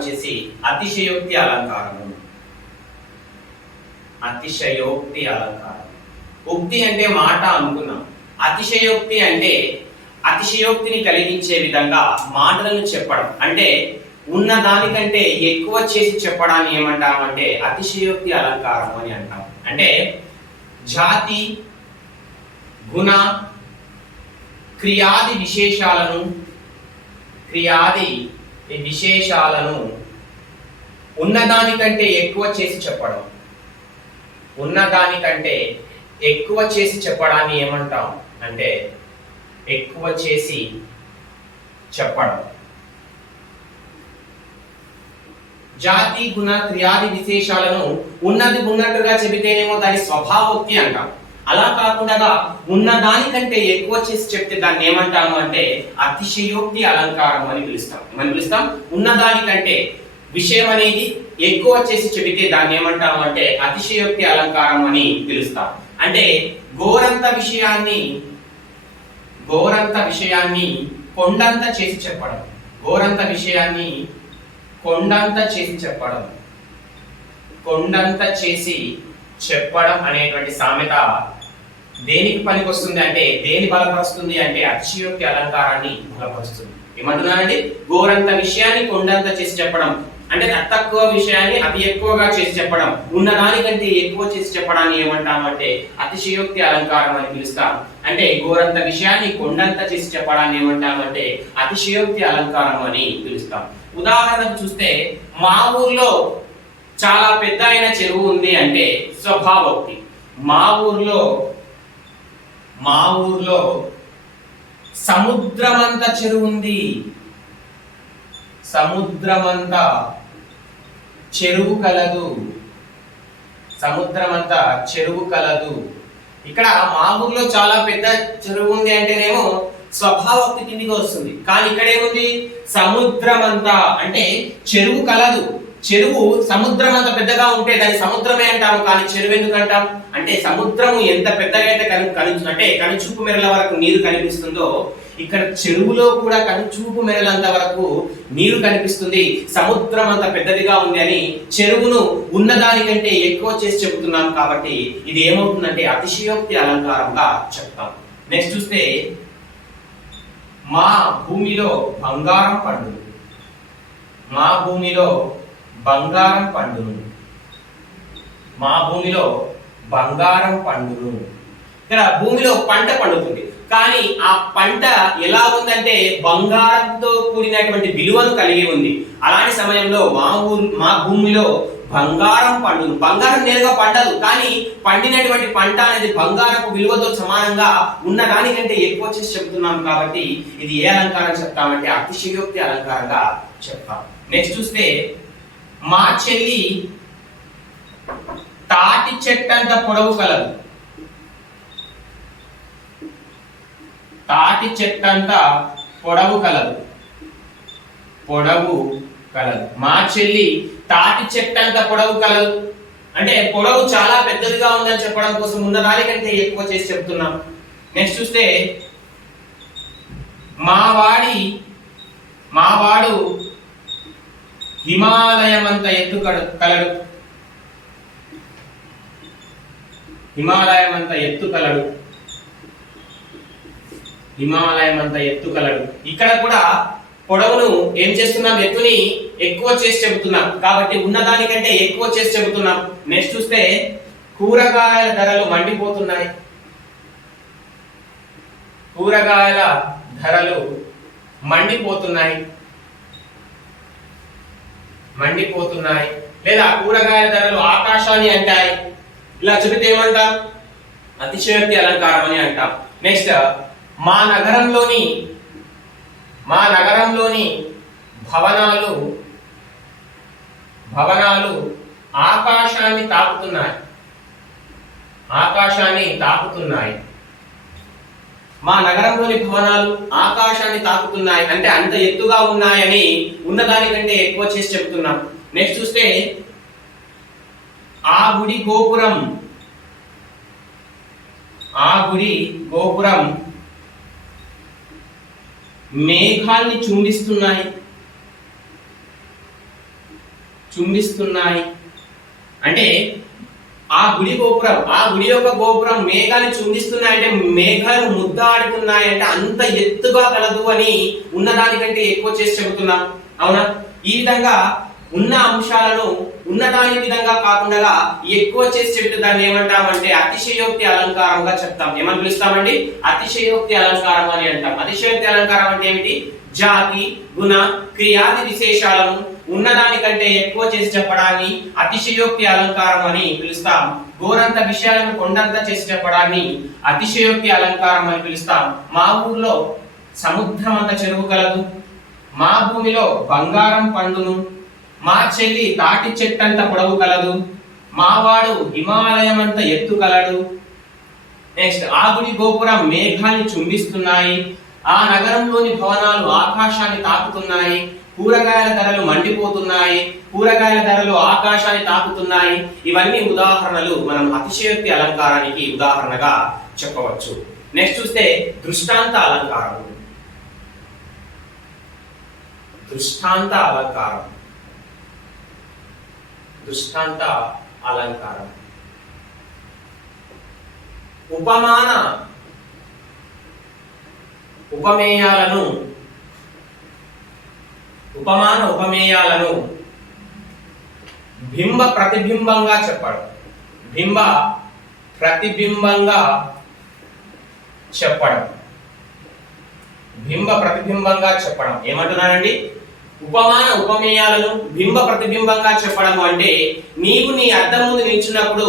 వచ్చేసి అతిశయోక్తి అలంకారము. అతిశయోక్తి అలంకారం. ఉక్తి అంటే మాట అనుకున్నాం. అతిశయోక్తి అంటే అతిశయోక్తిని కలిగించే విధంగా మాటలను చెప్పడం, అంటే ఉన్న దానికంటే ఎక్కువ చేసి చెప్పడాన్ని ఏమంటామంటే అతిశయోక్తి అలంకారం అని అంటాం. అంటే జాతి, గుణ, క్రియాది విశేషాలను ఉన్నదానికంటే ఎక్కువ చేసి చెప్పడం. ఉన్నదానికంటే ఎక్కువ చేసి చెప్పడాన్ని ఏమంటాం అంటే ఎక్కువ చేసి చెప్పడం. జాతి, గుణ, క్రియాది విశేషాలను ఉన్నది ఉన్నట్టుగా చెబితేనేమో దాని స్వభావోక్తి అంటాం. అలా కాకుండా ఉన్న దానికంటే ఎక్కువ చేసి చెప్తే దాన్ని ఏమంటాము అంటే అతిశయోక్తి అలంకారం అని పిలుస్తాం. ఉన్న దానికంటే విషయం అనేది ఎక్కువ చేసి చెబితే దాన్ని ఏమంటాము అంటే అతిశయోక్తి అలంకారం అని పిలుస్తాం. అంటే గోరంత విషయాన్ని కొండంత చేసి చెప్పడం. గోరంత విషయాన్ని కొండంత చేసి చెప్పడం అనేటువంటి సామెత దేనికి పనికొస్తుంది అంటే దేని బలపరుస్తుంది అంటే అతిశయోక్తి అలంకారాన్ని బలపరుస్తుంది. ఏమంటున్నానండి? గోరంత విషయాన్ని కొండంత చేసి చెప్పడం అంటే తక్కువ విషయాన్ని అతి ఎక్కువగా చేసి చెప్పడం. ఉన్నదానికంటే ఎక్కువ చేసి చెప్పడాన్ని ఏమంటామంటే అతిశయోక్తి అలంకారం అని పిలుస్తాం. అంటే గోరంత విషయాన్ని కొండంత చేసి చెప్పడాన్ని ఏమంటామంటే అతిశయోక్తి అలంకారం అని పిలుస్తాం. ఉదాహరణకు చూస్తే మా ఊర్లో చాలా పెద్ద అయిన చెరువు ఉంది అంటే స్వభావోక్తి. మా ఊర్లో సముద్రమంత చెరువు ఉంది. సముద్రమంతా చెరువు కలదు. ఇక్కడ మా ఊర్లో చాలా పెద్ద చెరువు ఉంది అంటేనేమో స్వభావోక్తి కిందికి వస్తుంది. కానీ ఇక్కడ ఏముంది? సముద్రమంతా అంటే చెరువు కలదు. చెరువు సముద్రం అంత పెద్దగా ఉంటే దాని సముద్రమే అంటాము, కానీ చెరువు ఎందుకు అంటాం అంటే సముద్రము ఎంత పెద్దగా అయితే అంటే కనుచూపు మేరల వరకు నీరు కనిపిస్తుందో ఇక్కడ చెరువులో కూడా కనుచూపు మేరలంత వరకు నీరు కనిపిస్తుంది. సముద్రం అంత పెద్దదిగా ఉంది అని చెరువును ఉన్నదానికంటే ఎక్కువ చేసి చెబుతున్నాం. కాబట్టి ఇది ఏమవుతుందంటే అతిశయోక్తి అలంకారంగా చెప్తాం. నెక్స్ట్ చూస్తే మా భూమిలో బంగారం పండును. మా భూమిలో బంగారం పండును. ఇక్కడ భూమిలో పంట పండుతుంది, కానీ ఆ పంట ఎలా ఉందంటే బంగారంతో కూడినటువంటి విలువను కలిగి ఉంది. అలాంటి సమయంలో మా భూమిలో బంగారం పండును. బంగారం నేరుగా పండదు, కానీ పండినటువంటి పంట అనేది బంగారపు విలువతో సమానంగా ఉన్న దానికంటే ఎక్కువ చేసి చెప్తున్నాం. కాబట్టి ఇది ఏ అలంకారం చెప్తామంటే అతిశయోక్తి అలంకారంగా చెప్తాం. నెక్స్ట్ చూస్తే మా చెల్లి తాటి చెట్టంత పొడవు కలదు. తాటి చెట్టంత పొడవు కలదు. మా చెల్లి తాటి చెట్టంత పొడవు కలదు అంటే పొడవు చాలా పెద్దదిగా ఉందని చెప్పడం కోసం ఉన్నదానికంటే ఎక్కువ చేసి చెప్తున్నాం. నెక్స్ట్ చూస్తే మావాడు హిమాలయమంత ఎత్తు కలడు. హిమాలయమంత ఎత్తు కలడు. ఇక్కడ కూడా పొడవును ఏం చేస్తున్నాం? ఎత్తుని ఎక్కువ చేసి చెబుతున్నాం. కాబట్టి ఉన్నదానికంటే ఎక్కువ చేసి చెబుతున్నాం. నెక్స్ట్ చూస్తే కూరగాయల ధరలు మండిపోతున్నాయి. లేదా కూరగాయల ధరలు ఆకాశాన్ని అంటాయి. ఇలా చెబితే ఏమంటాం? అతిశయోక్తి అలంకారం అని అంటాం. నెక్స్ట్ మా నగరంలోని భవనాలు ఆకాశాన్ని తాకుతున్నాయి. మా నగరంలోని భవనాలు ఆకాశాన్ని తాకుతున్నాయి అంటే అంత ఎత్తుగా ఉన్నాయని ఉన్నదానికంటే ఎక్కువ చేసి చెప్తున్నాం. నెక్స్ట్ చూస్తే ఆ గుడి గోపురం మేఘాల్ని చుంబిస్తున్నాయి. చుంబిస్తున్నాయి. అంటే ఆ గుడి యొక్క గోపురం మేఘాన్ని చుంబిస్తున్నాయి అంటే మేఘాలు ముద్దాడుతున్నాయి అంటే అంత ఎత్తుగా కలదు అని ఉన్నదానికంటే ఎక్కువ చేసి చెబుతున్నాం. అవునా? ఈ విధంగా ఉన్న అంశాలను ఉన్నదాని విధంగా కాకుండా ఎక్కువ చేసి చెప్తే దాన్ని ఏమంటామంటే అతిశయోక్తి అలంకారంగా చెప్తాం. ఏమని పిలుస్తామండి? అతిశయోక్తి అలంకారం అని అంటాం. అతిశయోక్తి అలంకారం అంటే ఏమిటి? జాతి, గుణ, క్రియాది విశేషాలను ఉన్నదానికంటే ఎక్కువ చేసి చెప్పడాన్ని అతిశయోక్తి అలంకారం అని పిలుస్తాం. గోరంత విషయాలను కొండంత చేసి చెప్పడాన్ని అతిశయోక్తి అలంకారం అని పిలుస్తాం. మా ఊర్లో సముద్రం అంత చెరువు కలదు, మా భూమిలో బంగారం పండును, మా చెల్లి తాటి చెట్టంత పొడవు కలదు, మావాడు హిమాలయం అంత ఎత్తు కలడు. నెక్స్ట్, ఆ గుడి గోపురం మేఘాన్ని చుంబిస్తున్నాయి, ఆ నగరంలోని భవనాలు ఆకాశాన్ని తాకుతున్నాయి, కూరగాయల ధరలు మండిపోతున్నాయి, కూరగాయల ధరలు ఆకాశాన్ని తాకుతున్నాయి. ఇవన్నీ ఉదాహరణలు మనం అతిశయోక్తి అలంకారానికి ఉదాహరణగా చెప్పవచ్చు. నెక్స్ట్ చూస్తే దృష్టాంత అలంకారం. దృష్టాంత అలంకారం. దృష్టాంత అలంకారం ఉపమాన ఉపమేయాలను బింబ ప్రతిబింబంగా చెప్పడం. బింబ ప్రతిబింబంగా చెప్పడం. బింబ ప్రతిబింబంగా చెప్పడం ఏమంటున్నానండి? ఉపమేయాలను బింబ ప్రతిబింబంగా చెప్పడం అంటే నీవు నీ అద్దం ముందు నిల్చున్నప్పుడు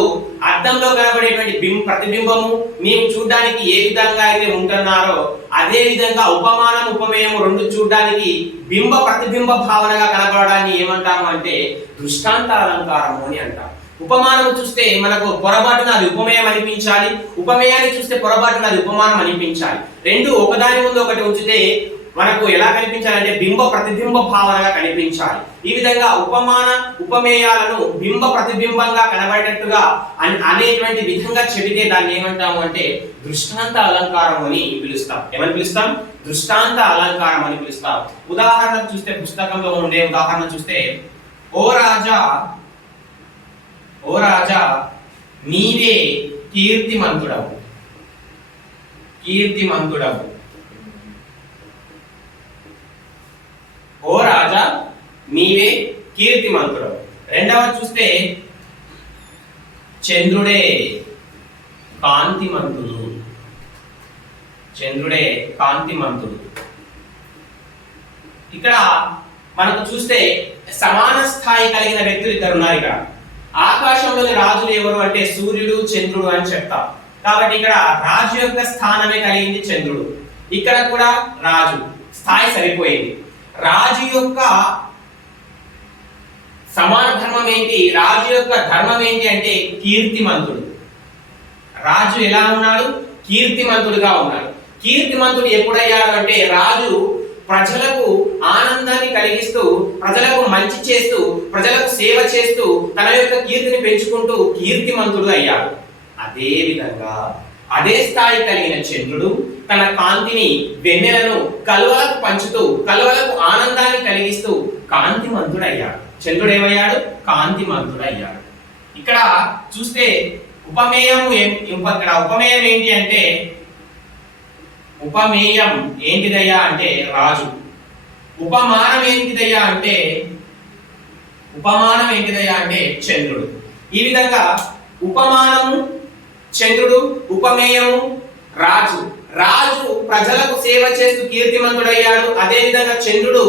అద్దంలో కనబడేటువంటి ప్రతిబింబము నీవు చూడడానికి ఏ విధంగా అయితే ఉంటున్నారో అదే విధంగా ఉపమానం ఉపమేయం రెండు చూడడానికి బింబ ప్రతిబింబ భావనగా కనబడడాన్ని ఏమంటాము అంటే దృష్టాంత అలంకారము అని అంటాం. ఉపమానం చూస్తే మనకు పొరపాటున అది ఉపమేయం అనిపించాలి, ఉపమేయాన్ని చూస్తే పొరపాటున అది ఉపమానం అనిపించాలి. రెండు ఒకదాని ముందు ఒకటి ఉంచితే మనకు ఎలా కనిపించాలంటే బింబ ప్రతిబింబ భావనగా కనిపించాలి. ఈ విధంగా ఉపమేయాలను బింబ ప్రతిబింబంగా కనబడేటట్టుగా అనేటువంటి విధంగా చెబితే దాన్ని ఏమంటాము అంటే దృష్టాంత అలంకారం అని పిలుస్తాం. ఏమని పిలుస్తాం? దృష్టాంత అలంకారం అని పిలుస్తాం. ఉదాహరణ చూస్తే పుస్తకంలో ఉండే ఉదాహరణ చూస్తే, ఓ రాజా నీవే కీర్తిమంతుడవు. ఓ రాజా నీవే కీర్తిమంతుడవు. రెండవది చూస్తే, చంద్రుడే కాంతిమంతుడు. ఇక్కడ మనకు చూస్తే సమాన స్థాయి కలిగిన వ్యక్తులు ఇద్దరు ఉన్నారు. ఇక్కడ ఆకాశంలోని రాజులు ఎవరు అంటే సూర్యుడు, చంద్రుడు అని చెప్తాం. కాబట్టి ఇక్కడ రాజు యొక్క స్థానమే కలిగింది చంద్రుడు. ఇక్కడ కూడా రాజు స్థాయి సరిపోయింది. రాజు యొక్క సమాన ధర్మం ఏంటి? రాజు యొక్క ధర్మం ఏంటి అంటే కీర్తిమంతుడు. రాజు ఎలా ఉన్నాడు? కీర్తిమంతుడుగా ఉన్నాడు. కీర్తిమంతుడు ఎప్పుడయ్యాడు అంటే రాజు ప్రజలకు ఆనందాన్ని కలిగిస్తూ, ప్రజలకు మంచి చేస్తూ, ప్రజలకు సేవ చేస్తూ తన యొక్క కీర్తిని పెంచుకుంటూ కీర్తిమంతుడు అయ్యాడు. అదే విధంగా అదే స్థాయి కలిగిన చంద్రుడు తన కాంతిని వెన్నెలను కలువలకు పంచుతూ, కలువలకు ఆనందాన్ని కలిగిస్తూ కాంతిమంతుడయ్యాడు. చంద్రుడు ఏమయ్యాడు? కాంతిమంతుడయ్యాడు. ఇక్కడ చూస్తే ఉపమేయం ఏంటి అంటే, ఉపమేయం ఏంటిదయ్యా అంటే రాజు. ఉపమానం ఏంటిదయ్యా అంటే చంద్రుడు. ఈ విధంగా ఉపమానము చంద్రుడు, ఉపమేయము రాజు. రాజు ప్రజలకు సేవ చేస్తూ కీర్తిమంతుడయ్యాడు. అదే విధంగా చంద్రుడు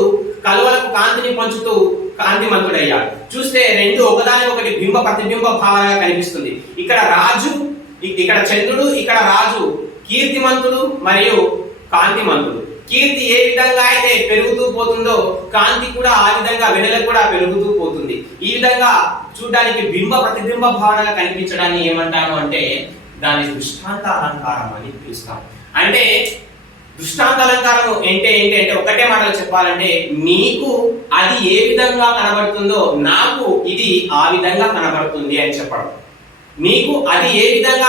కలువలకు కాంతిని పంచుతూ కాంతిమంతుడయ్యాడు. చూస్తే రెండు ఒకదాని ఒకటి బింబ ప్రతిబింబ భావనగా కనిపిస్తుంది. ఇక్కడ చంద్రుడు, ఇక్కడ రాజు కీర్తిమంతుడు మరియు కాంతిమంతుడు. కీర్తి ఏ విధంగా అయితే పెరుగుతూ పోతుందో కాంతి కూడా ఆ విధంగా వెన్నెలకు కూడా పెరుగుతూ పోతుంది. ఈ విధంగా చూడడానికి బింబ ప్రతిబింబ భావనగా కనిపించడాన్ని ఏమంటాము అంటే దాని దృష్టాంత అలంకారం అని పిలుస్తాం. అంటే దృష్టాంత అలంకారం ఏంటి అంటే ఒకటే మాటలు చెప్పాలంటే, నీకు అది ఏ విధంగా కనబడుతుందో నాకు ఇది ఆ విధంగా కనబడుతుంది అని చెప్పడం. నీకు అది ఏ విధంగా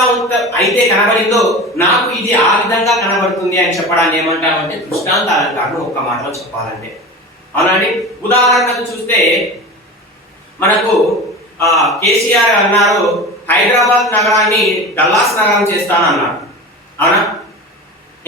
అయితే కనబడిందో నాకు ఇది ఆ విధంగా కనబడుతుంది అని చెప్పడాన్ని ఏమంటామంటే దృష్టాంత అలంకారం ఒక్క మాటలో చెప్పాలంటే. అవునండి. ఉదాహరణకు చూస్తే మనకు కేసీఆర్ అన్నారు హైదరాబాద్ నగరాన్ని డల్లాస్ నగరం చేస్తానన్నారు, అవునా?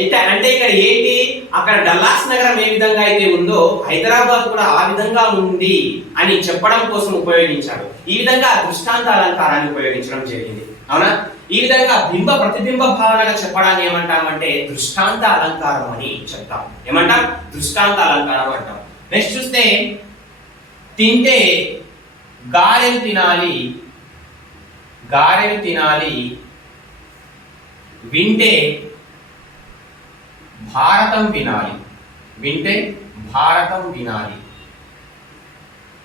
అయితే అంటే ఇక్కడ ఏంటి, అక్కడ డల్లాస్ నగరం ఏ విధంగా అయితే ఉందో హైదరాబాద్ కూడా ఆ విధంగా ఉంది అని చెప్పడం కోసం ఉపయోగించాడు. ఈ విధంగా దృష్టాంత అలంకారాన్ని ఉపయోగించడం జరిగింది, అవునా? ఈ విధంగా బింబ ప్రతిబింబ భావనగా చెప్పడాన్ని ఏమంటామంటే దృష్టాంత అలంకారం అని చెప్తాం. ఏమంటాం? దృష్టాంత అలంకారం అంటాం. నెక్స్ట్ చూస్తే తింటే గారెలు తినాలి, గారెలు తినాలి, వింటే భారతం వినాలి, వింటే భారతం వినాలి.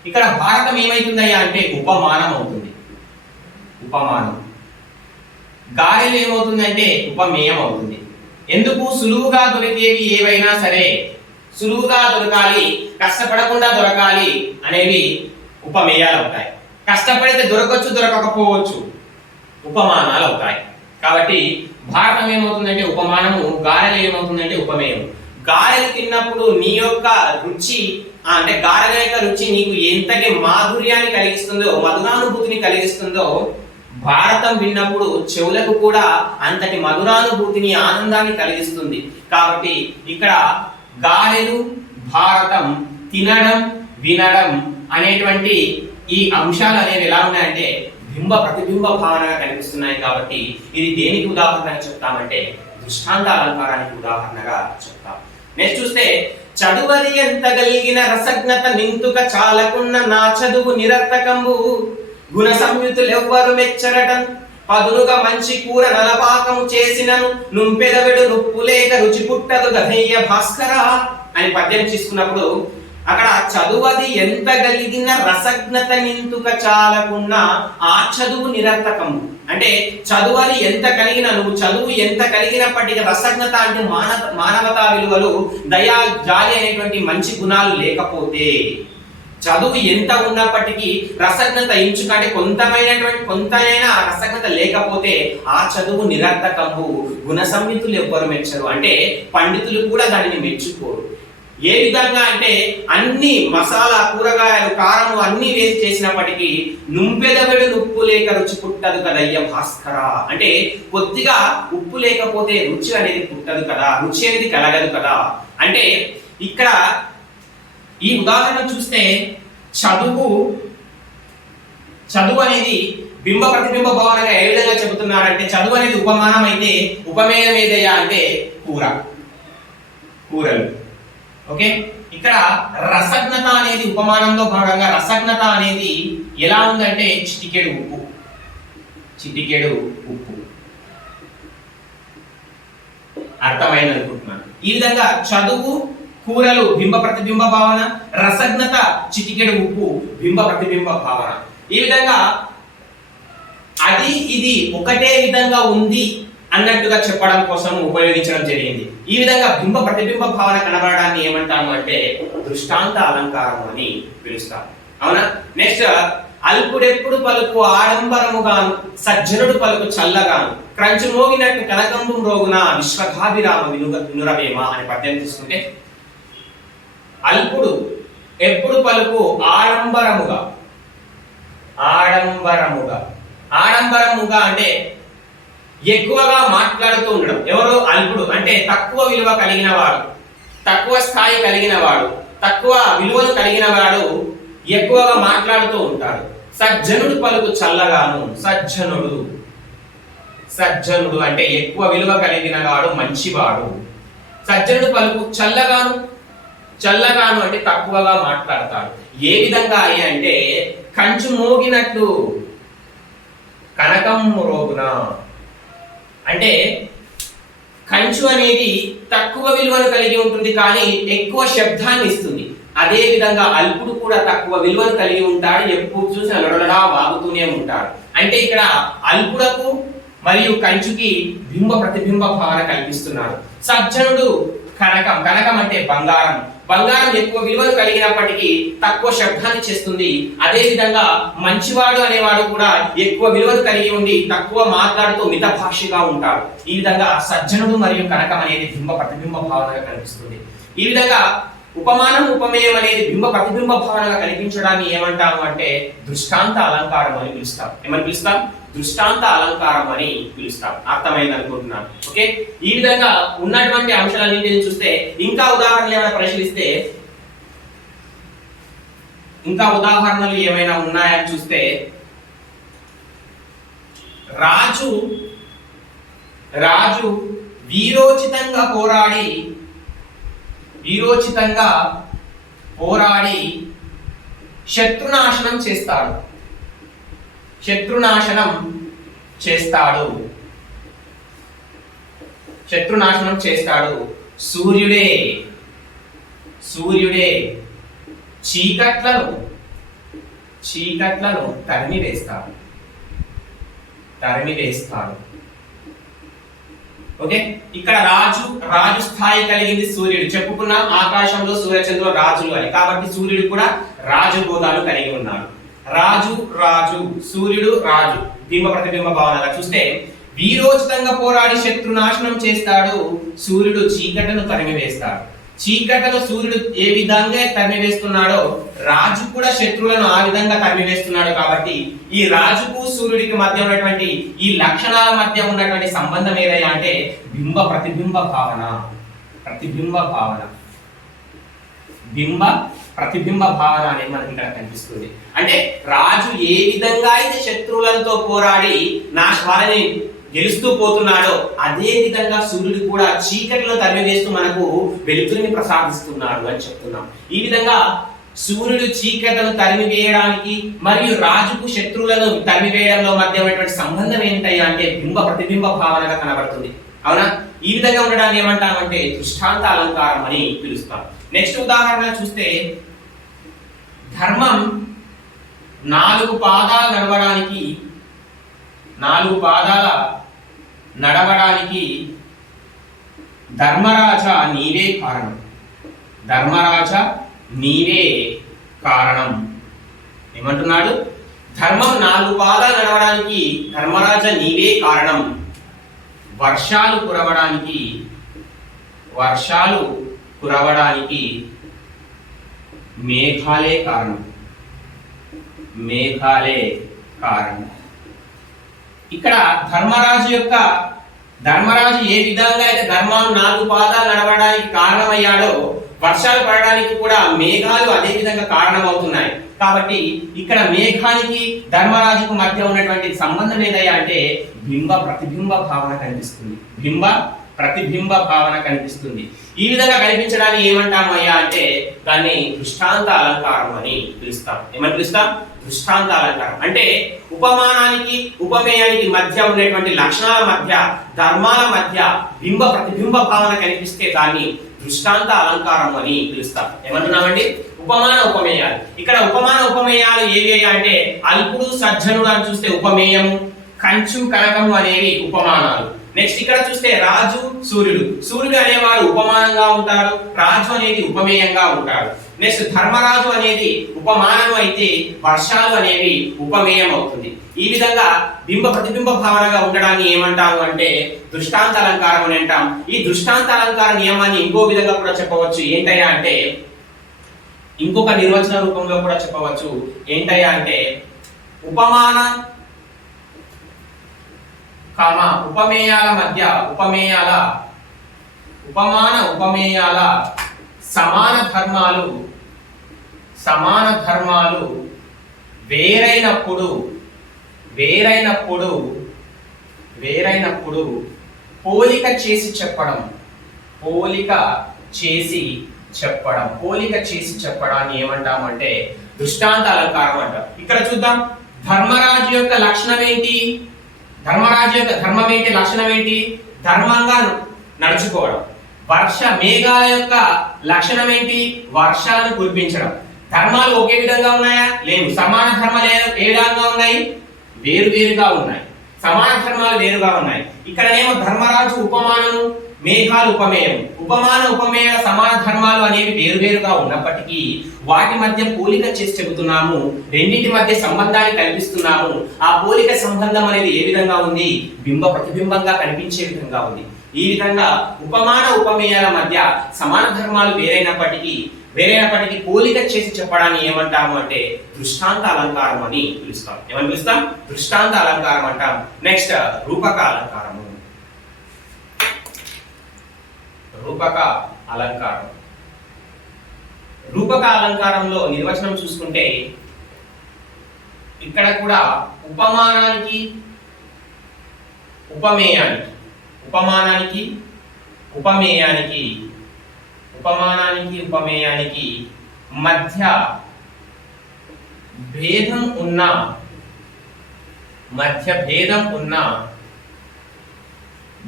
ఇక్కడ భారతం ఏమైతుందయ్యా అంటే ఉపమానం అవుతుంది, ఉపమానం. గారెలు ఏమవుతుందంటే ఉపమేయం అవుతుంది. ఎందుకు? సులువుగా దొరికేవి ఏవైనా సరే సులువుగా దొరకాలి, కష్టపడకుండా దొరకాలి అనేవి ఉపమేయాలు అవుతాయి. కష్టపడితే దొరకవచ్చు, దొరకకపోవచ్చు, ఉపమానాలు అవుతాయి. కాబట్టి భారతం ఏమవుతుందంటే ఉపమానము, గారెలు ఏమవుతుందంటే ఉపమేయం. గారెలు తిన్నప్పుడు నీ యొక్క రుచి అంటే గారెల యొక్క రుచి నీకు ఎంతటి మాధుర్యాన్ని కలిగిస్తుందో, మధురానుభూతిని కలిగిస్తుందో, భారతం విన్నప్పుడు చెవులకు కూడా అంతటి మధురానుభూతిని, ఆనందాన్ని కలిగిస్తుంది. కాబట్టి ఇక్కడ గారెలు, భారతం, తినడం, వినడం అనేటువంటి ఈ అంశాలు అనేవి ఎలా ఉన్నాయంటే బింబ ప్రతిబింబ భావనగా కనిపిస్తున్నాయి. కాబట్టి ఇది దేనికి ఉదాహరణగా చెప్తామంటే దృష్టాంత అలంకారానికి ఉదాహరణగా చెప్తాం. నెక్స్ట్ చూస్తే చదువది ఎంత కలిగిన రసజ్ఞత నింతుక చాలకున్న నా చదువు నిరర్థకంబు గుణ సంయుతులెవ్వరు మెచ్చరటం పదునుగా మంచి కూర నలపాకము చేసినను నుంపెదవిడు నుప్పు లేక రుచి పుట్టదు గధయ్య భాస్కర అని పద్యం తీసుకున్నప్పుడు అక్కడ చదువది ఎంత కలిగిన రసజ్ఞత నింతుక చాలకున్న ఆ చదువు నిరర్థకము అంటే చదువది ఎంత కలిగిన, నువ్వు చదువు ఎంత కలిగినప్పటికీ రసజ్ఞత అంటే మానవతా విలువలు, దయా, జాలి అనేటువంటి మంచి గుణాలు లేకపోతే, చదువు ఎంత ఉన్నప్పటికీ రసజ్ఞత ఇంచుకంటే కొంతైనా రసజ్ఞత లేకపోతే ఆ చదువు నిరర్థకము, గుణ సంయుతులు ఎవ్వరు మెచ్చరు అంటే పండితులు కూడా దానిని మెచ్చుకోరు. ఏ విధంగా అంటే అన్ని మసాలా, కూరగాయలు, కారము అన్ని వేసి చేసినప్పటికీ నుంపెదవిడు ఉప్పు లేక రుచి పుట్టదు కదయ్య భాస్కర అంటే కొద్దిగా ఉప్పు లేకపోతే రుచి అనేది పుట్టదు కదా, రుచి అనేది కలగదు కదా. అంటే ఇక్కడ ఈ ఉదాహరణ చూస్తే చదువు అనేది బింబ ప్రతిబింబ భావనగా ఏ విధంగా చెబుతున్నాడంటే చదువు అనేది ఉపమానం అయితే ఉపమేయం ఏదయ్యా అంటే కూరలు. ఓకే, ఇక్కడ రసజ్ఞత అనేది ఉపమానంలో భాగంగా రసజ్ఞత అనేది ఎలా ఉందంటే చిటికెడు ఉప్పు. అర్థమైంది అనుకుంటున్నాను. ఈ విధంగా చదువు, కూరలు బింబ ప్రతిబింబ భావన, రసజ్ఞత చిటికెడు ఉప్పు బింబ ప్రతిబింబ భావన. ఈ విధంగా అది ఇది ఒకటే విధంగా ఉంది అన్నట్టుగా చెప్పడం కోసం ఉపయోగించడం జరిగింది. ఈ విధంగా బింబ ప్రతిబింబ భావన కనబడడాన్ని ఏమంటాము అంటే దృష్టాంత అలంకారం అని పిలుస్తాం, అవునా? నెక్స్ట్ అల్పుడెప్పుడు పలుకు ఆడంబరముగాను సజ్జనుడు పలుకు చల్లగాను క్రంచు మోగినట్టు కనకంబు రోగున విశ్వధాభిరామ వినురవేమ అని పద్యం తీసుకుంటే అల్పుడు ఎప్పుడు పలుకు ఆడంబరముగా అంటే ఎక్కువగా మాట్లాడుతూ ఉండడం. ఎవరు? అల్పుడు అంటే తక్కువ విలువ కలిగిన వాడు, తక్కువ స్థాయి కలిగిన వాడు, తక్కువ విలువను కలిగిన వాడు ఎక్కువగా మాట్లాడుతూ ఉంటాడు. సజ్జనుడు పలుకు చల్లగాను, సజ్జనుడు అంటే ఎక్కువ విలువ కలిగిన వాడు, మంచివాడు. సజ్జనుడు పలుకు చల్లగాను అంటే తక్కువగా మాట్లాడతాడు. ఏ విధంగా అంటే కంచు మోగినట్లు కనకం రోగున అంటే కంచు అనేది తక్కువ విలువను కలిగి ఉంటుంది కానీ ఎక్కువ శబ్దాన్ని ఇస్తుంది. అదే విధంగా అల్పుడు కూడా తక్కువ విలువను కలిగి ఉంటాడు, ఎప్పుడు చూసినా లొడలడా వాగుతూనే ఉంటాడు. అంటే ఇక్కడ అల్పుడకు మరియు కంచుకి బింబ ప్రతిబింబ భావన కల్పిస్తున్నాడు. సజ్జనుడు కనకం అంటే బంగారం ఎక్కువ విలువను కలిగినప్పటికీ తక్కువ శబ్దాన్ని చేస్తుంది. అదే విధంగా మంచివాడు అనేవాడు కూడా ఎక్కువ విలువను కలిగి ఉండి తక్కువ మాట్లాడుతూ మితభాషిగా ఉంటాడు. ఈ విధంగా సజ్జనుడు మరియు కనకం అనేది బింబ ప్రతిబింబ భావనగా కనిపిస్తుంది. ఈ విధంగా ఉపమానం ఉపమేయం అనేది బింబ ప్రతిబింబ భావనగా కనిపించడాన్ని ఏమంటాము అంటే దృష్టాంత అలంకారం అని పిలుస్తాం. ఏమని పిలుస్తాం? దృష్టాంత అలంకారం అని పిలుస్తాం. అర్థమైంది అనుకుంటున్నాను. ఓకే, ఈ విధంగా ఉన్నటువంటి అంశాలన్నింటినీ చూస్తే ఇంకా ఉదాహరణలు ఏమైనా పరిశీలిస్తే ఇంకా ఉదాహరణలు ఏమైనా ఉన్నాయని చూస్తే రాజు వీరోచితంగా పోరాడి శత్రునాశనం చేస్తాడు. సూర్యుడే చీకట్లను తరిమివేస్తాడు. ఓకే, ఇక్కడ రాజు స్థాయి కలిగింది సూర్యుడు. చెప్పుకున్నాం ఆకాశంలో సూర్యచంద్రులు రాజులు అని. కాబట్టి సూర్యుడు కూడా రాజు హోదాలు కలిగి ఉన్నాడు. రాజు సూర్యుడు రాజు బింబ ప్రతిబింబ భావనగా చూస్తే వీరోచితంగా పోరాడి శత్రునాశనం చేస్తాడు. సూర్యుడు చీకటను తరిమివేస్తాడు. చీకటను సూర్యుడు ఏ విధంగా తరిమివేస్తున్నాడో రాజు కూడా శత్రువులను ఆ విధంగా తరిమివేస్తున్నాడు. కాబట్టి ఈ రాజుకు సూర్యుడికి మధ్య ఉన్నటువంటి ఈ లక్షణాల మధ్య ఉన్నటువంటి సంబంధం ఏదైనా అంటే బింబ ప్రతిబింబ భావన. బింబ ప్రతిబింబ భావన అనేది మనకి ఇక్కడ కనిపిస్తుంది. అంటే రాజు ఏ విధంగా అయితే శత్రువులతో పోరాడి వాళ్ళని గెలుస్తూ పోతున్నాడో అదే విధంగా సూర్యుడు కూడా చీకటిలో తరిమివేస్తూ మనకు వెలుతురిని ప్రసాదిస్తున్నాడు అని చెప్తున్నాం. ఈ విధంగా సూర్యుడు చీకటను తరిమివేయడానికి మరియు రాజుకు శత్రువులను తరిమివేయడంలో మధ్య ఉన్నటువంటి సంబంధం ఏంటయ్యా అంటే బింబ ప్రతిబింబ భావనగా కనబడుతుంది. అవునా? ఈ విధంగా ఉండడాన్ని ఏమంటామంటే దృష్టాంత అలంకారం అని పిలుస్తాం. నెక్స్ట్ ఉదాహరణ చూస్తే ధర్మం 4 పాదాలు నడవడానికి ధర్మరాజా నీవే కారణం. ఏమంటున్నాడు? ధర్మం 4 పాదాలు నడవడానికి ధర్మరాజా నీవే కారణం. వర్షాలు కురవడానికి మేఘాలే కారణం. ఇక్కడ ధర్మరాజు ఏ విధంగా అయితే ధర్మం 4 పాదాలు నడవడానికి కారణమయ్యాడో వర్షాలు పడడానికి కూడా మేఘాలు అదే విధంగా కారణమవుతున్నాయి. కాబట్టి ఇక్కడ మేఘానికి ధర్మరాజుకు మధ్య ఉన్నటువంటి సంబంధం ఏదయ్యా అంటే బింబ ప్రతిబింబ భావన కనిపిస్తుంది. ఈ విధంగా కనిపించడాన్ని ఏమంటాము అయ్యా అంటే దాన్ని దృష్టాంత అలంకారం అని పిలుస్తాం. ఏమని పిలుస్తాం? దృష్టాంత అలంకారం. అంటే ఉపమానానికి ఉపమేయానికి మధ్య ఉండేటువంటి లక్షణాల మధ్య ధర్మాల మధ్య బింబ ప్రతిబింబ భావన కనిపిస్తే దాన్ని దృష్టాంత అలంకారం అని పిలుస్తాం. ఏమంటున్నామండి? ఉపమాన ఉపమేయాలు. ఇక్కడ ఉపమాన ఉపమేయాలు ఏవి అంటే అల్పుడు సజ్జనుడు అని చూస్తే ఉపమేయము, కంచు కనకము అనేవి ఉపమానాలు. నెక్స్ట్ ఇక్కడ చూస్తే రాజు సూర్యుడు అనేవాడు ఉపమానంగా ఉంటాడు, రాజు అనేది ఉపమేయంగా ఉంటాడు. నెక్స్ట్ ధర్మరాజు అనేది ఉపమానం అయితే వర్షాలు అనేవి ఉపమేయం అవుతుంది. ఈ విధంగా బింబ ప్రతిబింబ భావనగా ఉండడాన్ని ఏమంటాము అంటే దృష్టాంత అలంకారం అని అంటాం. ఈ దృష్టాంత అలంకార నియమాన్ని ఇంకో విధంగా కూడా చెప్పవచ్చు. ఏంటయ్యా అంటే ఇంకొక నిర్వచన రూపంలో కూడా చెప్పవచ్చు. ఏంటయ్యా అంటే ఉపమాన ఉపమేయాల మధ్య ఉపమాన ఉపమేయాల సమాన ధర్మాలు వేరైనప్పుడు పోలిక చేసి చెప్పడాన్ని ఏమంటామంటే దృష్టాంత అలంకారం అంటాం. ఇక్కడ చూద్దాం, ధర్మరాజు యొక్క లక్షణం ఏంటి? ధర్మం ఏంటి? లక్షణం ఏంటి? ధర్మంగా నడుచుకోవడం. మేఘాల యొక్క లక్షణం ఏంటి? వర్షాలను కురిపించడం. ధర్మాలు ఒకే విధంగా ఉన్నాయా? లేవు. సమాన ధర్మాలు ఏ విధంగా ఉన్నాయి? వేరుగా ఉన్నాయి. సమాన ధర్మాలు వేరుగా ఉన్నాయి. ఇక్కడనేమో ధర్మరాజు ఉపమానము, మేఘాలు ఉపమేయం. ఉపమాన ఉపమేయ సమాన ధర్మాలు అనేవి వేరుగా ఉన్నప్పటికీ వాటి మధ్య పోలిక చేసి చెబుతున్నాము. రెండింటి మధ్య సంబంధాన్ని కల్పిస్తున్నాము. ఆ పోలిక సంబంధం అనేది ఏ విధంగా ఉంది? బింబ ప్రతిబింబంగా కనిపించే విధంగా ఉంది. ఈ విధంగా ఉపమాన ఉపమేయాల మధ్య సమాన ధర్మాలు వేరైనప్పటికీ పోలిక చేసి చెప్పడాన్ని ఏమంటాము అంటే దృష్టాంత అలంకారం అని పిలుస్తాం. ఏమని పిలుస్తాం? దృష్టాంత అలంకారం అంటాం. నెక్స్ట్ రూపక అలంకారము. రూపక అలంకారం. రూపక అలంకారంలో నిర్వచనం చూసుకుంటే ఇక్కడ కూడా ఉపమానానికి ఉపమేయానికి మధ్య భేదం ఉన్న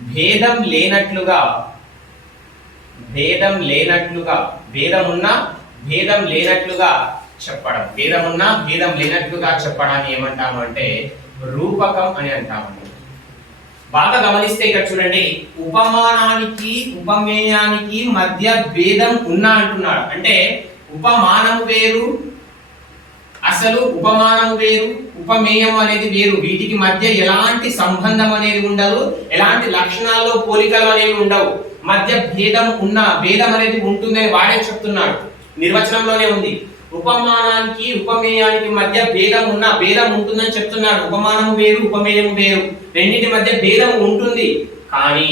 భేదం లేనట్లుగా చెప్పడాన్ని ఏమంటాము అంటే రూపకం అని అంటామండి. బాగా గమనిస్తే ఇక్కడ చూడండి, ఉపమానానికి ఉపమేయానికి మధ్య భేదం ఉన్నా అంటున్నాడు. అంటే ఉపమానం వేరు, అసలు ఉపమానం వేరు, ఉపమేయం అనేది వేరు. వీటికి మధ్య ఎలాంటి సంబంధం అనేది ఉండదు, ఎలాంటి లక్షణాల్లో పోలికలు అనేవి ఉండవు. మధ్య భేదం అనేది ఉంటుందని వాడే చెప్తున్నాడు. నిర్వచనంలోనే ఉంది. ఉపమానానికి ఉపమేయానికి మధ్య భేదం ఉంటుందని చెప్తున్నాడు. ఉపమానం వేరు, ఉపమేయం వేరు, రెండింటి మధ్య భేదం ఉంటుంది. కానీ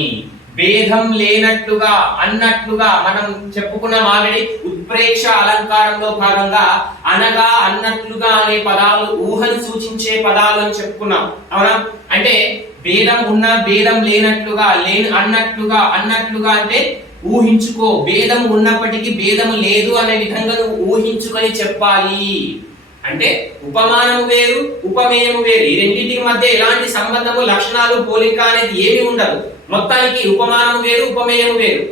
భేదం లేనట్లుగా అన్నట్లుగా మనం చెప్పుకున్నాం ఆల్రెడీ. ఉత్ప్రేక్ష అలంకారంలో భాగంగా అనగా, అన్నట్లుగా అనే పదాలు ఊహను సూచించే పదాలు అని చెప్పుకున్నాం. అవునా? అంటే భేదం లేనట్లుగా, అన్నట్లుగా అంటే ఊహించుకో. భేదం ఉన్నప్పటికీ భేదం లేదు అనే విధంగా నువ్వు ఊహించుకొని చెప్పాలి. అంటే ఉపమానము వేరు, ఉపమేయము వేరు. ఈ రెండింటికి మధ్య ఎలాంటి సంబంధము, లక్షణాలు, పోలిక అనేది ఏమి ఉండదు. మొత్తానికి ఉపమానము వేరు, ఉపమేయము వేరు.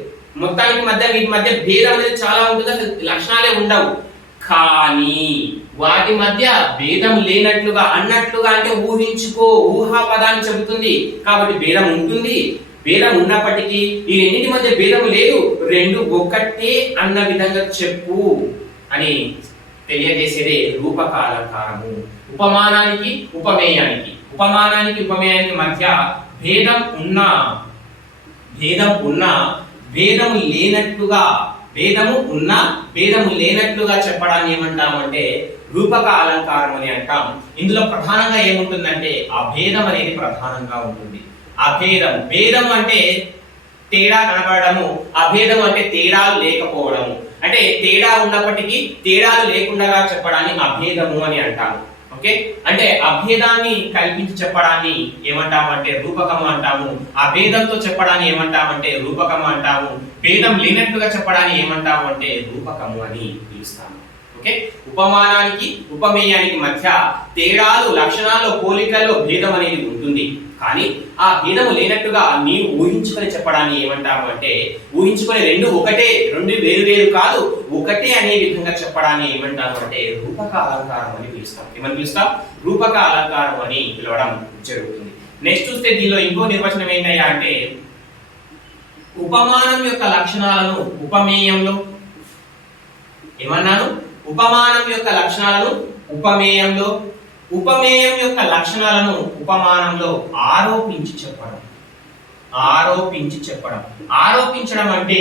మొత్తానికి వీటి మధ్య భేదం అనేది చాలా ఉంటుంది, అసలు లక్షణాలే ఉండవు. కానీ వాటి మధ్య భేదం లేనట్లుగా, అన్నట్లుగా అంటే ఊహించుకో, ఊహా పదాన్ని చెబుతుంది. కాబట్టి భేదం ఉంటుంది. భేదం ఉన్నప్పటికీ ఈ రెండింటి మధ్య భేదం లేదు, రెండు ఒక్కటే అన్న విధంగా చెప్పు అని తెలియజేసేదే రూపక అలంకారము. ఉపమానానికి ఉపమేయానికి మధ్య భేదం ఉన్నా భేదము లేనట్లుగా చెప్పడాన్ని ఏమంటామంటే రూపక అలంకారం అని అంటాం. ఇందులో ప్రధానంగా ఏముంటుందంటే ఆ భేదం అనేది ప్రధానంగా ఉంటుంది. భేదం అంటే తేడా కనబడము, అభేదం అంటే తేడాలు లేకపోవడము. అంటే తేడా ఉన్నప్పటికీ తేడాలు లేకుండా చెప్పడాన్ని అభేదము అని అంటాము. ఓకే, అంటే అభేదాన్ని కల్పించి చెప్పడాన్ని ఏమంటామంటే రూపకము అంటాము. అభేదంతో చెప్పడాన్ని ఏమంటామంటే రూపకము అంటాము. భేదం లేనట్లుగా చెప్పడాన్ని ఏమంటాము అంటే రూపకము అని పిలుస్తాము. ఓకే, ఉపమానానికి ఉపమేయానికి మధ్య తేడాలు, లక్షణాల్లో, పోలికల్లో భేదం అనేది ఉంటుంది. కానీ ఆ భేదము లేనట్టుగా నీవు ఊహించుకొని చెప్పడాన్ని ఏమంటాము అంటే ఊహించుకొని రెండు ఒకటే, రెండు వేరు వేరు కాదు, ఒకటే అనే విధంగా చెప్పడాన్ని ఏమంటాము అంటే రూపక అలంకారం అని పిలుస్తాం. ఏమని పిలుస్తాం? రూపక అలంకారం అని పిలవడం జరుగుతుంది. నెక్స్ట్ చూస్తే దీనిలో ఇంకో నిర్వచనం ఏంటయ్యా అంటే ఉపమానం యొక్క లక్షణాలను ఉపమేయంలో ఏమన్నాను? ఉపమానం యొక్క లక్షణాలను ఉపమేయంలో, ఉపమేయం యొక్క లక్షణాలను ఉపమానంలో ఆరోపించి చెప్పడం. ఆరోపించడం అంటే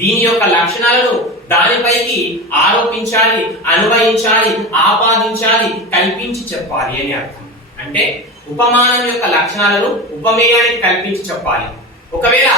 దీని యొక్క లక్షణాలను దానిపైకి ఆరోపించాలి, అన్వయించాలి, ఆపాదించాలి, కల్పించి చెప్పాలి అని అర్థం. అంటే ఉపమానం యొక్క లక్షణాలను ఉపమేయానికి కల్పించి చెప్పాలి. ఒకవేళ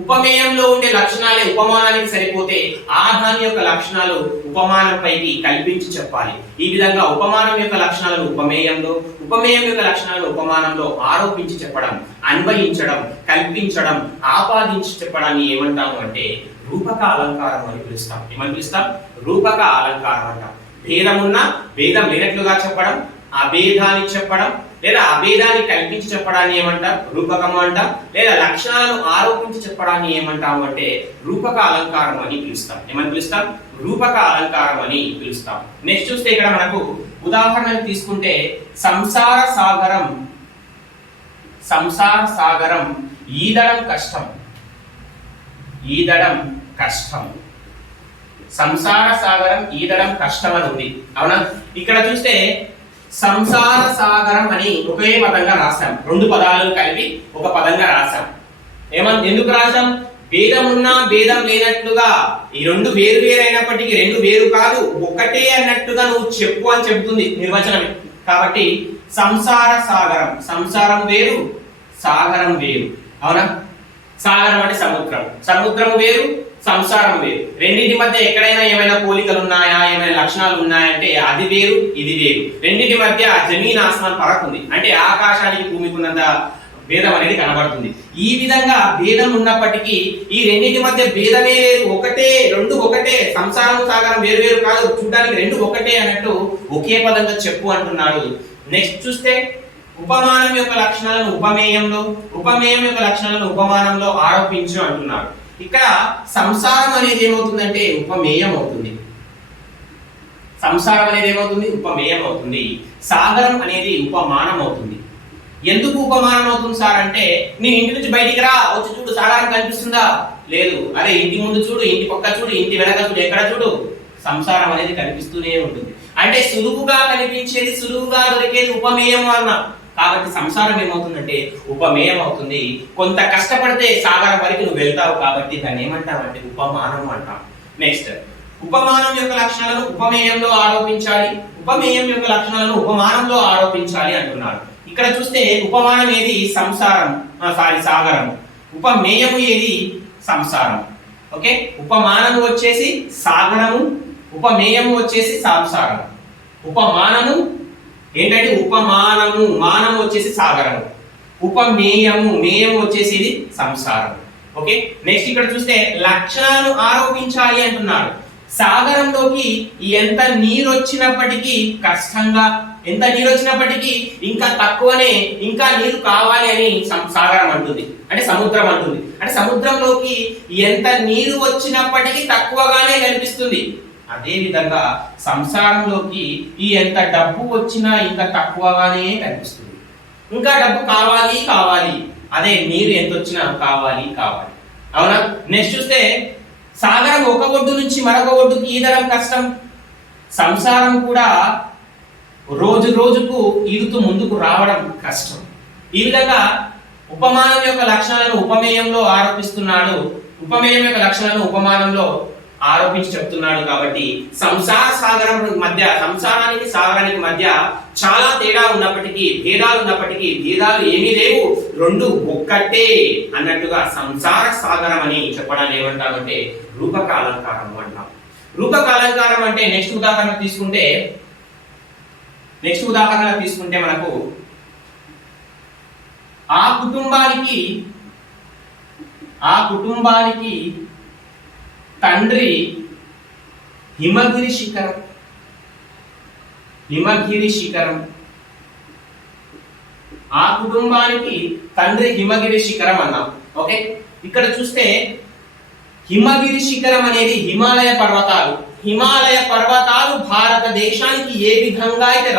ఉపమేయంలో ఉండే లక్షణాలే ఉపమానానికి సరిపోతే ఆ దాని యొక్క లక్షణాలు ఉపమానం పైకి కల్పించి చెప్పాలి. ఈ విధంగా ఉపమానం యొక్క లక్షణాలను ఉపమేయంలో, ఉపమేయం యొక్క లక్షణాలను ఉపమానంలో ఆరోపించి చెప్పడం, అన్వయించడం, కల్పించడం, ఆపాదించి చెప్పడాన్ని ఏమంటాము అంటే రూపక అలంకారం అని పిలుస్తాం. ఏమని పిలుస్తాం? రూపక అలంకారం అంటాం. భేదమున్నా భేదం లేనట్లుగా చెప్పడం, అభేదాన్ని చెప్పడం, లేదా అభేదాన్ని కల్పించి చెప్పడాన్ని ఏమంటాం? రూపకము అంటాం. లేదా లక్షణాలను ఆరోపించి చెప్పడాన్ని ఏమంటాము అంటే రూపక అలంకారం అని పిలుస్తాం. ఏమని పిలుస్తాం? రూపక అలంకారం అని పిలుస్తాం. నెక్స్ట్ చూస్తే ఇక్కడ మనకు ఉదాహరణలు తీసుకుంటే సంసార సాగరం ఈదడం కష్టం. సంసార సాగరం ఈదడం కష్టం అని ఉంది. అవునా? ఇక్కడ చూస్తే సంసార సాగరం అని ఒకే పదంగా రాశాం. రెండు పదాలను కలిపి ఒక పదంగా రాశాం. ఎందుకు రాసాం? భేదం ఉన్నా భేదం లేనట్లుగా, ఈ రెండు వేరు వేరు అయినప్పటికీ రెండు వేరు కాదు ఒకటే అన్నట్టుగా నువ్వు చెప్పు అని చెబుతుంది నిర్వచనమే. కాబట్టి సంసార సాగరం, సంసారం వేరు సాగరం వేరు, అవునా? సాగరం అంటే సముద్రం, సముద్రం వేరు సంసారం వేరు. రెండింటి మధ్య ఎక్కడైనా ఏమైనా పోలికలు ఉన్నాయా, ఏమైనా లక్షణాలు ఉన్నాయంటే అది వేరు ఇది వేరు. రెండింటి మధ్య జమీన్ ఆస్మాన్ ఫరక్ ఉంది, అంటే ఆకాశానికి భూమికి ఉన్నంత భేదం అనేది కనబడుతుంది. ఈ విధంగా భేదం ఉన్నప్పటికీ ఈ రెండింటి మధ్య భేదమే లేదు, ఒకటే, రెండు ఒకటే, సంసారం సాగరం వేరు వేరు కాదు, చూడడానికి రెండు ఒకటే అన్నట్టు ఒకే పదంగా చెప్పు అంటున్నాడు. నెక్స్ట్ చూస్తే ఉపమానం యొక్క లక్షణాలను ఉపమేయంలో, ఉపమేయం యొక్క లక్షణాలను ఉపమానంలో ఆరోపించు అంటున్నాడు. ఇక్కడ సంసారం అనేది ఏమవుతుందంటే ఉపమేయం అవుతుంది, సంసారం అనేది ఏమవుతుంది? ఉపమేయం అవుతుంది. సాగరం అనేది ఉపమానం అవుతుంది. ఎందుకు ఉపమానం అవుతుంది సార్ అంటే, నీ ఇంటి నుంచి బయటికి రా, వచ్చి చూడు సాగరం కనిపిస్తుందా? లేదు. అరే ఇంటి ముందు చూడు, ఇంటి పక్క చూడు, ఇంటి వెనక చూడు, ఎక్కడ చూడు, సంసారం అనేది కనిపిస్తూనే ఉంటుంది. అంటే సులువుగా కనిపించేది, సులువుగా దొరికేది ఉపమేయం వలన. కాబట్టి సంసారం ఏమవుతుందంటే ఉపమేయం అవుతుంది. కొంత కష్టపడితే సాగరం వరకు నువ్వు వెళ్తావు, కాబట్టి దాన్ని ఏమంటావంటే ఉపమానం అంటాం. నెక్స్ట్, ఉపమానం యొక్క లక్షణాలను ఉపమేయంలో ఆరోపించాలి, ఉపమేయం యొక్క లక్షణాలను ఉపమానంలో ఆరోపించాలి అంటున్నాడు. ఇక్కడ చూస్తే ఉపమానం ఏది? సంసారం, సాగరం. ఉపమేయము ఏది? సంసారం. ఓకే, ఉపమానము వచ్చేసి సాగరము, ఉపమేయము వచ్చేసి సంసారం. ఉపమానము ఏంటంటే ఉపమానము, మానము వచ్చేసి సాగరము, ఉపమేయము, మేయము వచ్చేసి ఇది సంసారం. ఓకే, నెక్స్ట్ ఇక్కడ చూస్తే లక్షణాలను ఆరోపించాలి అంటున్నాడు. సాగరంలోకి ఎంత నీరు వచ్చినప్పటికీ కష్టంగా, ఎంత నీరు వచ్చినప్పటికీ ఇంకా తక్కువనే, ఇంకా నీరు కావాలి అని సాగరం అంటుంది, అంటే సముద్రం అంటుంది. అంటే సముద్రంలోకి ఎంత నీరు వచ్చినప్పటికీ తక్కువగానే కనిపిస్తుంది. అదే విధంగా సంసారంలోకి ఎంత డబ్బు వచ్చినా ఇంకా తక్కువగానే కనిపిస్తుంది. ఇంకా డబ్బు కావాలి కావాలి, అదే నీరు ఎంత వచ్చినా కావాలి కావాలి, అవునా? నెక్స్ట్ చూస్తే సాగరం ఒక ఒడ్డు నుంచి మరొక ఒడ్డుకి ఈదడం కష్టం. సంసారం కూడా రోజు రోజుకు ఈదుతూ ముందుకు రావడం కష్టం. ఈ విధంగా ఉపమానం యొక్క లక్షణాలను ఉపమేయంలో ఆరోపిస్తున్నాడు, ఉపమేయం యొక్క లక్షణాలను ఉపమానంలో ఆరోపించి చెప్తున్నాడు. కాబట్టి సంసార సాగరం మధ్య, సంసారానికి సాగరానికి మధ్య చాలా తేడా ఉన్నప్పటికీ, భేదాలు ఉన్నప్పటికీ, భేదాలు ఏమీ లేవు, రెండు ఒక్కటే అన్నట్టుగా సంసార సాగరం అని చెప్పడాన్ని ఏమంటామంటే రూపక అలంకారం అంటాం. రూపక అలంకారం అంటే నెక్స్ట్ ఉదాహరణ తీసుకుంటే మనకు ఆ కుటుంబానికి తండ్రి హిమగిరి శిఖరం, ఆ కుటుంబానికి తండ్రి హిమగిరి శిఖరం అన్నాం. ఓకే, ఇక్కడ చూస్తే హిమగిరి శిఖరం అనేది హిమాలయ పర్వతాలు భారతదేశానికి ఏ విధంగా అయితే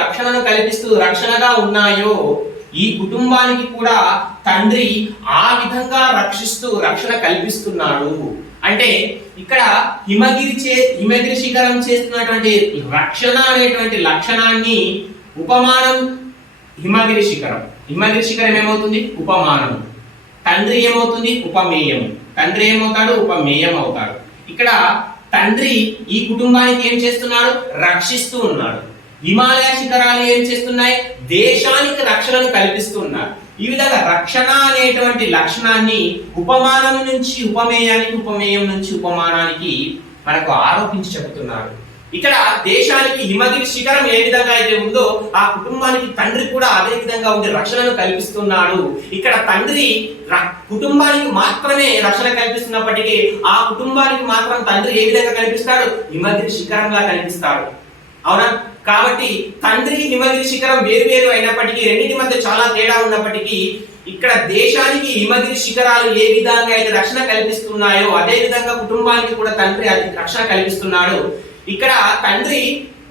రక్షణగా ఉన్నాయో, ఈ కుటుంబానికి కూడా తండ్రి ఆ విధంగా రక్షణ కల్పిస్తున్నాడు. అంటే ఇక్కడ హిమగిరి శిఖరం చేస్తున్నటువంటి రక్షణ అనేటువంటి లక్షణాన్ని ఉపమానం హిమగిరి శిఖరం ఏమవుతుంది? ఉపమానం. తండ్రి ఏమవుతుంది? ఉపమేయం. తండ్రి ఏమవుతాడు? ఉపమేయం అవుతాడు. ఇక్కడ తండ్రి ఈ కుటుంబానికి ఏం చేస్తున్నాడు? రక్షిస్తూ ఉన్నాడు. హిమాలయ శిఖరాలు ఏం చేస్తున్నాయి? దేశానికి రక్షణను కల్పిస్తున్నారు. ఈ విధంగా రక్షణ అనేటువంటి లక్షణాన్ని ఉపమానం నుంచి ఉపమేయానికి, ఉపమేయం నుంచి ఉపమానానికి మనకు ఆరోపించి చెబుతున్నారు. ఇక్కడ దేశానికి హిమగిరి శిఖరం ఏ విధంగా అయితే ఉందో, ఆ కుటుంబానికి తండ్రి కూడా అదే విధంగా ఉండి రక్షణను కల్పిస్తున్నాడు. ఇక్కడ తండ్రి కుటుంబానికి మాత్రమే రక్షణ కల్పిస్తున్నప్పటికీ, ఆ కుటుంబానికి మాత్రం తండ్రి ఏ విధంగా కనిపిస్తాడు? హిమగిరి శిఖరంగా కనిపిస్తాడు, అవునా? కాబట్టి తండ్రి హిమగిరి శిఖరం వేరు వేరు అయినప్పటికీ, రెండింటి మధ్య చాలా తేడా ఉన్నప్పటికీ, ఇక్కడ దేశానికి హిమగిరి శిఖరాలు ఏ విధంగా అయితే రక్షణ కల్పిస్తున్నాయో, అదే విధంగా కుటుంబానికి కూడా తండ్రి రక్షణ కల్పిస్తున్నాడు. ఇక్కడ తండ్రి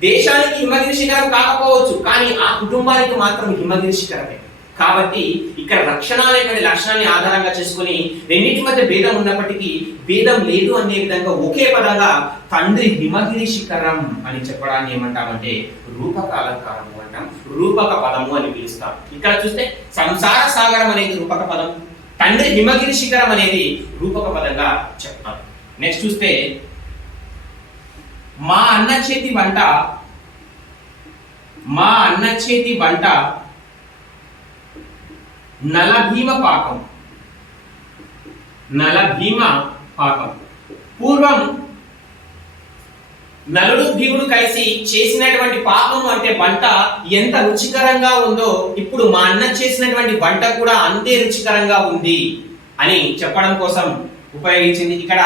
దేశానికి హిమగిరి శిఖరం కాకపోవచ్చు, కానీ ఆ కుటుంబానికి మాత్రం హిమగిరి శిఖరమే. కాబట్టి ఇక్కడ రక్షణ అనేటువంటి లక్షణాన్ని ఆధారంగా చేసుకుని రెండింటి మధ్య భేదం ఉన్నప్పటికీ భేదం లేదు అనే విధంగా ఒకే పదంగా తండ్రి హిమగిరి శిఖరం అని చెప్పడాన్ని ఏమంటామంటే రూపక అలంకారము అంటాం, రూపక పదము అని పిలుస్తాం. ఇక్కడ చూస్తే సంసార సాగరం అనేది రూపక పదం, తండ్రి హిమగిరి శిఖరం అనేది రూపక పదంగా చెప్తాం. నెక్స్ట్ చూస్తే మా అన్న చేతి వంట, మా అన్న చేతి వంట నలభీమ పాకం, నలభీమ పాకం. పూర్వం నలుడు భీముడు కలిసి చేసినటువంటి పాకం అంటే వంట ఎంత రుచికరంగా ఉందో ఇప్పుడు మా అన్న చేసినటువంటి వంట కూడా అంతే రుచికరంగా ఉంది అని చెప్పడం కోసం ఉపయోగించింది. ఇక్కడ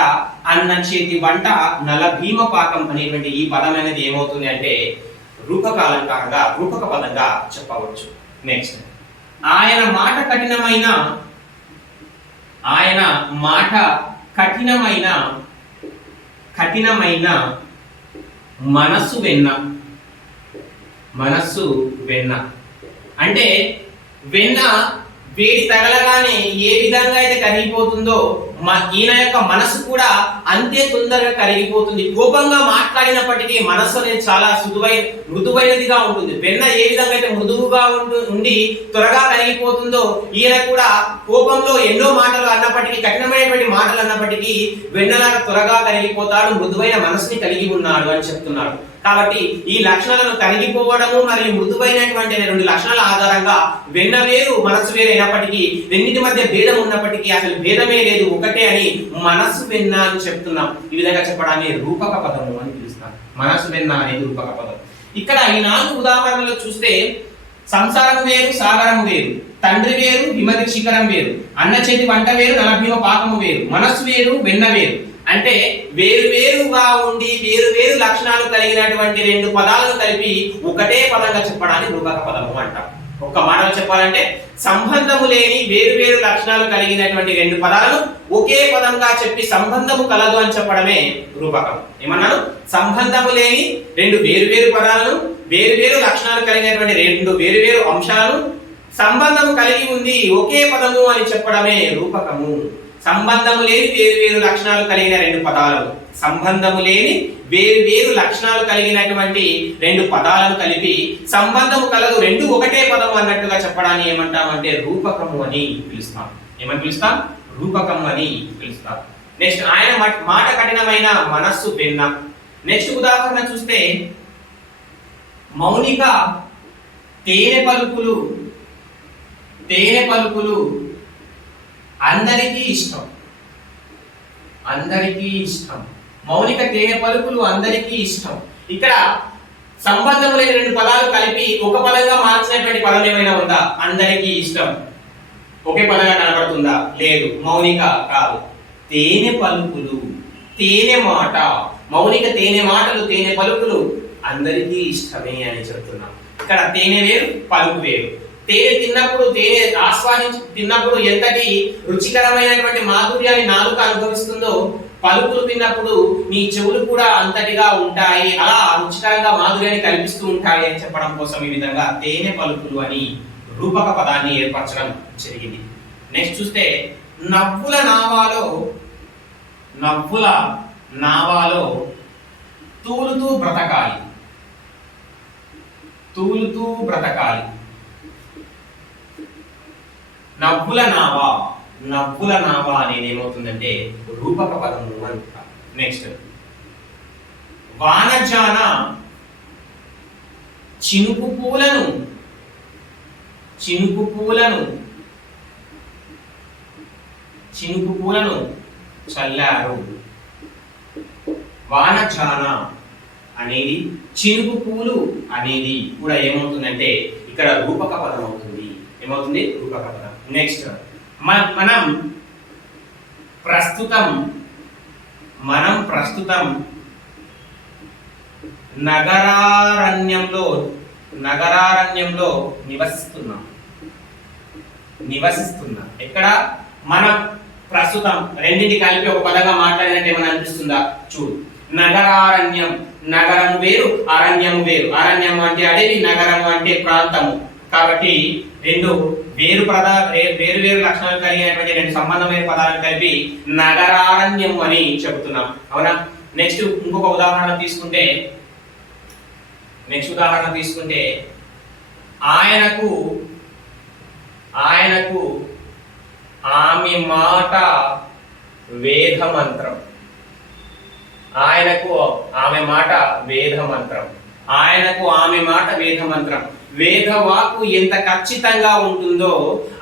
అన్న చేతి వంట నలభీమ పాకం అనేటువంటి ఈ పదం అనేది ఏమవుతుంది అంటే రూపక అలంకారంగా, రూపక పదంగా చెప్పవచ్చు. నెక్స్ట్ ఆయన మాట కఠినమైన, ఆయన మాట కఠినమైన, కఠినమైన మనస్సు వెన్న, మనస్సు వెన్న అంటే వెన్న వేడి తగలగానే ఏ విధంగా అయితే కరిగిపోతుందో ఈయన యొక్క మనసు కూడా అంతే తొందరగా కరిగిపోతుంది. కోపంగా మాట్లాడినప్పటికీ మనసు అనేది చాలా మృదువైనదిగా ఉంటుంది. వెన్న ఏ విధంగా అయితే మృదువుగా ఉండి త్వరగా కరిగిపోతుందో ఈయన కూడా కోపంలో ఎన్నో మాటలు అన్నప్పటికీ, కఠినమైనటువంటి మాటలు అన్నప్పటికీ వెన్నలాగా త్వరగా కరిగిపోతాడు, మృదువైన మనసుని కలిగి ఉన్నాడు అని చెప్తున్నాడు. కాబట్టి ఈ లక్షణాలను కరిగిపోవడము మరియు మృదువైనటువంటి రెండు లక్షణాల ఆధారంగా వెన్న వేరు మనసు వేరు అయినప్పటికీ రెండింటి మధ్య భేదం ఉన్నప్పటికీ అసలు భేదమే లేదు, ఒకటే అని మనసు వెన్న అని చెప్తున్నాం. ఈ విధంగా చెప్పడాన్ని రూపక పదము అని పిలుస్తాం. మనసు వెన్న అనేది రూపక పదం. ఇక్కడ ఈ 4 ఉదాహరణలు చూస్తే సంసారం వేరు, సాగరం వేరు, తండ్రి వేరు, హిమగిరి శిఖరం వేరు, అన్న చేతి వంట వేరు, నలభీమ పాకము వేరు, మనసు వేరు, వెన్న వేరు. అంటే వేరు వేరుగా ఉండి వేరు వేరు లక్షణాలు కలిగినటువంటి రెండు పదాలను కలిపి ఒకటే పదంగా చెప్పడానికి రూపక పదము అంటాం. ఒక్క మాటలో చెప్పాలంటే సంబంధము లేని వేరు వేరు లక్షణాలు కలిగినటువంటి రెండు పదాలను ఒకే పదంగా చెప్పి సంబంధము కలదు అని చెప్పడమే రూపకం. ఏమన్నాను? సంబంధము లేని రెండు వేరు వేరు పదాలను, వేరు వేరు లక్షణాలు కలిగినటువంటి రెండు వేరు వేరు అంశాలను సంబంధము కలిగి ఉంది ఒకే పదము అని చెప్పడమే రూపకము. సంబంధము లేని వేరు వేరు లక్షణాలు కలిగిన రెండు పదాలు, సంబంధము లేని వేరు వేరు లక్షణాలు కలిగినటువంటి రెండు పదాలను కలిపి సంబంధము కలదు రెండు ఒకటే పదము అన్నట్టుగా చెప్పడాన్ని ఏమంటామంటే రూపకము అని పిలుస్తాం. ఏమని పిలుస్తాం? రూపకము అని పిలుస్తాం. నెక్స్ట్ ఆయన మాట కఠినమైన మనస్సు వెన్న. నెక్స్ట్ ఉదాహరణ చూస్తే మౌనిక తేనె పలుకులు, తేనె పలుకులు అందరికీ ఇష్టం, అందరికీ ఇష్టం. మౌనిక తేనె పలుకులు అందరికీ ఇష్టం. ఇక్కడ సంబంధం లేని రెండు పదాలు కలిపి ఒక పదంగా మార్చినటువంటి పదం ఏమైనా ఉందా? అందరికీ ఇష్టం ఒకే పదంగా కనబడుతుందా? లేదు. మౌనిక కాదు, తేనె పలుకులు, తేనె మాట. మౌనిక తేనె మాటలు, తేనె పలుకులు అందరికీ ఇష్టమే అని చెప్తున్నాం. ఇక్కడ తేనె వేరు, పలుకు వేరు. తేనె తిన్నప్పుడు, తేనె ఆస్వాదించి తిన్నప్పుడు ఎంతటి రుచికరమైనటువంటి మాధుర్యాన్ని నాలుక అనుభవిస్తుందో పలుకులు తిన్నప్పుడు నీ చెవులు కూడా అంతటిగా ఉంటాయి, అలా రుచికరంగా మాధుర్యాన్ని కల్పిస్తూ ఉంటాయి అని చెప్పడం కోసం ఈ విధంగా తేనె పలుకులు అని రూపక పదాన్ని ఏర్పరచడం జరిగింది. నెక్స్ట్ చూస్తే నవ్వుల నావాలో, నవ్వుల నావాలో తూలుతూ బ్రతకాలి, తూలుతూ బ్రతకాలి. నవ్వుల నావా, నవ్వుల నావా అనేది ఏమవుతుందంటే రూపక పదము అంటారు. నెక్స్ట్ వానజాన చినుకు పూలను, చినుకు పూలను, చినుకు పూలను చల్లారు. వానజాన అనేది చినుకు పూలు అనేది కూడా ఏమవుతుందంటే ఇక్కడ రూపక పదం అవుతుంది. ఏమవుతుంది? రూపక పదం. నెక్స్ట్ మనం ప్రస్తుతం నగరారణ్యంలో నివసిస్తున్నాం. ఎక్కడ? మనం ప్రస్తుతం రెండింటి కలిపి ఒక పదంగా మాట్లాడినట్టు ఏమైనా అనిపిస్తుందా? చూడు. నగరారణ్యం, నగరం వేరు, అరణ్యం వేరు. అరణ్యం అంటే అడవి, నగరం అంటే ప్రాంతము. కాబట్టి రెండు వేరు వేరు లక్షణాలు కలిగినటువంటి రెండు సంబంధమైన పదాలను కలిపి నగరారణ్యం అని చెబుతున్నాం. అవునా? నెక్స్ట్ ఇంకొక ఉదాహరణ తీసుకుంటే ఆయనకు ఆమె మాట వేద మంత్రం. ఆయనకు ఆమె మాట వేద మంత్రం. ఆయనకు ఆమె మాట వేద మంత్రం. వేదవాక్కు ఎంత ఖచ్చితంగా ఉంటుందో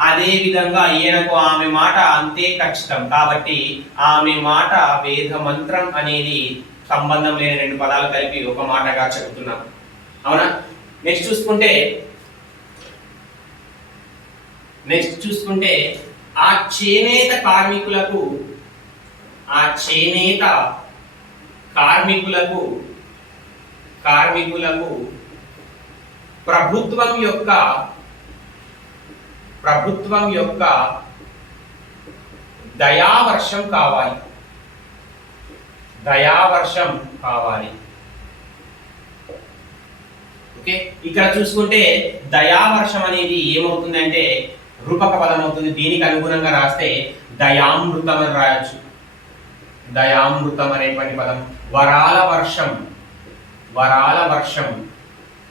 అదే విధంగా ఈయనకు ఆమె మాట అంతే ఖచ్చితం. కాబట్టి ఆమె మాట వేద మంత్రం అనేది సంబంధం లేని రెండు పదాలు కలిపి ఒక మాటగా చెబుతున్నాం. అవునా? నెక్స్ట్ చూసుకుంటే ఆ చేనేత కార్మికులకు ప్రభుత్వం యొక్క దయావర్షం కావాలి. ఓకే, ఇక్కడ చూసుకుంటే దయావర్షం అనేది ఏమవుతుందంటే రూపక పదం అవుతుంది. దీనికి అనుగుణంగా రాస్తే దయామృతం అని రాయొచ్చు. దయామృతం అనేటువంటి పదం.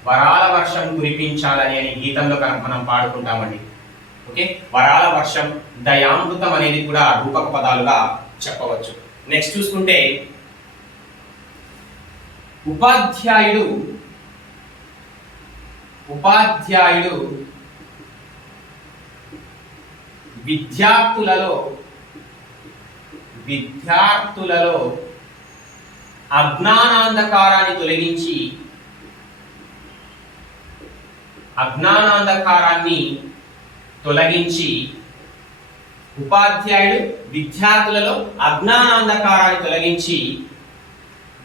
వరాల వర్షం కురిపించాలని అని గీతంలో మనం పాడుకుంటామండి. ఓకే, వరాల వర్షం, దయామృతం అనేది కూడా రూపక పదాలుగా చెప్పవచ్చు. నెక్స్ట్ చూసుకుంటే ఉపాధ్యాయుడు విద్యార్థులలో అజ్ఞానాంధకారాన్ని తొలగించి ఉపాధ్యాయుడు విద్యార్థులలో అజ్ఞానాంధకారాన్ని తొలగించి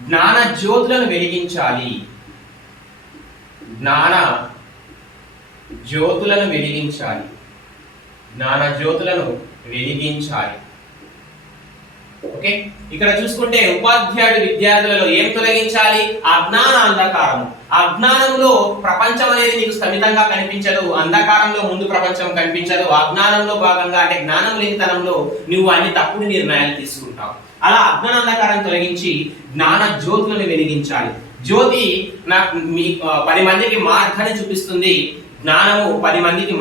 జ్ఞాన జ్యోతులను వెలిగించాలి. ఓకే, ఇక్కడ చూసుకుంటే ఉపాధ్యాయుడు విద్యార్థులలో ఏం తొలగించాలి? అజ్ఞానాంధకారం. అజ్ఞానంలో ప్రపంచం అనేది నీకు స్థమితంగా కనిపించదు. అంధకారంలో ముందు ప్రపంచం కనిపించదు. అజ్ఞానంలో భాగంగా అంటే జ్ఞానం లేనితనంలో నువ్వు అన్ని తప్పుడు నిర్ణయాలు తీసుకుంటావు. అలా అజ్ఞానాంధకారం తొలగించి జ్ఞాన జ్యోతులను వెలిగించాలి. జ్యోతి 10 మందికి మార్గాన్ని చూపిస్తుంది. జ్ఞానము 10 మందికి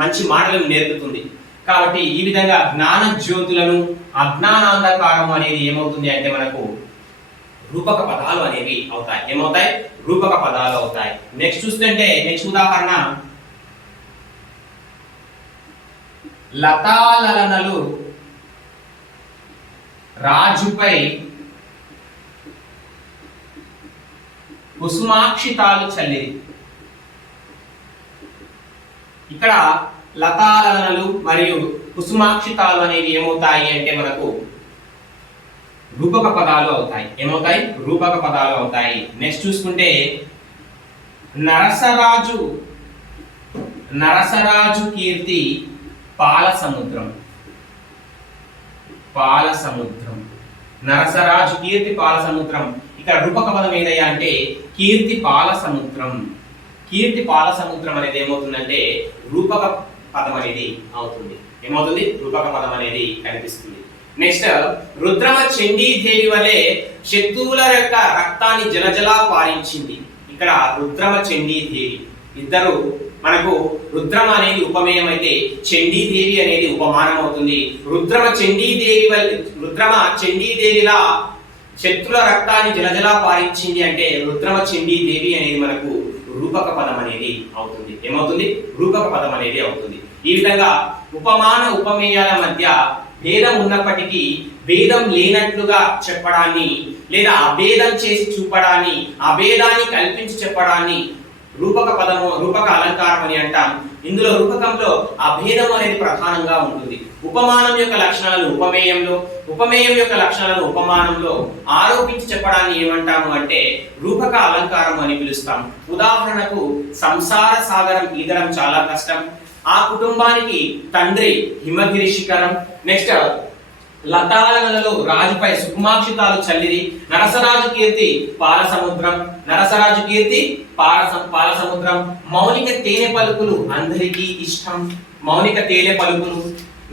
మంచి మాటలను నేర్పుతుంది. కాబట్టి ఈ విధంగా జ్ఞాన జ్యోతులను, అజ్ఞానాంధకారం అనేది ఏమవుతుంది అంటే మనకు రూపక పదాలు అనేవి అవుతాయి. ఏమవుతాయి? రూపక పదాలు అవుతాయి. నెక్స్ట్ చూస్తుంటే నెక్స్ట్ ఉదాహరణ లతాలలనలు రాజుపై కుసుమాక్షితాలు చల్లిరి. ఇక్కడ లతాలలనలు మరియు కుసుమాక్షితాలు అనేవి ఏమవుతాయి అంటే మనకు రూపక పదాలు అవుతాయి. ఏమవుతాయి? రూపక పదాలు అవుతాయి. నెక్స్ట్ చూసుకుంటే నరసరాజు కీర్తి పాల సముద్రం. నరసరాజు కీర్తి పాల సముద్రం. ఇక్కడ రూపక పదం ఏదయ్యా అంటే కీర్తి పాల సముద్రం. కీర్తి పాల సముద్రం అనేది ఏమవుతుందంటే రూపక పదం అనేది అవుతుంది. ఏమవుతుంది? రూపక పదం అనేది కనిపిస్తుంది. నెక్స్ట్ రుద్రమ చండీదేవి వలె శత్రువుల యొక్క రక్తాన్ని జలజలా పారించింది. ఇక్కడ రుద్రమ చండీదేవి ఇద్దరు మనకు రుద్రమ అనేది ఉపమేయం అయితే చండీదేవి అనేది ఉపమానం అవుతుంది. రుద్రమ చండీదేవిలా శత్రుల రక్తాన్ని జలజలా పారించింది అంటే రుద్రమ చండీదేవి అనేది మనకు రూపక పదం అనేది అవుతుంది. ఏమవుతుంది? రూపక పదం అనేది అవుతుంది. ఈ విధంగా ఉపమాన ఉపమేయాల మధ్య భేదం ఉన్నప్పటికీ భేదం లేనట్లుగా చెప్పడాన్ని లేదా అభేదం చేసి చూపడాన్ని, అభేదాన్ని కల్పించి చెప్పడాన్ని రూపక పదము, రూపక అలంకారం అని అంటాం. ఇందులో రూపకంలో అభేదం అనేది ప్రధానంగా ఉంటుంది. ఉపమానం యొక్క లక్షణాలను ఉపమేయంలో, ఉపమేయం యొక్క లక్షణాలను ఉపమానంలో ఆరోపించి చెప్పడాన్ని ఏమంటాము అంటే రూపక అలంకారం అని పిలుస్తాం. ఉదాహరణకు సంసార సాగరం ఈదడం చాలా కష్టం. ఆ కుటుంబానికి తండ్రి హిమగిరి శిఖరం. నెక్స్ట్ లతాలనలలో రాజుపై సుకుమాక్షితాలు చల్లిరి. నరసరాజు కీర్తి పాల సముద్రం. నరసరాజు కీర్తి పాల సముద్రం. మౌనిక తేనె పలుకులు అందరికీ ఇష్టం. మౌనిక తేనె పలుకులు.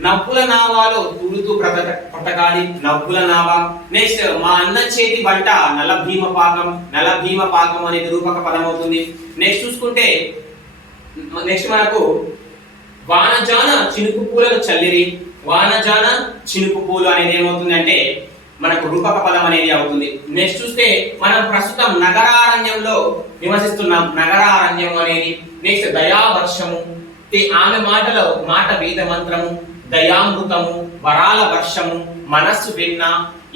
నవ్వుల నావాలో తుడుతూ బ్రతకాలి. నవ్వుల నావా. నెక్స్ట్ మా అన్న చేతి వంట నలభీమ పాకం. నలభీమ పాకం అనేది రూపక పదం అవుతుంది. నెక్స్ట్ చూసుకుంటే నెక్స్ట్ మనకు వానజాన చినుకు పూలను చల్లిరి. వానజాన చినుకు పూలు అనేది ఏమవుతుందంటే మనకు రూపక పదం అనేది అవుతుంది. నెక్స్ట్ చూస్తే మనం ప్రస్తుతం నగరారణ్యంలో నివసిస్తున్నాం. నగరారణ్యం అనేది. నెక్స్ట్ దయావర్షము, ఆమె మాటలో మాట వేద మంత్రము, దయామృతము, వరాల వర్షము, మనస్సు వెన్న,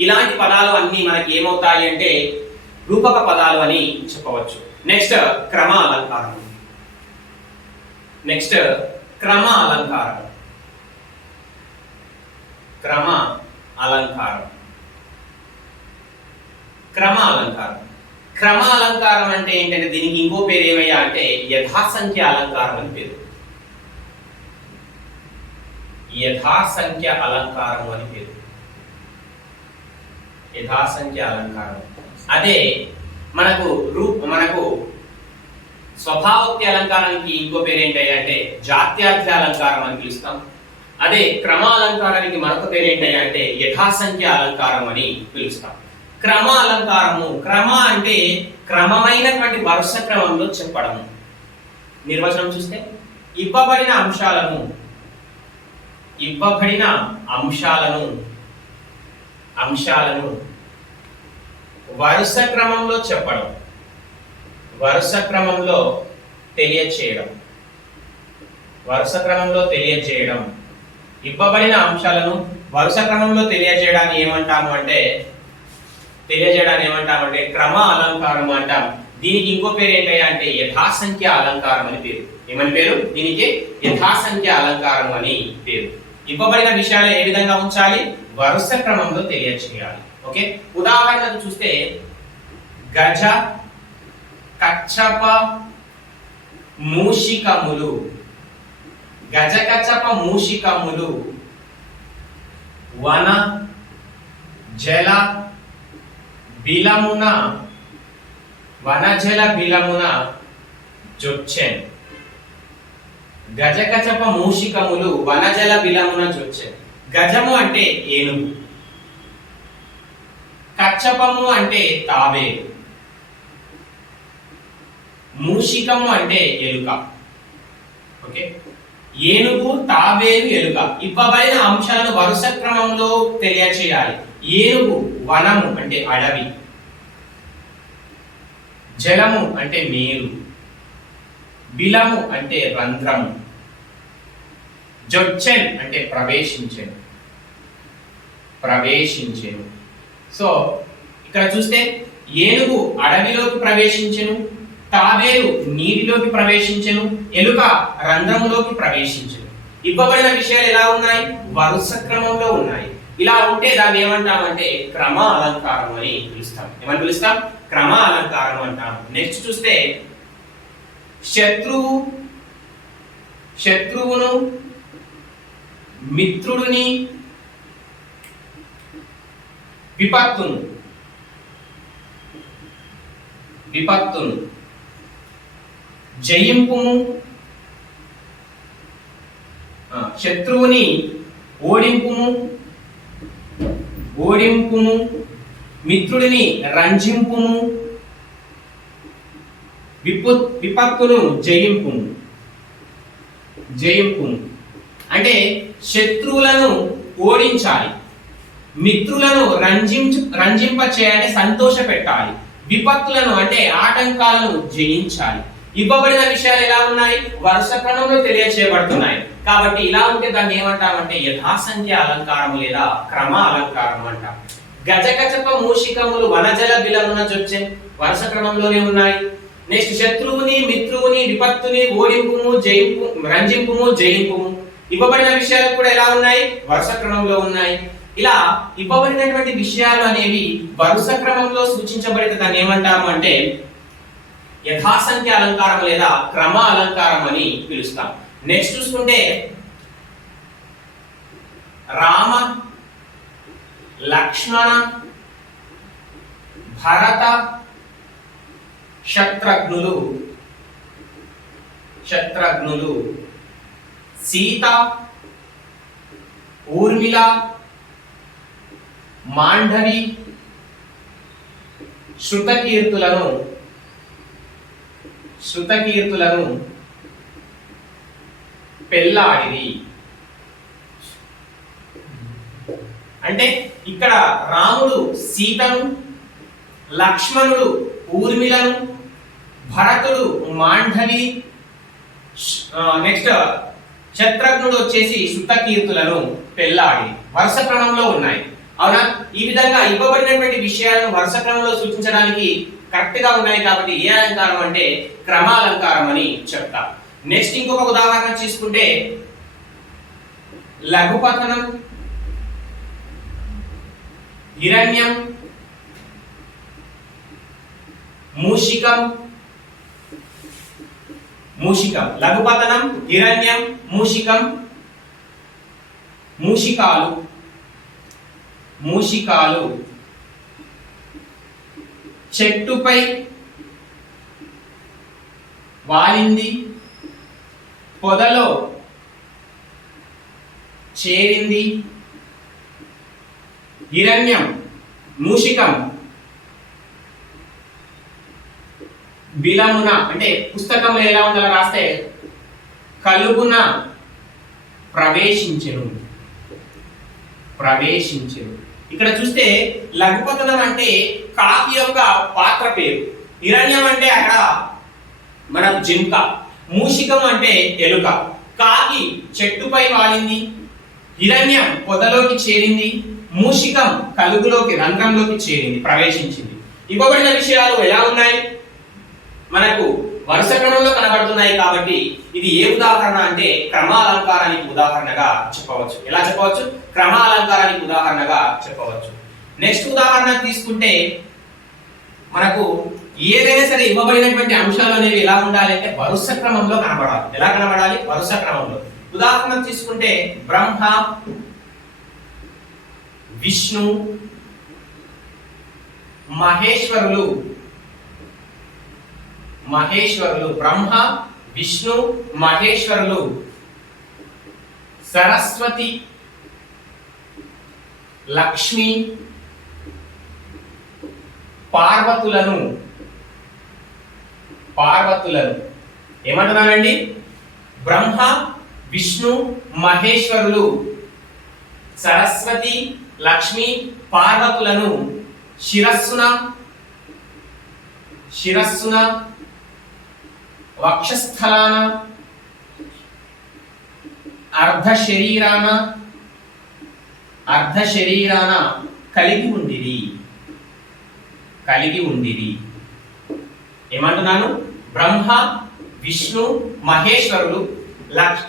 ఇలాంటి పదాలు అన్ని మనకి ఏమవుతాయి అంటే రూపక పదాలు అని చెప్పవచ్చు. నెక్స్ట్ క్రమ అలంకారం. నెక్స్ట్ క్రమ అలంకారం. క్రమ అలంకారం. క్రమ అలంకారం. క్రమ అలంకారం అంటే ఏంటంటే దీనికి ఇంకో పేరు ఏమయ్యా అంటే యథాసంఖ్య అలంకారం అని పేరు. యథాసంఖ్య అలంకారం అని పేరు. యథాసంఖ్య అలంకారం. అదే మనకు స్వభావోక్తి అలంకారానికి ఇంకో పేరు ఏంటంటే జాత్యార్థ అలంకారం అని పిలుస్తాం. అదే క్రమ అలంకారానికి మరొక పేరు ఏంటంటే యథాసంఖ్య అలంకారం అని పిలుస్తాం. క్రమ అలంకారము, క్రమ అంటే క్రమమైనటువంటి వరుస క్రమంలో చెప్పడము. నిర్వచనం చూస్తే ఇవ్వబడిన అంశాలను వరుస క్రమంలో చెప్పడం, వరుస క్రమంలో తెలియచేయడం. ఇవ్వబడిన అంశాలను వరుస క్రమంలో తెలియజేయడాన్ని ఏమంటాము అంటే క్రమ అలంకారం అంటాం. దీనికి ఇంకో పేరు ఏంటంటే యథాసంఖ్య అలంకారం అని పేరు. ఏమని పేరు? దీనికి యథాసంఖ్య అలంకారం అని పేరు. ఇవ్వబడిన విషయాలు ఏ విధంగా ఉంచాలి? వరుస క్రమంలో తెలియచేయాలి. ఓకే, ఉదాహరణకు చూస్తే గజ కచ్చప మూషికములు. గజ కచ్చప మూషికములు వన జల బిలమున జొచ్చెన్. గజకచప మూషికములు వనజల బిలమున జొచ్చెన్. గజము అంటే ఏనుగు, కచ్చపము అంటే తాబేలు, మూషికము అంటే ఎలుక. ఓకే, ఏనుగు, తాబేలు, ఎలుక. ఇవ్వబడిన అంశాలను వరుస క్రమంలో తెలియచేయాలి. ఏనుగు వనము అంటే అడవి, జలము అంటే మేలు, బిలము అంటే రంధ్రము, జొచ్చెన్ అంటే ప్రవేశించెను. సో ఇక్కడ చూస్తే ఏనుగు అడవిలోకి ప్రవేశించెను, తాబేలు నీటిలోకి ప్రవేశించెను, ఎలుక రంధ్రములోకి ప్రవేశించెను. ఇవ్వబడిన విషయాలు ఎలా ఉన్నాయి? వరుస క్రమంలో ఉన్నాయి. ఇలా ఉంటే దాన్ని ఏమంటామంటే క్రమ అలంకారం అని పిలుస్తాం. ఏమని పిలుస్తాం? క్రమ అలంకారం అంటాం. నెక్స్ట్ చూస్తే శత్రువును, మిత్రుడిని, విపత్తును, జయింపుము. శత్రువుని ఓడింపుము, మిత్రుడిని రంజింపుము, విపత్తును జయింపుము. అంటే శత్రువులను ఓడించాలి, మిత్రులను రంజింప చేయాలి, సంతోష పెట్టాలి, విపత్తులను అంటే ఆటంకాలను జయించాలి. ఇవ్వబడిన విషయాలు ఎలా ఉన్నాయి? వరుస క్రమంలో తెలియచేయబడుతున్నాయి. కాబట్టి ఇలా ఉంటే దాన్ని ఏమంటామంటే యథాసంఖ్య అలంకారము లేదా క్రమ అలంకారం అంటాం. గజకచప మూషికములు వనజల బిలమున జొచ్చెన్, వరుస క్రమంలోనే ఉన్నాయి. నెక్స్ట్ శత్రువుని, మిత్రువుని, విపత్తుని ఓడింపుము, రంజింపుము, జయింపుము. ఇవ్వబడిన విషయాలు కూడా ఎలా ఉన్నాయి? వరుస క్రమంలో ఉన్నాయి. ఇలా ఇవ్వబడినటువంటి విషయాలు అనేవి వరుస క్రమంలో సూచించబడితే దాన్ని ఏమంటాము అంటే యథాసంఖ్య అలంకారం లేదా క్రమ అలంకారం అని పిలుస్తాం. నెక్స్ట్ చూసుకుంటే రామ, లక్ష్మణ, భరత, శత్రుఘ్నులు, సీత, ఊర్మిళ, మాండవి, శృతకీర్తులను పెళ్ళాడిరి. అంటే ఇక్కడ రాముడు సీతను, లక్ష్మణుడు ఊర్మిళను, భరతుడు మాండవి, నెక్స్ట్ శత్రుఘ్నుడు వచ్చేసి శృతకీర్తులను పెళ్ళాడి. వరుస క్రమంలో ఉన్నాయి. అవునా? ఈ విధంగా ఇవ్వబడినటువంటి విషయాలను వరుస క్రమంలో సూచించడానికి కరెక్ట్ గా ఉన్నాయి కాబట్టి ఏ అలంకారం అంటే క్రమాలంకారం అని చెప్తాం. నెక్స్ట్ ఇంకొక ఉదాహరణ తీసుకుంటే లఘుపతనం, హిరణ్యం, మూషికం. లఘుపతనం, హిరణ్యం, మూషికం. మూషికాలు చెట్టుపై వాలింది, పొదలో చేరింది. హిరణ్యం, మూషికం బిలమున అంటే పుస్తకంలో ఎలా ఉండాలో రాస్తే కలుగున ప్రవేశించెను. ఇక్కడ చూస్తే లఘుపతనం అంటే కాకి యొక్క పాత్ర పేరు, హిరణ్యం అంటే అక్కడ మనకు జింక, మూషికం అంటే ఎలుక. కాకి చెట్టుపై వాలింది, హిరణ్యం పొదలోకి చేరింది, మూషికం కలుగులోకి రంధ్రంలోకి చేరింది, ప్రవేశించింది. ఇవ్వబడిన విషయాలు ఎలా ఉన్నాయి? మనకు వరుస క్రమంలో కనబడుతున్నాయి కాబట్టి ఇది ఏ ఉదాహరణ అంటే క్రమాలంకారానికి ఉదాహరణగా చెప్పవచ్చు. ఎలా చెప్పవచ్చు? క్రమాలంకారానికి ఉదాహరణగా చెప్పవచ్చు. నెక్స్ట్ ఉదాహరణ తీసుకుంటే మనకు ఏదైనా సరే ఇవ్వబడినటువంటి అంశాలు అనేవి ఎలా ఉండాలి అంటే వరుస క్రమంలో కనబడాలి. ఎలా కనబడాలి? వరుస క్రమంలో. ఉదాహరణ తీసుకుంటే బ్రహ్మ, విష్ణు, మహేశ్వరులు. బ్రహ్మ, విష్ణు, మహేశ్వరులు. సరస్వతి, లక్ష్మి, పార్వతులను. ఏమంటున్నానండి? బ్రహ్మ, విష్ణు, మహేశ్వరులు, సరస్వతి, లక్ష్మి, పార్వతులను శిరస్సున, వక్షస్థలాన, అర్ధ శరీరాన కలిగి ఉండిరి. ఏమంటున్నాను? బ్రహ్మ, విష్ణు, మహేశ్వరులు,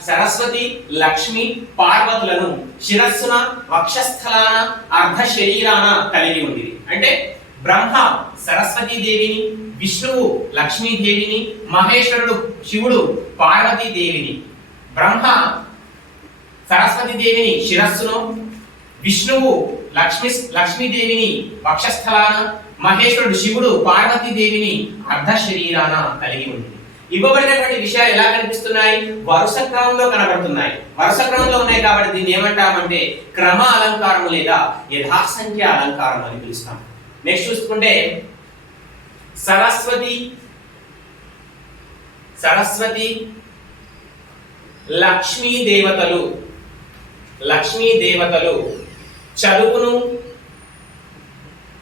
సరస్వతి, లక్ష్మి, పార్వతులను శిరస్సున, వక్షస్థలాన, అర్ధ శరీరాన కలిగి ఉండిరి. అంటే బ్రహ్మ సరస్వతీ దేవిని, విష్ణువు లక్ష్మీదేవిని, మహేశ్వరుడు శివుడు పార్వతీదేవిని. బ్రహ్మ సరస్వతీ దేవిని శిరస్సును, విష్ణువు లక్ష్మీదేవిని వక్షస్థలాన, మహేశ్వరుడు శివుడు పార్వతీదేవిని అర్ధ శరీరాన కలిగి ఉంది. ఇవ్వబడినటువంటి విషయాలు ఎలా కనిపిస్తున్నాయి? వరుస క్రమంలో కనబడుతున్నాయి. వరుస క్రమంలో ఉన్నాయి కాబట్టి దీన్ని ఏమంటామంటే క్రమ అలంకారం లేదా యథాసంఖ్య అలంకారం అని పిలుస్తాం. నెక్స్ట్ చూసుకుంటే సరస్వతి, లక్ష్మీ దేవతలు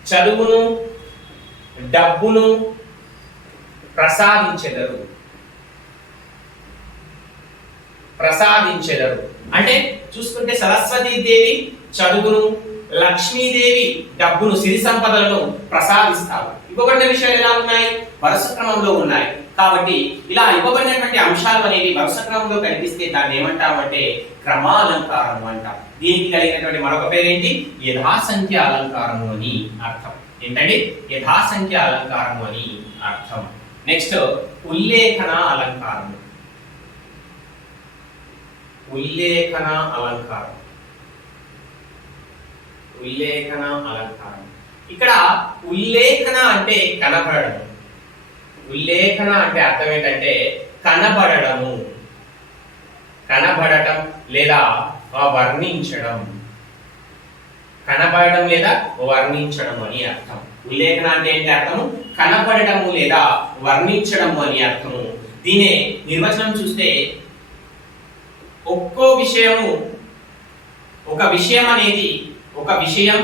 చదువును, డబ్బును ప్రసాదించెదరు. అంటే చూసుకుంటే సరస్వతీ దేవి చదువును, లక్ష్మీదేవి డబ్బును, సిరి సంపదలను ప్రసాదిస్తారు. ఇవ్వబడిన విషయాలు ఎలా ఉన్నాయి? వరుస క్రమంలో ఉన్నాయి. కాబట్టి ఇలా ఇవ్వబడినటువంటి అంశాలు అనేవి వరుస క్రమంలో కనిపిస్తే దాన్ని ఏమంటామంటే క్రమాలంకారము అంటాం. దీనికి కలిగినటువంటి మరొక పేరేంటి? యథాసంఖ్య అలంకారము అని అర్థం. ఏంటండి? యథాసంఖ్య అలంకారము అని అర్థం. నెక్స్ట్ ఉల్లేఖన అలంకారము. ఉల్లేఖన అలంకారం. ఇక్కడ ఉల్లేఖన అంటే కనబడడం. ఉల్లేఖన అంటే అర్థం ఏంటంటే కనబడటం లేదా వర్ణించడం. కనబడడం లేదా వర్ణించడం అని అర్థం. ఉల్లేఖన అంటే ఏంటి అర్థము? కనబడటము లేదా వర్ణించడము అని అర్థము. దీనే నిర్వచనం చూస్తే ఒక్కో విషయము, ఒక విషయం అనేది ఒక విషయం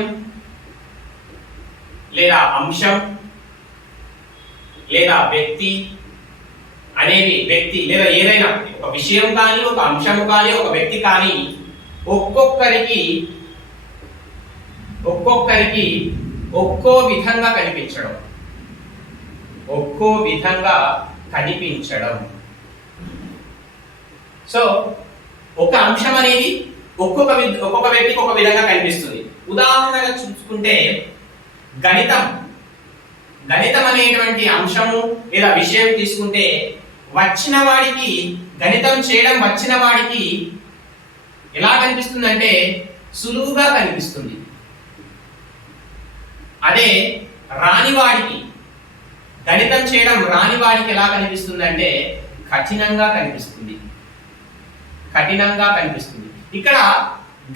లేదా అంశం లేదా వ్యక్తి అనేవి, వ్యక్తి లేదా ఏదైనా ఒక విషయం కానీ ఒక అంశం కానీ ఒక వ్యక్తి కానీ ఒక్కొక్కరికి ఒక్కో విధంగా కనిపించడం, ఒక్కో విధంగా కనిపించడం. సో ఒక అంశం అనేది ఒక్కొక్క వ్యక్తికి ఒక విధంగా కనిపిస్తుంది. ఉదాహరణగా చూసుకుంటే గణితం అనేటువంటి అంశము లేదా విషయం తీసుకుంటే వచ్చిన వాడికి, గణితం చేయడం వచ్చిన వాడికి ఎలా కనిపిస్తుంది అంటే సులువుగా కనిపిస్తుంది. అదే రానివాడికి, గణితం చేయడం రాని వాడికి ఎలా కనిపిస్తుంది అంటే కఠినంగా కనిపిస్తుంది. ఇక్కడ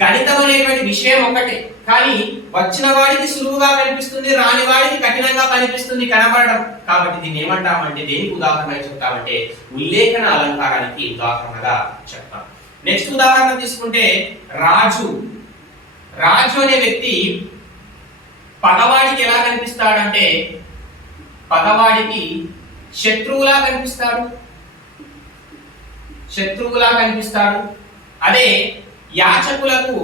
గణితం అనేటువంటి విషయం ఒకటే, కానీ వచ్చిన వాడికి సులువుగా కనిపిస్తుంది, రాని వాడికి కఠినంగా కనిపిస్తుంది కనబడడం. కాబట్టి దీన్ని ఏమంటామంటే, దేనికి ఉదాహరణ చెప్తామంటే ఉల్లేఖన అలంకారానికి ఉదాహరణగా చెప్తాం. నెక్స్ట్ ఉదాహరణ తీసుకుంటే రాజు అనే వ్యక్తి పగవాడికి ఎలా కనిపిస్తాడంటే పగవాడికి శత్రువులా కనిపిస్తాడు. అదే యాచకులకు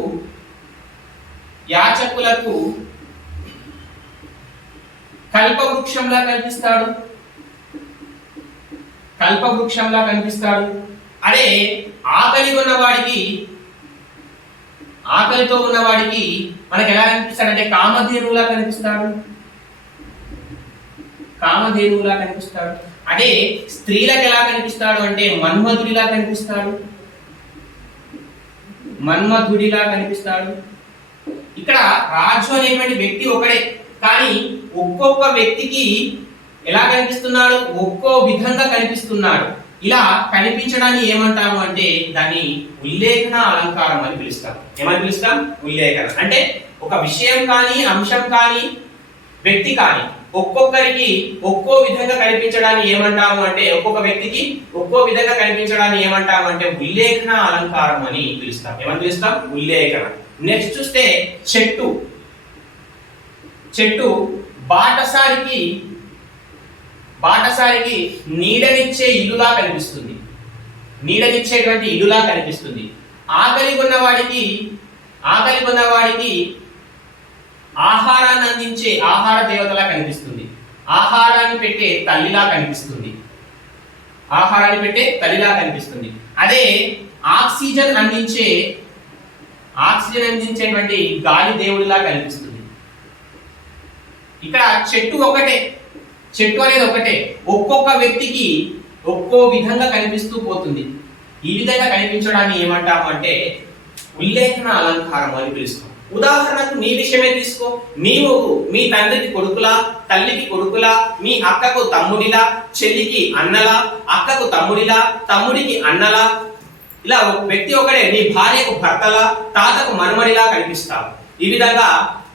కల్పవృక్షంలా కనిపిస్తాడు. అదే ఆకలితో ఉన్నవాడికి మనకి ఎలా కనిపిస్తాడంటే కామధేనువులా కనిపిస్తాడు. అదే స్త్రీలకు ఎలా కనిపిస్తాడు అంటే మన్మధుడిలా కనిపిస్తాడు. ఇక్కడ రాజు అనేటువంటి వ్యక్తి ఒకడే, కానీ ఒక్కొక్క వ్యక్తికి ఎలా కనిపిస్తున్నాడు, ఒక్కో విధంగా కనిపిస్తున్నాడు. ఇలా కనిపించడాన్ని ఏమంటాము అంటే దాన్ని ఉల్లేఖన అలంకారం అని పిలుస్తాం. ఏమని పిలుస్తాం? ఉల్లేఖన. అంటే ఒక విషయం కానీ అంశం కానీ వ్యక్తి కానీ ఒక్కొక్కరికి ఒక్కో విధంగా కనిపించడాన్ని ఏమంటాము అంటే, ఒక్కొక్క వ్యక్తికి ఒక్కో విధంగా కనిపించడాన్ని ఏమంటాము అంటే ఉల్లేఖన అలంకారం అని పిలుస్తాం. ఏమని పిలుస్తాం? ఉల్లేఖన. నెక్స్ట్ చూస్తే చెట్టు బాటసారికి నీడనిచ్చేటువంటి ఇల్లులా కనిపిస్తుంది. ఆకలి కొన్నవాడికి ఆహారాన్ని అందించే ఆహార దేవతలా కనిపిస్తుంది. ఆహారాన్ని పెట్టే తల్లిలా కనిపిస్తుంది. అదే ఆక్సిజన్ అందించేటువంటి గాలి దేవుడిలా కనిపిస్తుంది. ఇక్కడ చెట్టు అనేది ఒకటే, ఒక్కొక్క వ్యక్తికి ఒక్కో విధంగా కనిపిస్తూ పోతుంది. ఈ విధంగా కనిపించడాన్ని ఏమంటాము అంటే ఉల్లేఖన అలంకారం అని పిలుస్తాం. ఉదాహరణకు నీ విషయమే తీసుకో. నీవు మీ తండ్రికి కొడుకులా, తల్లికి కొడుకులా, మీ అక్కకు తమ్ముడిలా, చెల్లికి అన్నలా, అక్కకు తమ్ముడిలా, తమ్ముడికి అన్నలా, ఇలా వ్యక్తి ఒకడే. నీ భార్యకు భర్తలా, తాతకు మనమడిలా కనిపిస్తావు. ఈ విధంగా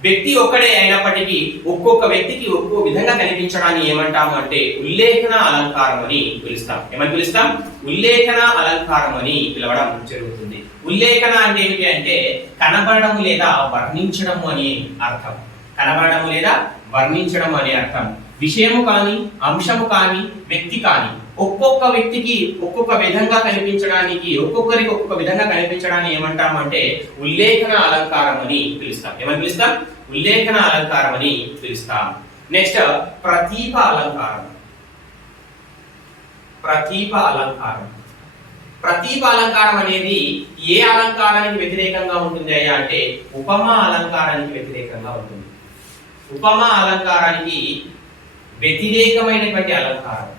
వ్యక్తి ఒకడే అయినప్పటికీ ఒక్కొక్క వ్యక్తికి ఒక్కో విధంగా కనిపించడాన్ని ఏమంటాము అంటే ఉల్లేఖన అలంకారం అని పిలుస్తాం. ఏమని పిలుస్తాం? ఉల్లేఖన అలంకారం అని పిలవడం జరుగుతుంది. ఉల్లేఖన అంటే ఏమిటి అంటే కనబడడం లేదా వర్ణించడం అనే అర్థం. విషయము కానీ అంశము కానీ వ్యక్తి కానీ ఒక్కొక్క వ్యక్తికి ఒక్కొక్క విధంగా కనిపించడానికి, ఒక్కొక్కరికి ఒక్కొక్క విధంగా కనిపించడాన్ని ఏమంటామంటే ఉల్లేఖన అలంకారం అని పిలుస్తాం. ఏమని పిలుస్తాం? ఉల్లేఖన అలంకారం అని పిలుస్తాం. నెక్స్ట్ ప్రతీప అలంకారం అనేది ఏ అలంకారానికి వ్యతిరేకంగా ఉంటుంది అంటే ఉపమా అలంకారానికి వ్యతిరేకంగా ఉంటుంది. ఉపమా అలంకారానికి వ్యతిరేకమైనటువంటి అలంకారం,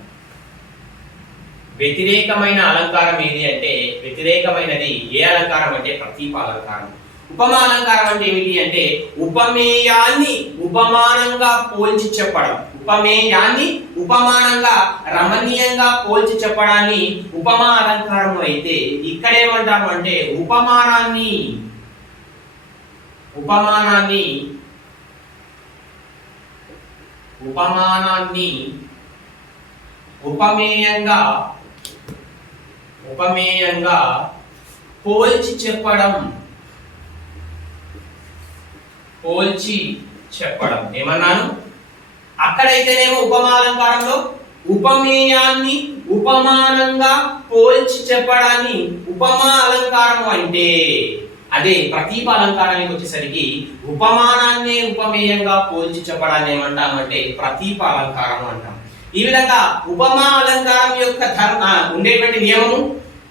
వ్యతిరేకమైన అలంకారం ఏది అంటే వ్యతిరేకమైనది ఏ అలంకారం అంటే ప్రతీప అలంకారం. ఉపమా అలంకారం అంటే ఏమిటి అంటే ఉపమేయాన్ని ఉపమానంగా పోల్చి చెప్పడం. ఉపమేయాన్ని ఉపమానంగా రమణీయంగా పోల్చి చెప్పడాన్ని ఉపమా అలంకారం అయితే, ఇక్కడ ఏమంటాము అంటే ఉపమానాన్ని ఉపమేయంగా పోల్చి చెప్పడం. పోల్చి చెప్పడం ఏమన్నాను? అక్కడైతేనేమో ఉపమాలంకారంలో ఉపమేయాన్ని ఉపమానంగా పోల్చి చెప్పడాన్ని ఉపమా అలంకారం అంటే, అదే ప్రతీప అలంకారానికి వచ్చేసరికి ఉపమానాన్ని ఉపమేయంగా పోల్చి చెప్పడాన్ని ఏమంటామంటే ప్రతీప అలంకారం అంటాం. ఈ విధంగా ఉపమా అలంకారం యొక్క ఉండేటువంటి నియమము,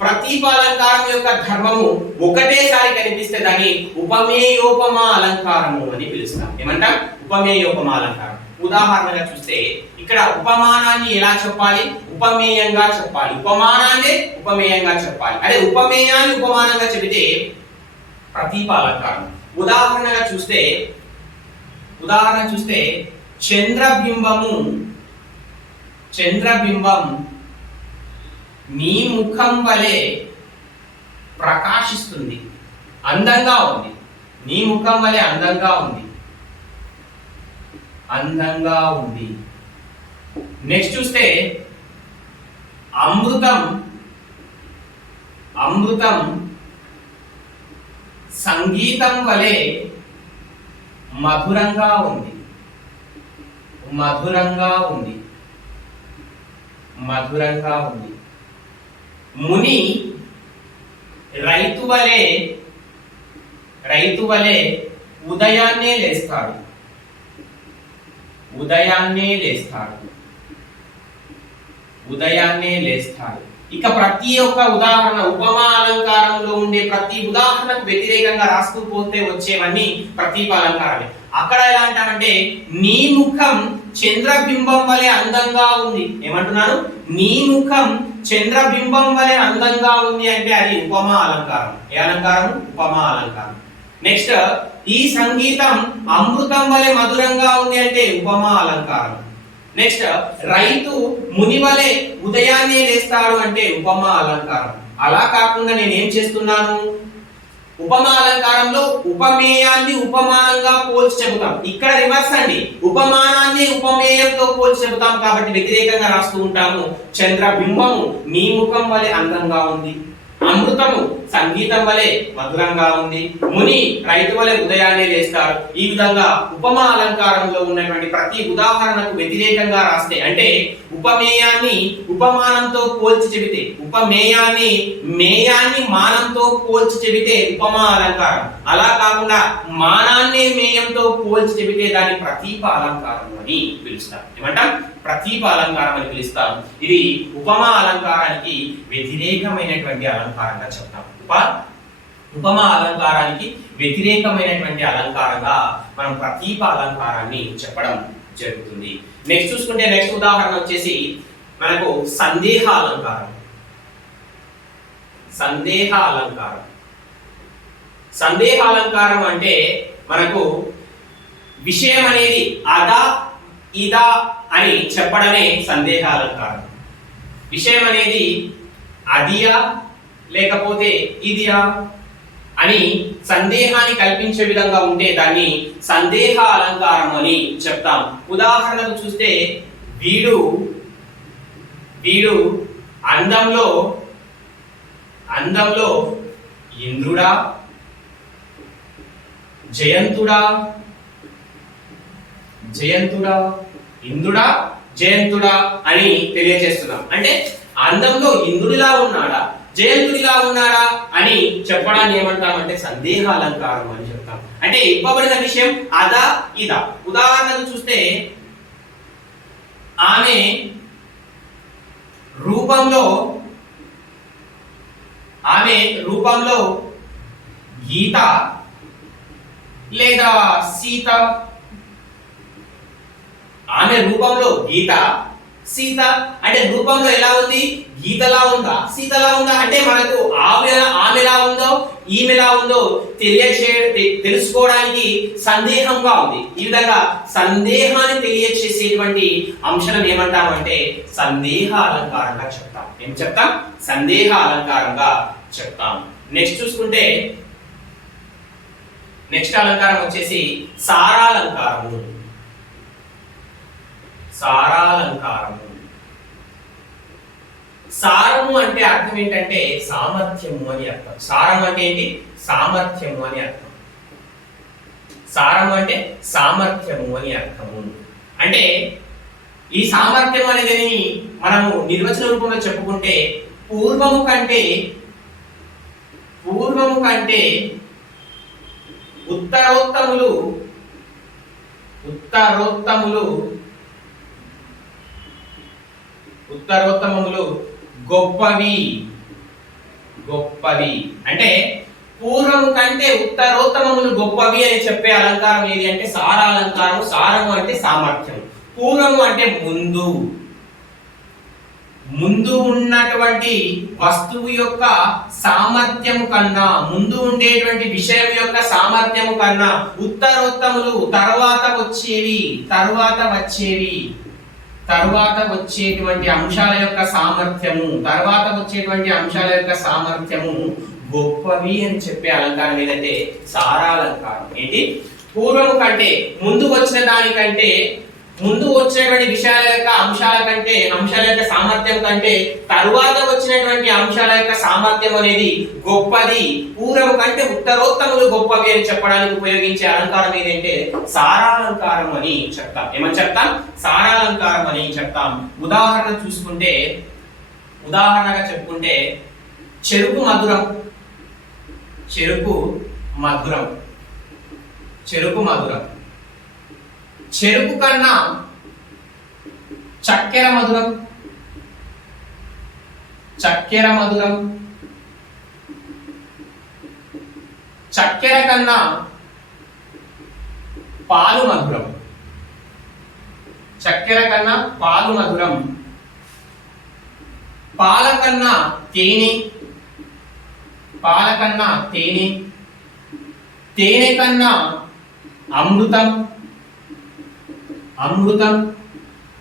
ప్రతీప అలంకారం యొక్క ధర్మము ఒకటేసారి కనిపిస్తే దాన్ని ఉపమేయోపమా అలంకారము అని పిలుస్తాం. ఏమంటాం? ఉపమేయోపమా అలంకారం. ఉదాహరణగా చూస్తే ఇక్కడ ఉపమానాన్ని ఎలా చెప్పాలి? ఉపమేయంగా చెప్పాలి. ఉపమానాన్ని ఉపమేయంగా చెప్పాలి. అదే ఉపమేయాన్ని ఉపమానంగా చెబితే ప్రతీప అలంకారం. ఉదాహరణ చూస్తే చంద్రబింబం నీ ముఖం వలె ప్రకాశిస్తుంది, అందంగా ఉంది. నీ ముఖం వలె అందంగా ఉంది. నెక్స్ట్ చూస్తే అమృతం సంగీతం వలె మధురంగా ఉంది. ముని రైతు వలె ఉదయాన్నే లేస్తాడు. ఇక ప్రతి ఒక్క ఉదాహరణ ఉపమా అలంకారంలో ఉండే ప్రతి ఉదాహరణకు వ్యతిరేకంగా రాస్తూ పోతే వచ్చేవన్నీ ప్రతీప అలంకారాలే. అక్కడ ఎలా అంటామంటే నీ ముఖం చంద్రబింబం వలె అందంగా ఉంది. ఏమంటున్నాను? నీ ముఖం చంద్రబింబం వలె అందంగా ఉంది అంటే అది ఉపమా అలంకారం. ఏ అలంకారం? ఉపమా అలంకారం. నెక్స్ట్ ఈ సంగీతం అమృతం వలె మధురంగా ఉంది అంటే ఉపమా అలంకారం. నెక్స్ట్ రైతు ముని వలె ఉదయాన్నే లేస్తాడు అంటే ఉపమా అలంకారం. అలా కాకుండా నేనేం చేస్తున్నాను? ఉపమా అలంకారంలో ఉపమేయాన్ని ఉపమానంగా పోల్చి చెబుతాం. ఇక్కడ రివర్స్ అండి, ఉపమానాన్ని ఉపమేయంతో పోల్చి చెబుతాం కాబట్టి వ్యతిరేకంగా రాస్తూ ఉంటాము. చంద్రబింబము నీ ముఖం వలె అందంగా ఉంది, అమృతము సంగీతం వలె మధురంగా ఉంది, ముని రైతు వలె ఉదయాన్నే లేస్తారు. ఈ విధంగా ఉపమా అలంకారంలో ఉన్నటువంటి ప్రతి ఉదాహరణకు వ్యతిరేకంగా రాస్తే, అంటే ఉపమేయాన్ని ఉపమానంతో పోల్చి చెబితే, ఉపమేయాన్ని మానంతో పోల్చి చెబితే ఉపమా అలంకారం. అలా కాకుండా మానాన్ని మేయంతో పోల్చి చెబితే దాన్ని ప్రతీప అలంకారం అని పిలుస్తాం. ఏమంటాం? ప్రతీప అలంకారం అని పిలుస్తాం. ఇది ఉపమా అలంకారానికి వ్యతిరేకమైనటువంటి అలంకారంగా చెప్తాం. ఉపమా అలంకారానికి వ్యతిరేకమైనటువంటి అలంకారంగా మనం ప్రతీప అలంకారాన్ని చెప్పడం జరుగుతుంది. నెక్స్ట్ చూసుకుంటే నెక్స్ట్ ఉదాహరణ వచ్చేసి మనకు సందేహ అలంకారం. సందేహ అలంకారం అంటే మనకు విషయం అనేది అదా ఇదా అని చెప్పడమే సందేహ అలంకారం. విషయం అనేది అదియా లేకపోతే ఇదియా అని సందేహాన్ని కల్పించే విధంగా ఉంటే దాన్ని సందేహ అలంకారం అని చెప్తాం. ఉదాహరణకు చూస్తే వీడు అందంలో ఇంద్రుడా జయంతుడా ఇంద్రుడా జయంతుడా అని తెలియజేస్తున్నాం. అంటే అందంలో ఇంద్రుడిలా ఉన్నాడా జయంతుడిలా ఉన్నాడా అని చెప్పడాన్ని ఏమంటామంటే సందేహ అలంకారం అని చెప్తాం. అంటే ఇవ్వబడిన విషయం అదా ఇదా. ఉదాహరణకు చూస్తే ఆమె రూపంలో గీత లేదా సీత. ఆమె రూపంలో గీత సీత అంటే రూపంలో ఎలా ఉంది? గీతలా ఉందా సీతలా ఉందా అంటే మనకు ఆమెలా ఉందో ఈమెలా ఉందో తెలుసుకోవడానికి సందేహంగా ఉంది. ఈ విధంగా సందేహాన్ని తెలియచేసేటువంటి అంశాలను ఏమంటామంటే సందేహ అలంకారంగా చెప్తాం. ఏం చెప్తాం? సందేహ అలంకారంగా చెప్తాం. నెక్స్ట్ చూసుకుంటే నెక్స్ట్ అలంకారం వచ్చేసి సారాలంకారము. సారము అంటే అర్థం ఏంటంటే సామర్థ్యము అని అర్థం. సారం అంటే ఏంటి? సామర్థ్యము అని అర్థం. సారము అంటే సామర్థ్యము అని అర్థము. అంటే ఈ సామర్థ్యం అనేది మనము నిర్వచన రూపంలో చెప్పుకుంటే పూర్వము కంటే ఉత్తరోత్తమములు గొప్పవి. అంటే పూర్వము కంటే ఉత్తరోత్తమములు గొప్పవి అని చెప్పే అలంకారం ఏది అంటే సారాలంకారం. సారము అంటే సామర్థ్యం, పూర్వము అంటే ముందు ఉన్నటువంటి వస్తువు యొక్క సామర్థ్యము కన్నా, ముందు ఉండేటువంటి విషయం యొక్క సామర్థ్యము కన్నా ఉత్తరోత్తములు తరువాత వచ్చేటువంటి అంశాల యొక్క సామర్థ్యము గొప్పవి అని చెప్పే అలంకారం ఏదంటే సారాలంకారం. ఏంటి? పూర్వము కంటే ముందు వచ్చిన దానికంటే, ముందు వచ్చినటువంటి విషయాల యొక్క అంశాల యొక్క సామర్థ్యం కంటే తరువాత వచ్చినటువంటి అంశాల యొక్క సామర్థ్యం అనేది గొప్పది, పూర్వం కంటే ఉత్తరోత్తములు గొప్పవి అని చెప్పడానికి ఉపయోగించే అలంకారం ఏదంటే సారాలంకారం అని చెప్తాం. ఏమని చెప్తాం? సారాలంకారం అని చెప్తాం. ఉదాహరణగా చెప్పుకుంటే చెరుకు మధురం. చెరుకు కన్నా చక్కెర మధురం. చక్కెర కన్నా పాలు మధురం. పాల కన్నా తేనె. తేనె కన్నా అమృతం.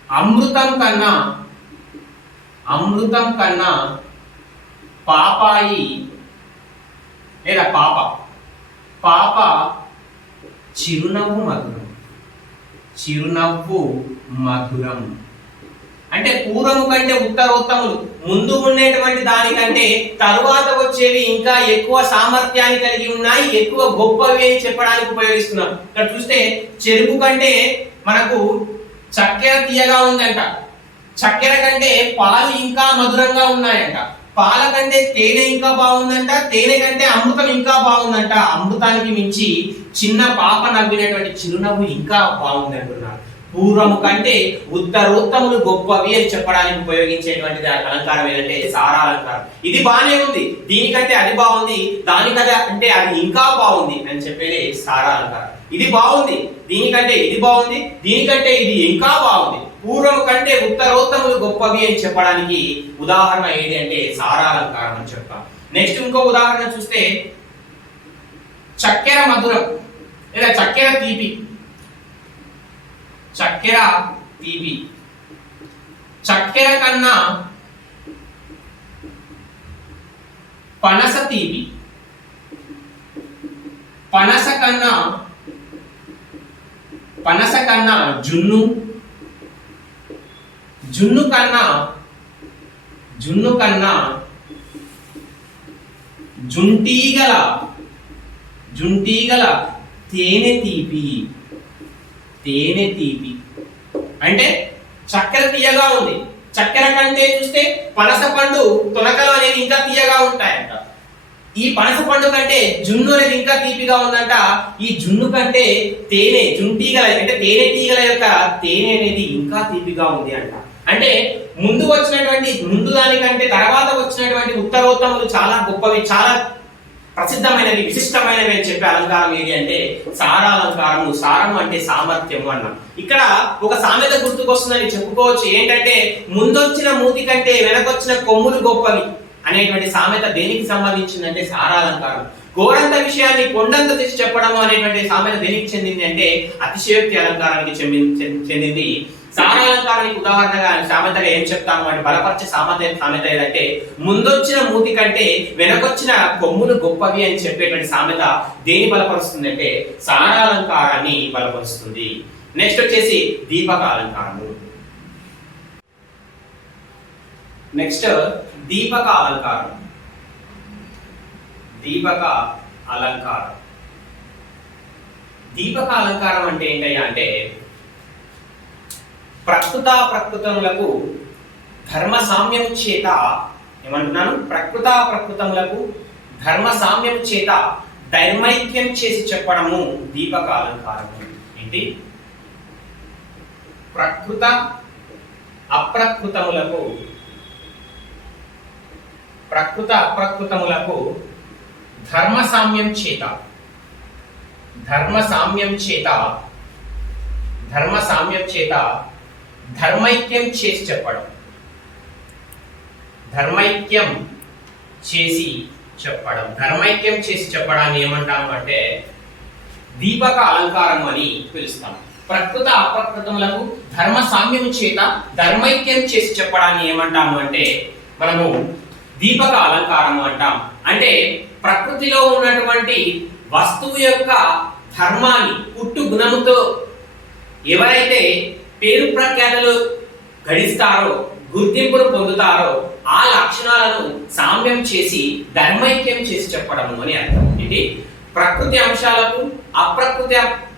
అమృతం కన్నా పాపాయి లేదా పాప చిరునవ్వు మధురం. అంటే పూర్వము కంటే ఉత్తరోత్తములు, ముందు ఉండేటువంటి దానికంటే తరువాత వచ్చేవి ఇంకా ఎక్కువ సామర్థ్యాన్ని కలిగి ఉన్నాయి, ఎక్కువ గొప్పవి అని చెప్పడానికి ఉపయోగిస్తున్నాం. ఇక్కడ చూస్తే చెరుకు కంటే మనకు చక్కెర తీయగా ఉందంట, చక్కెర కంటే పాలు ఇంకా మధురంగా ఉన్నాయంట, పాల కంటే తేనె ఇంకా బాగుందంట, తేనె కంటే అమృతం ఇంకా బాగుందంట, అమృతానికి మించి చిన్న పాప నవ్వినటువంటి చిరునవ్వు ఇంకా బాగుంది అంటున్నారు. పూర్వము కంటే ఉత్తరోత్తములు గొప్పవి అని చెప్పడానికి ఉపయోగించేటువంటి అలంకారం ఏంటంటే సారాలంకారం. ఇది బానే ఉంది, దీనికంటే అది బాగుంది, దానికంటే అంటే అది ఇంకా బాగుంది అని చెప్పేది సారాలంకారం. ఇది బాగుంది, దీనికంటే ఇది బాగుంది, దీనికంటే ఇది ఇంకా బాగుంది, పూర్వం కంటే ఉత్తరోత్తములు గొప్పవి అని చెప్పడానికి ఉదాహరణ ఏది అంటే సారాలంకారం అని చెప్తాం. నెక్స్ట్ ఇంకో ఉదాహరణ చూస్తే చక్కెర మధురం లేదా చక్కెర తీపి. చక్కెర కన్నా పనస తీపి. పనస కన్నా జున్ను. జున్ను కన్నా జుంటీగల తేనె తీపి. అంటే చక్కెర తీయగా ఉంది, చక్కెర కంటే చూస్తే పనస పండు తొనకలు అనేది ఇంకా తీయగా ఉంటాయంట. ఈ పనస పండు కంటే జున్ను అనేది ఇంకా తీపిగా ఉందంట. ఈ జున్ను కంటే తేనె జుంటీగల అంటే తేనె తీగల యొక్క తేనె అనేది ఇంకా తీపిగా ఉంది అంట. అంటే ముందు దానికంటే తర్వాత వచ్చినటువంటి ఉత్తరోత్తములు చాలా గొప్పవి, చాలా ప్రసిద్ధమైనవి, విశిష్టమైనవి అని చెప్పే అలంకారం ఏది అంటే సారాలంకారము. సారము అంటే సామర్థ్యము అన్నాం. ఇక్కడ ఒక సామెత గుర్తుకొస్తుందని చెప్పుకోవచ్చు. ఏంటంటే ముందొచ్చిన మూతి కంటే వెనకొచ్చిన కొమ్ములు గొప్పవి అనేటువంటి సామెత దేనికి సంబంధించిందంటే సారాలంకారం. గోరంత విషయాన్ని కొండంత తెచ్చి చెప్పడం అనేటువంటి సామెత దేనికి చెందింది అంటే అతిశయోక్తి అలంకారానికి చెందింది. సారాలంకారానికి ఉదాహరణగా సామెతగా ఏం చెప్తాము అంటే బలపరిచే సామెత ఏదంటే ముందొచ్చిన మూతి కంటే వెనకొచ్చిన కొమ్ములు గొప్పవి అని చెప్పేటువంటి సామెత దేని బలపరుస్తుంది అంటే సారాలంకారాన్ని బలపరుస్తుంది. నెక్స్ట్ వచ్చేసి దీపక అలంకారము. నెక్స్ట్ దీపక అలంకారం. దీపక అలంకారం. దీపక అలంకారం అంటే ఏంటయ్యా అంటే ప్రకృతములకు ధర్మ సామ్యం చేత ఏమంటున్నాను, ప్రకృతములకు ధర్మ సామ్యం చేత ధర్మైక్యం చేసి చెప్పడము దీపక అలంకారం. ఏంటి? ప్రకృత అప్రకృతములకు ధర్మ సామ్యం చేత ధర్మైక్యం చేసి చెప్పడం. ధర్మైక్యం చేసి చెప్పడాన్ని ఏమంటాము అంటే దీపక అలంకారం అని పిలుస్తాం. ప్రకృత అప్రకృతములకు ధర్మ సామ్యం చేత ధర్మైక్యం చేసి చెప్పడాన్ని ఏమంటాము అంటే మనము దీపక అలంకారం అంటాం. అంటే ప్రకృతిలో ఉన్నటువంటి వస్తువు యొక్క ధర్మాన్ని పుట్టు గుణముతో ఎవరైతే పేరు ప్రఖ్యాతలు గడిస్తారో, గుర్తింపును పొందుతారో ఆ లక్షణాలను సామ్యం చేసి ధర్మైక్యం చేసి చెప్పడము అని అర్థం. ఇది ప్రకృతి అంశాలకు అప్రకృతి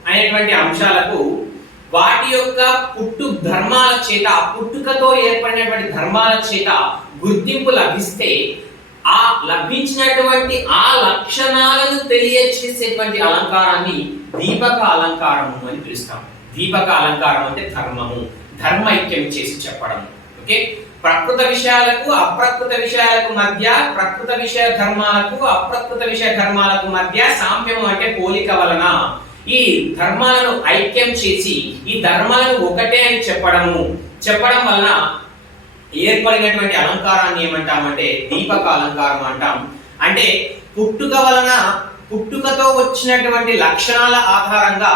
అయినటువంటి అంశాలకు వాటి యొక్క పుట్టు ధర్మాల చేత, పుట్టుకతో ఏర్పడినటువంటి ధర్మాల చేత గుర్తింపు లభిస్తే ఆ లభించినటువంటి ఆ లక్షణాలను తెలియచేసేటువంటి అలంకారాన్ని దీపక అలంకారము అని పిలుస్తాం. దీపక అలంకారం అంటే ధర్మము, ధర్మైక్యం చేసి చెప్పడం. ఓకే, ప్రకృత విషయాలకు అప్రకృత విషయాలకు మధ్య, ప్రకృత విషయ ధర్మాలకు అప్రకృత విషయ ధర్మాలకు మధ్య సామ్యము అంటే పోలిక వలన ఈ ధర్మాలను ఐక్యం చేసి ఈ ధర్మాలను ఒకటే అని చెప్పడం వలన ఏర్పడినటువంటి అలంకారాన్ని ఏమంటామంటే దీపక అలంకారం అంటాం. అంటే పుట్టుకతో వచ్చినటువంటి లక్షణాల ఆధారంగా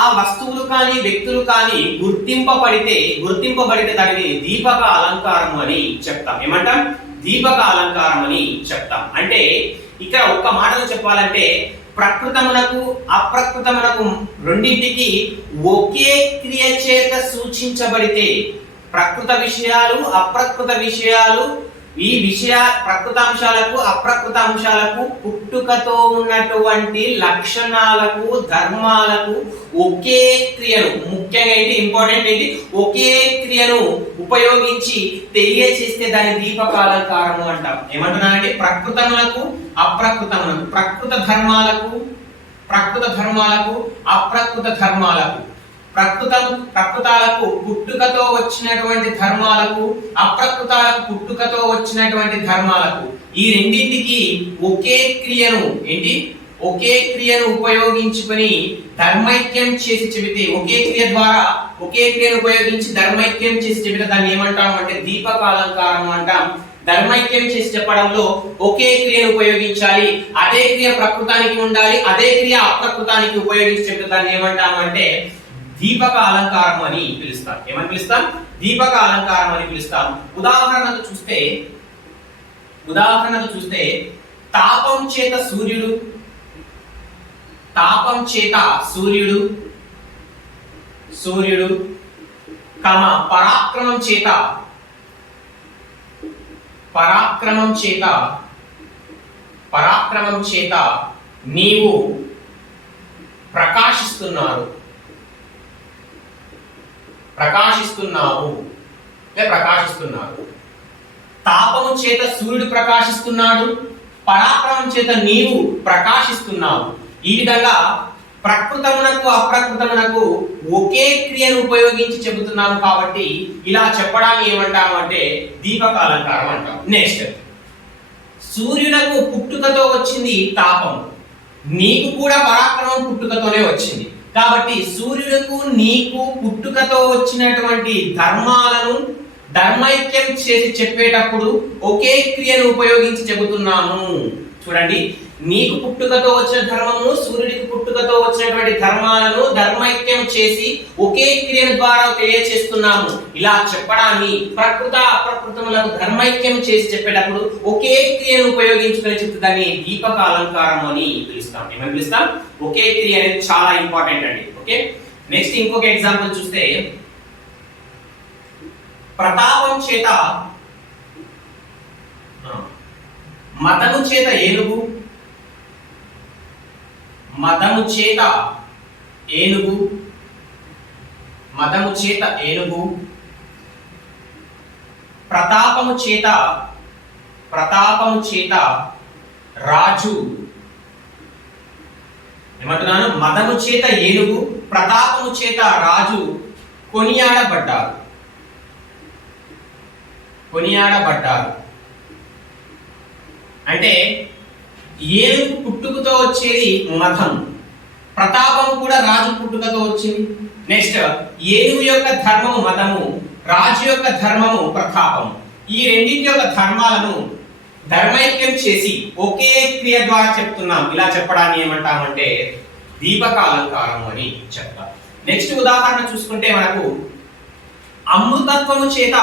ఆ వస్తువులు కానీ వ్యక్తులు కానీ గుర్తింపబడితే దానిని దీపక అలంకారం అని చెప్తాం. ఏమంటాం? దీపక అలంకారం అని చెప్తాం. అంటే ఇక్కడ ఒక్క మాటలో చెప్పాలంటే ప్రకృతమునకు అప్రకృతమునకు రెండింటికి ఒకే క్రియ చేత సూచించబడితే, ప్రకృత విషయాలు అప్రకృత విషయాలు, ఈ ప్రకృతాంశాలకు అప్రకృత అంశాలకు పుట్టుకతో ఉన్నటువంటి లక్షణాలకు ధర్మాలకు ఒకే క్రియను, ముఖ్యంగా ఏంటి ఇంపార్టెంట్ ఏంటి, ఒకే క్రియను ఉపయోగించి తెలియచేస్తే దాని దీపక అలంకారము అంటాం. ఏమంటున్నానంటే ప్రకృతములకు అప్రకృతములకు, ప్రకృత ధర్మాలకు అప్రకృత ధర్మాలకు, ప్రకృతాలకు పుట్టుకతో వచ్చినటువంటి ధర్మాలకు, అప్రకృతాలకు పుట్టుకతో వచ్చినటువంటి ధర్మాలకు, ఈ రెండింటికి ఒకే క్రియను ఉపయోగించుకొని ధర్మైక్యం చేసి చెబితే, ఒకే క్రియను ఉపయోగించి ధర్మైక్యం చేసి చెబితే దాన్ని ఏమంటాం అంటే దీపక అలంకారం అంటాం. ధర్మైక్యం చేసి చెప్పడంలో ఒకే క్రియను ఉపయోగించాలి, అదే క్రియ ప్రకృతానికి ఉండాలి, అదే క్రియ అప్రకృతానికి ఉపయోగించి చెబితే దాన్ని ఏమంటాం అంటే దీపక అలంకారం అని పిలుస్తాం. ఏమని పిలుస్తాం? దీపక అలంకారం అని పిలుస్తాం. ఉదాహరణకు చూస్తే తాపం చేత సూర్యుడు పరాక్రమం చేత నీవు ప్రకాశిస్తున్నావు. తాపము చేత సూర్యుడు ప్రకాశిస్తున్నాడు, పరాక్రమం చేత నీవు ప్రకాశిస్తున్నావు. ఈ విధంగా ప్రకృతమునకు అప్రకృతమునకు ఒకే క్రియను ఉపయోగించి చెబుతున్నాము కాబట్టి ఇలా చెప్పడాన్ని ఏమంటాము అంటే దీపక అలంకారం అంటాం. నెక్స్ట్, సూర్యునకు పుట్టుకతో వచ్చింది తాపం, నీకు కూడా పరాక్రమం పుట్టుకతోనే వచ్చింది. కాబట్టి సూర్యులకు నీకు పుట్టుకతో వచ్చినటువంటి ధర్మాలను ధర్మైక్యం చేసి చెప్పేటప్పుడు ఒకే క్రియను ఉపయోగించి చెబుతున్నాము. చూడండి, నీకు పుట్టుకతో వచ్చిన ధర్మము, సూర్యుడికి పుట్టుకతో వచ్చినటువంటి ధర్మాలను ధర్మైక్యం చేసి ఒకే క్రియ ద్వారా తెలియచేస్తున్నాము. ఇలా చెప్పడాన్ని ప్రకృత అప్రకృతములకు ధర్మైక్యం చేసి చెప్పేటప్పుడు ఒకే క్రియను ఉపయోగించుకొని చెప్తే దాన్ని దీపక అలంకారం అని పిలుస్తాం. ఏమని పిలుస్తాం? ఒకే క్రియ అనేది చాలా ఇంపార్టెంట్ అండి. ఓకే, నెక్స్ట్ ఇంకొక ఎగ్జాంపుల్ చూస్తే ప్రతాపం మదము చేత ఏనుగు, మదము చేత ఏనుగు, మదము చేత ఏనుగు, ప్రతాపము చేత, ప్రతాపము చేత రాజు. ఏమంటున్నాను? మదము చేత ఏనుగు, ప్రతాపము చేత రాజు కొనియాడబడ్డారు, కొనియాడబడ్డారు. అంటే ఏనుగు పుట్టుకతో వచ్చేది మదం, ప్రతాపం కూడా రాజు పుట్టుకతో వచ్చింది. నెక్స్ట్ ఏనుగు యొక్క ధర్మము మదము, రాజు యొక్క ధర్మము ప్రతాపం. ఈ రెండింటి యొక్క ధర్మాలను ధర్మైక్యం చేసి ఒకే క్రియ ద్వారా చెప్తున్నాం. ఇలా చెప్పడాన్ని ఏమంటామంటే దీపక అలంకారం అని చెప్తాం. నెక్స్ట్ ఉదాహరణ చూసుకుంటే మనకు అమృతత్వము చేత,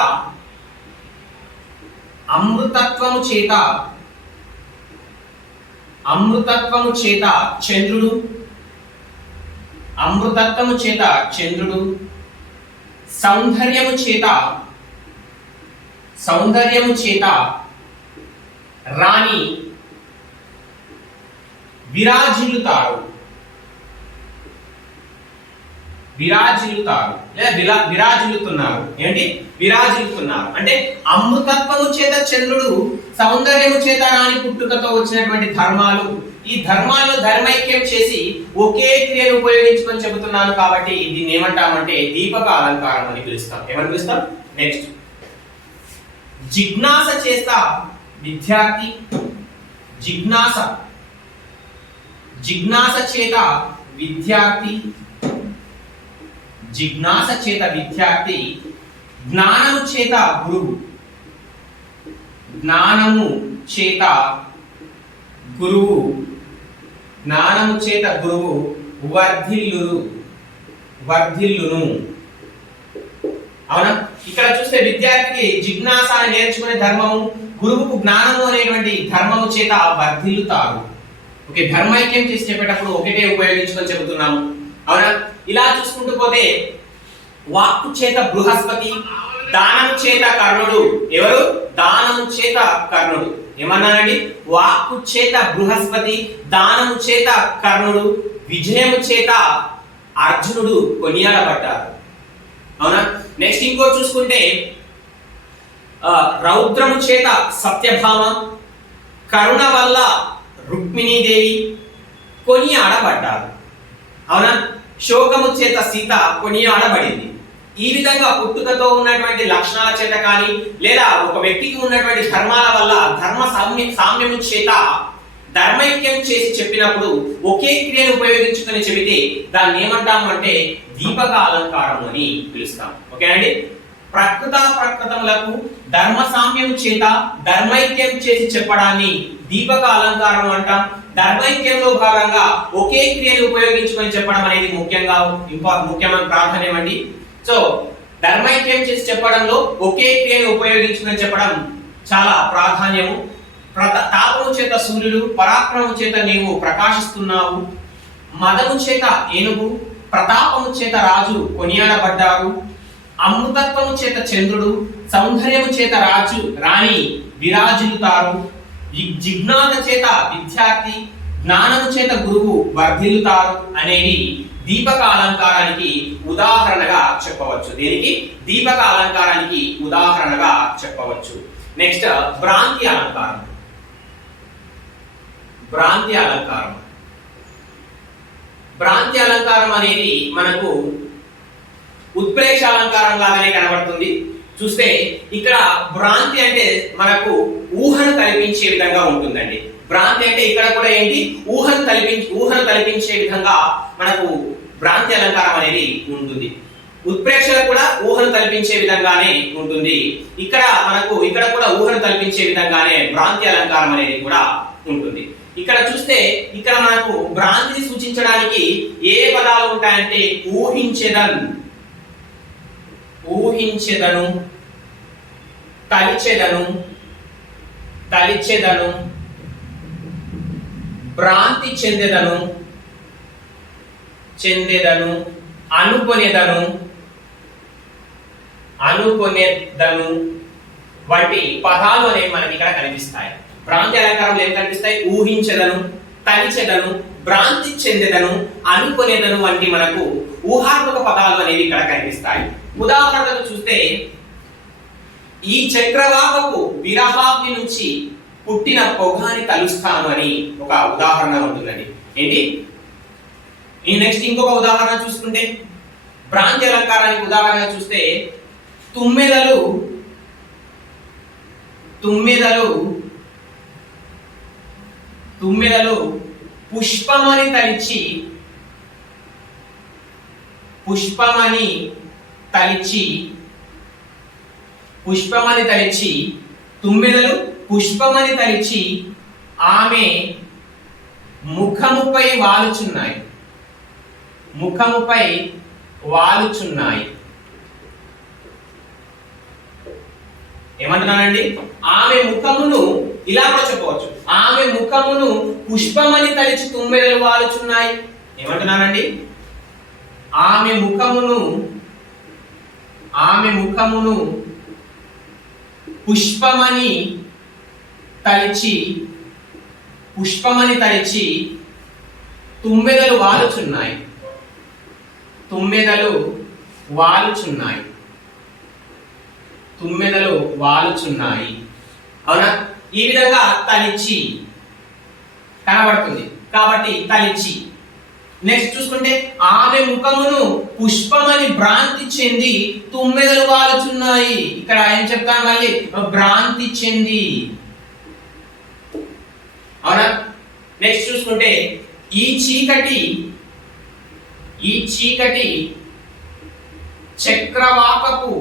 అమృతత్వము చేత, అమృతత్వము చేత చంద్రుడు, అమృతత్వము చేత చంద్రుడు, సౌందర్యము చేత, సౌందర్యము చేత రాణి విరాజిల్లుతారు, విరాజిల్లుతారు లేదా విరాజిల్లుతున్నారు. ఏంటి? విరాజిల్లుతున్నారు. అంటే అమృతత్వము చేత చంద్రుడు, సౌందర్యము చేత రాణి పుట్టుకతో వచ్చినటువంటి ధర్మాలు, ఈ ధర్మాలను ధర్మైక్యం చేసి ఒకే క్రియను ఉపయోగించుకొని చెబుతున్నాను కాబట్టి దీన్ని ఏమంటామంటే దీపక అలంకారం అని పిలుస్తాం. ఏమని పిలుస్తాం? నెక్స్ట్ జిజ్ఞాస చేత విద్యార్థి, జిజ్ఞాస, జిజ్ఞాస చేత విద్యార్థి, జిజ్ఞాస చేత విద్యార్థి, జ్ఞానము చేత గురువు, జ్ఞానము చేత గురువు, జ్ఞానము చేత గురువు వర్ధిల్లును, వర్ధిల్లును. అవునా? ఇక్కడ చూస్తే విద్యార్థికి జిజ్ఞాస నేర్చుకునే ధర్మము, గురువుకు జ్ఞానము అనేటువంటి ధర్మము చేత వర్ధిల్లుతారు. ఓకే, ధర్మైక్యం చేసి చెప్పేటప్పుడు ఒకటే ఉపయోగించుకొని చెబుతున్నాము. అవునా? ఇలా చూసుకుంటూ పోతే వాక్కు చేత బృహస్పతి, దానము చేత కర్ణుడు. ఎవరు? దానము చేత కర్ణుడు. ఏమన్నానండి? వాక్కు చేత బృహస్పతి, దానము చేత కర్ణుడు, విజయము చేత అర్జునుడు కొనియాడబడ్డారు. అవునా? నెక్స్ట్ ఇంకో చూసుకుంటే రౌద్రము చేత సత్యభామ, కరుణ వల్ల రుక్మిణీదేవి కొనియాడబడ్డారు. అవునా? శోకము చేత సీత కొనియాడబడింది. ఈ విధంగా పుట్టుకతో ఉన్నటువంటి లక్షణాల చేత కానీ లేదా ఒక వ్యక్తికి ఉన్నటువంటి ధర్మాల వల్ల ధర్మ సామ్యము చేత ధర్మైక్యం చేసి చెప్పినప్పుడు ఒకే క్రియను ఉపయోగించుకొని చెబితే దాన్ని ఏమంటాము అంటే దీపక అలంకారం అని పిలుస్తాం. ఓకేనండి? ప్రకృతములకు ధర్మ సామ్యం చేత ధర్మైక్యం చేసి చెప్పడాన్ని దీపక అలంకారం అంటాం. ధర్మైక్యంలో భాగంగా ఒకే క్రియను ఉపయోగించుకొని చెప్పడం అనేది ముఖ్యమైన ప్రాధాన్యం అండి. సో ధర్మైక్యం చేసి చెప్పడంలో ఒకే క్రియను ఉపయోగించుకొని చెప్పడం చాలా ప్రాధాన్యము. తాపము చేత సూర్యుడు, పరాక్రమము చేత నీవు ప్రకాశిస్తున్నావు, మదము చేత ఏనుగు, ప్రతాపము చేత రాజు కొనియాడబడ్డారు, అమృతత్వము చేత చంద్రుడు, సౌందర్యము చేత రాణి విరాజిల్లుతారు, జిజ్ఞాస చేత విద్యార్థి, జ్ఞానము చేత గురువు వర్ధిల్లుతారు అనేది దీపక అలంకారానికి ఉదాహరణగా చెప్పవచ్చు. దీనికి దీపక అలంకారానికి ఉదాహరణగా చెప్పవచ్చు. నెక్స్ట్ భ్రాంతి అలంకారం. భ్రాంతి అలంకారం, భ్రాంతి అలంకారం అనేది మనకు ఉత్ప్రేక్ష అలంకారం లాగానే కనబడుతుంది. చూస్తే ఇక్కడ భ్రాంతి అంటే మనకు ఊహను కల్పించే విధంగా ఉంటుందండి. భ్రాంతి అంటే ఇక్కడ కూడా ఏంటి? ఊహను కల్పించే విధంగా మనకు భ్రాంతి అలంకారం అనేది ఉంటుంది. ఉత్ప్రేక్షలు కూడా ఊహను కల్పించే విధంగానే ఉంటుంది. ఇక్కడ కూడా ఊహను కల్పించే విధంగానే భ్రాంతి అలంకారం అనేది కూడా ఉంటుంది. ఇక్కడ చూస్తే ఇక్కడ మనకు భ్రాంతిని సూచించడానికి ఏ పదాలు ఉంటాయంటే ఊహించెదను, ఊహించెదను, తలిచెదను, తలిచెదను, భ్రాంతి చెందెదను, చెందెదను, అనుకొనేదను, అనుకొనేదను వంటి పదాలు అనేవి మనకి ఇక్కడ కనిపిస్తాయి. భ్రాంతి అలంకారంలో ఏం కనిపిస్తాయి? ఊహించదను, తలిచెదను, భ్రాంతి చెందెదను, అనుకునేదను వంటి మనకు ఊహాత్మక పదాలు అనేవి ఇక్కడ కనిపిస్తాయి. ఉదాహరణకు చూస్తే ఈ చక్రవాకపు విరహాగ్ని నుంచి పుట్టిన పొగాని తలుస్తాను అని ఒక ఉదాహరణ ఉంటుందండి. ఏంటి? ఈ నెక్స్ట్ ఇంకొక ఉదాహరణ చూసుకుంటే భ్రాంతి అలంకారానికి ఉదాహరణ చూస్తే తుమ్మెదలు పుష్పమని తలిచి తుమ్మెదలు పుష్పమని తలిచి ఆమె ముఖముపై వాలుచున్నాయి. ఏమంటున్నానండి? ఆమె ముఖమును ఇలా కూడా చెప్పవచ్చు. ఆమె ముఖమును పుష్పమని తలిచి తుమ్మెదలు వాలుచున్నాయి. ఏమంటున్నానండి? ఆమె ముఖమును పుష్పమని తలిచి తుమ్మెదలు వాలుచున్నాయి. అవునా? ఈ విధంగా తలిచి కనబడుతుంది కాబట్టి తలిచి. నెక్స్ట్ చూసుకుంటే ఆమె ముఖమును పుష్పమని భ్రాంతి చెంది తుమ్మెదలు వాలుచున్నాయి. ఇక్కడ ఏం చెప్తాను? మళ్ళీ భ్రాంతి చెంది. అవునా? నెక్స్ట్ చూసుకుంటే ఈ చీకటి చక్రవాకపు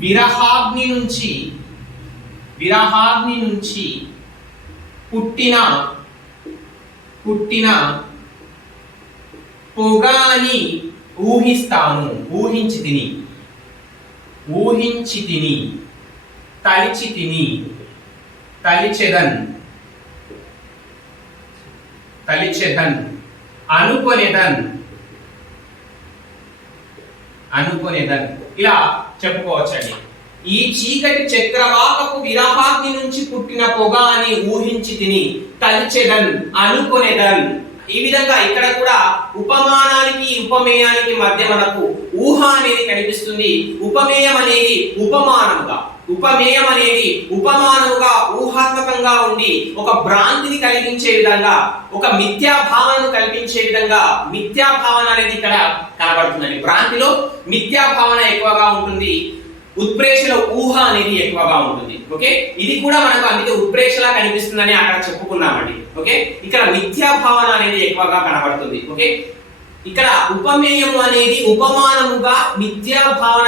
విరహాగ్ని నుంచి పుట్టిన పొగాని ఊహించి తిని తలిచి తిని తలిచెదన్ అనుకొనేదన్ ఇలా చెప్పుకోవచ్చండి. ఈ చీకటి చక్రవాకపు విరహాగ్ని నుంచి పుట్టిన పొగ అని ఊహించి తిని తలిచెదన్ అనుకొనేదన్. ఈ విధంగా ఇక్కడ కూడా ఉపమానానికి ఉపమేయానికి మధ్య మనకు ఊహ అనేది కనిపిస్తుంది. ఉపమేయం అనేది ఉపమానముగా ఊహాత్మకంగా ఉండి ఒక భ్రాంతిని కలిగించే విధంగా, ఒక మిథ్యా భావనను కల్పించే విధంగా మిథ్యా భావన అనేది ఇక్కడ కనబడుతుందండి. భ్రాంతిలో మిథ్యా భావన ఎక్కువగా ఉంటుంది, ఉత్ప్రేక్షలో ఊహ అనేది ఎక్కువగా ఉంటుంది. ఓకే, ఇది కూడా మనకు అందుకే ఉత్ప్రేక్షలా కనిపిస్తుందని అక్కడ చెప్పుకున్నామండి. ఓకే, ఇక్కడ మిథ్యా భావన అనేది ఎక్కువగా కనబడుతుంది. ఓకే, ఇక్కడ ఉపమేయము అనేది ఉపమానముగా మిథ్యా భావన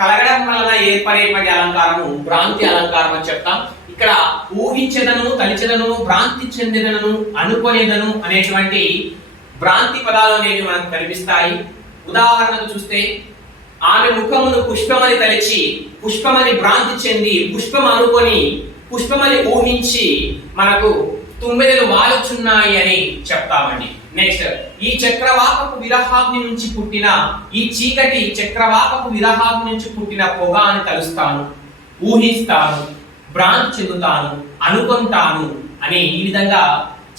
కలగడం వలన ఏర్పడేటువంటి అలంకారము భ్రాంతి అలంకారం అని చెప్తాం. ఇక్కడ ఊహించెదను, తలిచెదను, భ్రాంతి చెందెదను, అనుకొనేదను అనేటువంటి భ్రాంతి పదాలు అనేవి మనకు కనిపిస్తాయి. ఉదాహరణకు చూస్తే ఆమె ముఖమును పుష్పమని తలిచి, పుష్పమని భ్రాంతి చెంది, పుష్పం అనుకొని, పుష్పమని ఊహించి మనకు తుమ్మెదలు వాలుచున్నాయి అని చెప్తామండి. నెక్స్ట్, ఈ చక్రవాకపు విరహాగ్ని నుంచి పుట్టిన, ఈ చీకటి చక్రవాకపు విరహాగ్ని నుంచి పుట్టిన పొగ అని తలుస్తాను, ఊహిస్తాను, భ్రాంతి చెందుతాను, అనుకుంటాను అని ఈ విధంగా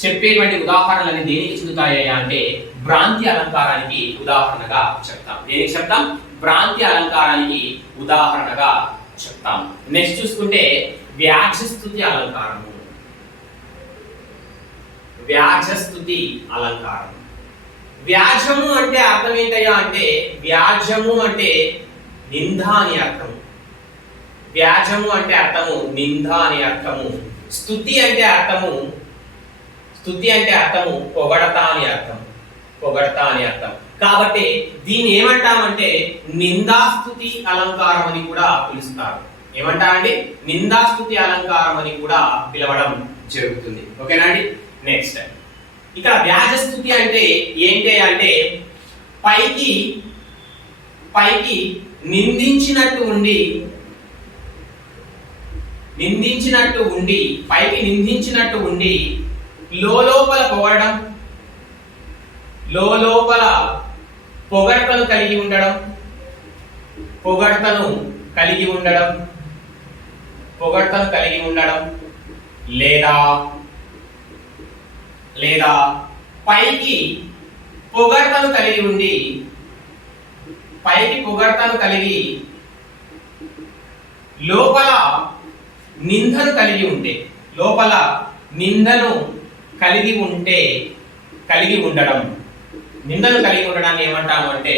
చెప్పేటువంటి ఉదాహరణలు దేనికి చెందుతాయా అంటే భ్రాంతి అలంకారానికి ఉదాహరణగా చెప్తాం. దేనికి చెప్తాం? భ్రాంతి అలంకారానికి ఉదాహరణగా చెప్తాం. నెక్స్ట్ చూసుకుంటే వ్యాజస్తుతి అలంకారము. వ్యాజస్తుతి అలంకారం. వ్యాజము అంటే అర్థం ఏంటయ్యా అంటే, వ్యాజము అంటే నింద అని అర్థము. వ్యాజము అంటే అర్థము నింద అని అర్థము. స్తుతి అంటే అర్థము పొగడత అని అర్థం. కాబట్టి దీన్ని ఏమంటామంటే నిందాస్తుతి అలంకారం అని కూడా పిలుస్తారు. ఏమంటారండి? నిందాస్తుతి అలంకారం అని కూడా పిలవడం జరుగుతుంది. ఓకేనా అండి? నెక్స్ట్, ఇక్కడ వ్యాజస్తుతి అంటే ఏంటి అంటే పైకి నిందించినట్టు ఉండి లోపల పొగడడం, లోపల పొగడ్తను కలిగి ఉండడం, పొగడ్తను కలిగి ఉండడం లేదా లేదా పైకి పొగడ్తను కలిగి ఉండి లోపల నిందను కలిగి ఉంటే కలిగి ఉండడం నిందను కలిగి ఉండడాన్ని ఏమంటాము అంటే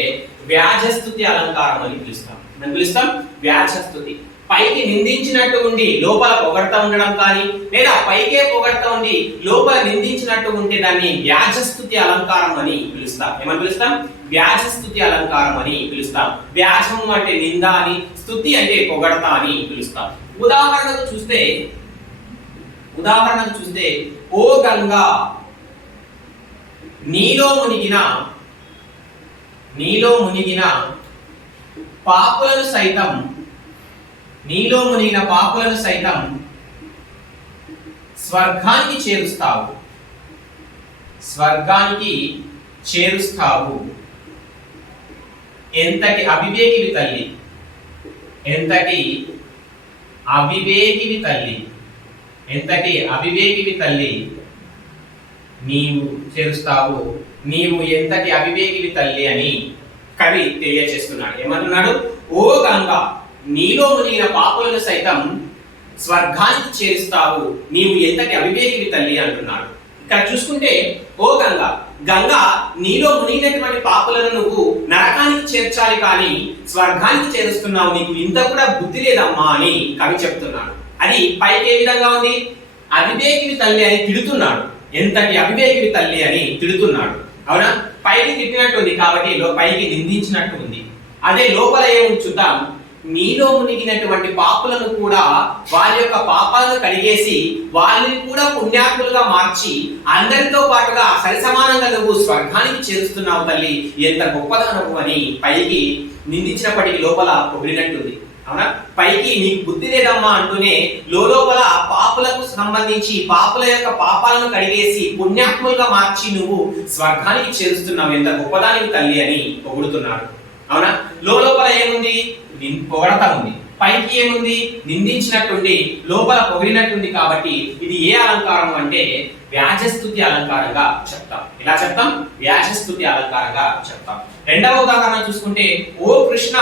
వ్యాజస్తుతి అలంకారం అని పిలుస్తాం వ్యాజస్తుతి. పైకి నిందించినట్టు ఉండి లోపల పొగడ్తా ఉండడం కానీ లేదా పైకే పొగడ్తా ఉండి లోపల నిందించినట్టు ఉంటే దాన్ని వ్యాజస్తుతి అలంకారం అని పిలుస్తాం. ఏమని పిలుస్తాం? వ్యాజస్తుతి అలంకారం అని పిలుస్తాం. వ్యాజం అంటే నింద అని, స్తుతి అంటే పొగడ్తా అని పిలుస్తాం. ఉదాహరణకు చూస్తే ఓ గంగా నీలో మునిగిన పాపులను సైతం స్వర్గానికి చేరుస్తావు. ఎంతటి అవివేకివి తల్లి నీవు చేరుస్తావు, నీవు ఎంతటి అవివేకివి తల్లి అని కవి తెలియచేస్తున్నాడు. ఏమంటున్నాడు? ఓ గంగా నీలో మునిగిన పాపులను సైతం స్వర్గానికి చేరుస్తావు, నీవు ఎంతటి అవివేకివి తల్లి అంటున్నాడు. ఇక్కడ చూసుకుంటే ఓ గంగా నీలో మునిగినటువంటి పాపులను నువ్వు నరకానికి చేర్చాలి కానీ స్వర్గానికి చేరుస్తున్నావు, నీకు ఇంత కూడా బుద్ధి లేదమ్మా అని కవి చెప్తున్నాడు. అది పైకి ఏ విధంగా ఉంది? అవివేకివి తల్లి అని తిడుతున్నాడు. ఎంతటి అవివేకివి తల్లి అని తిడుతున్నాడు. అవునా? పైకి తిట్టినట్టు ఉంది కాబట్టి పైకి నిందించినట్టు ఉంది. అదే లోపల ఏముంది చూద్దాం. నీలో మునిగినటువంటి పాపులను కూడా వారి యొక్క పాపాలను కడిగేసి వాళ్ళని కూడా పుణ్యాత్ములుగా మార్చి అందరితో పాటుగా సరిసమానంగా నువ్వు స్వర్గానికి చేరుస్తున్నావు తల్లి, ఎంత గొప్పదానవు అని పైకి నిందించినప్పటికీ లోపల పొగిడినట్టుంది. అవునా? పైకి నీకు బుద్ధి లేదమ్మా అంటూనే లోపల పాపులకు సంబంధించి పాపుల యొక్క పాపాలను కడిగేసి పుణ్యాత్ములుగా మార్చి నువ్వు స్వర్గానికి చేరుస్తున్నావు, ఎంత గొప్పదానికి తల్లి అని పొగుడుతున్నాడు. అవునా? లోపల ఏముంది? పొగడతా ఉంది. పైకి ఏముంది? నిందించినట్టుండి లోపల పొగిడినట్టుంది. కాబట్టి ఇది ఏ అలంకారం అంటే వ్యాజస్తుతి అలంకారంగా చెప్తాం. ఇలా చెప్తాం, వ్యాజస్తుతి అలంకారంగా చెప్తాం. రెండవ ఉదాహరణ చూసుకుంటే ఓ కృష్ణ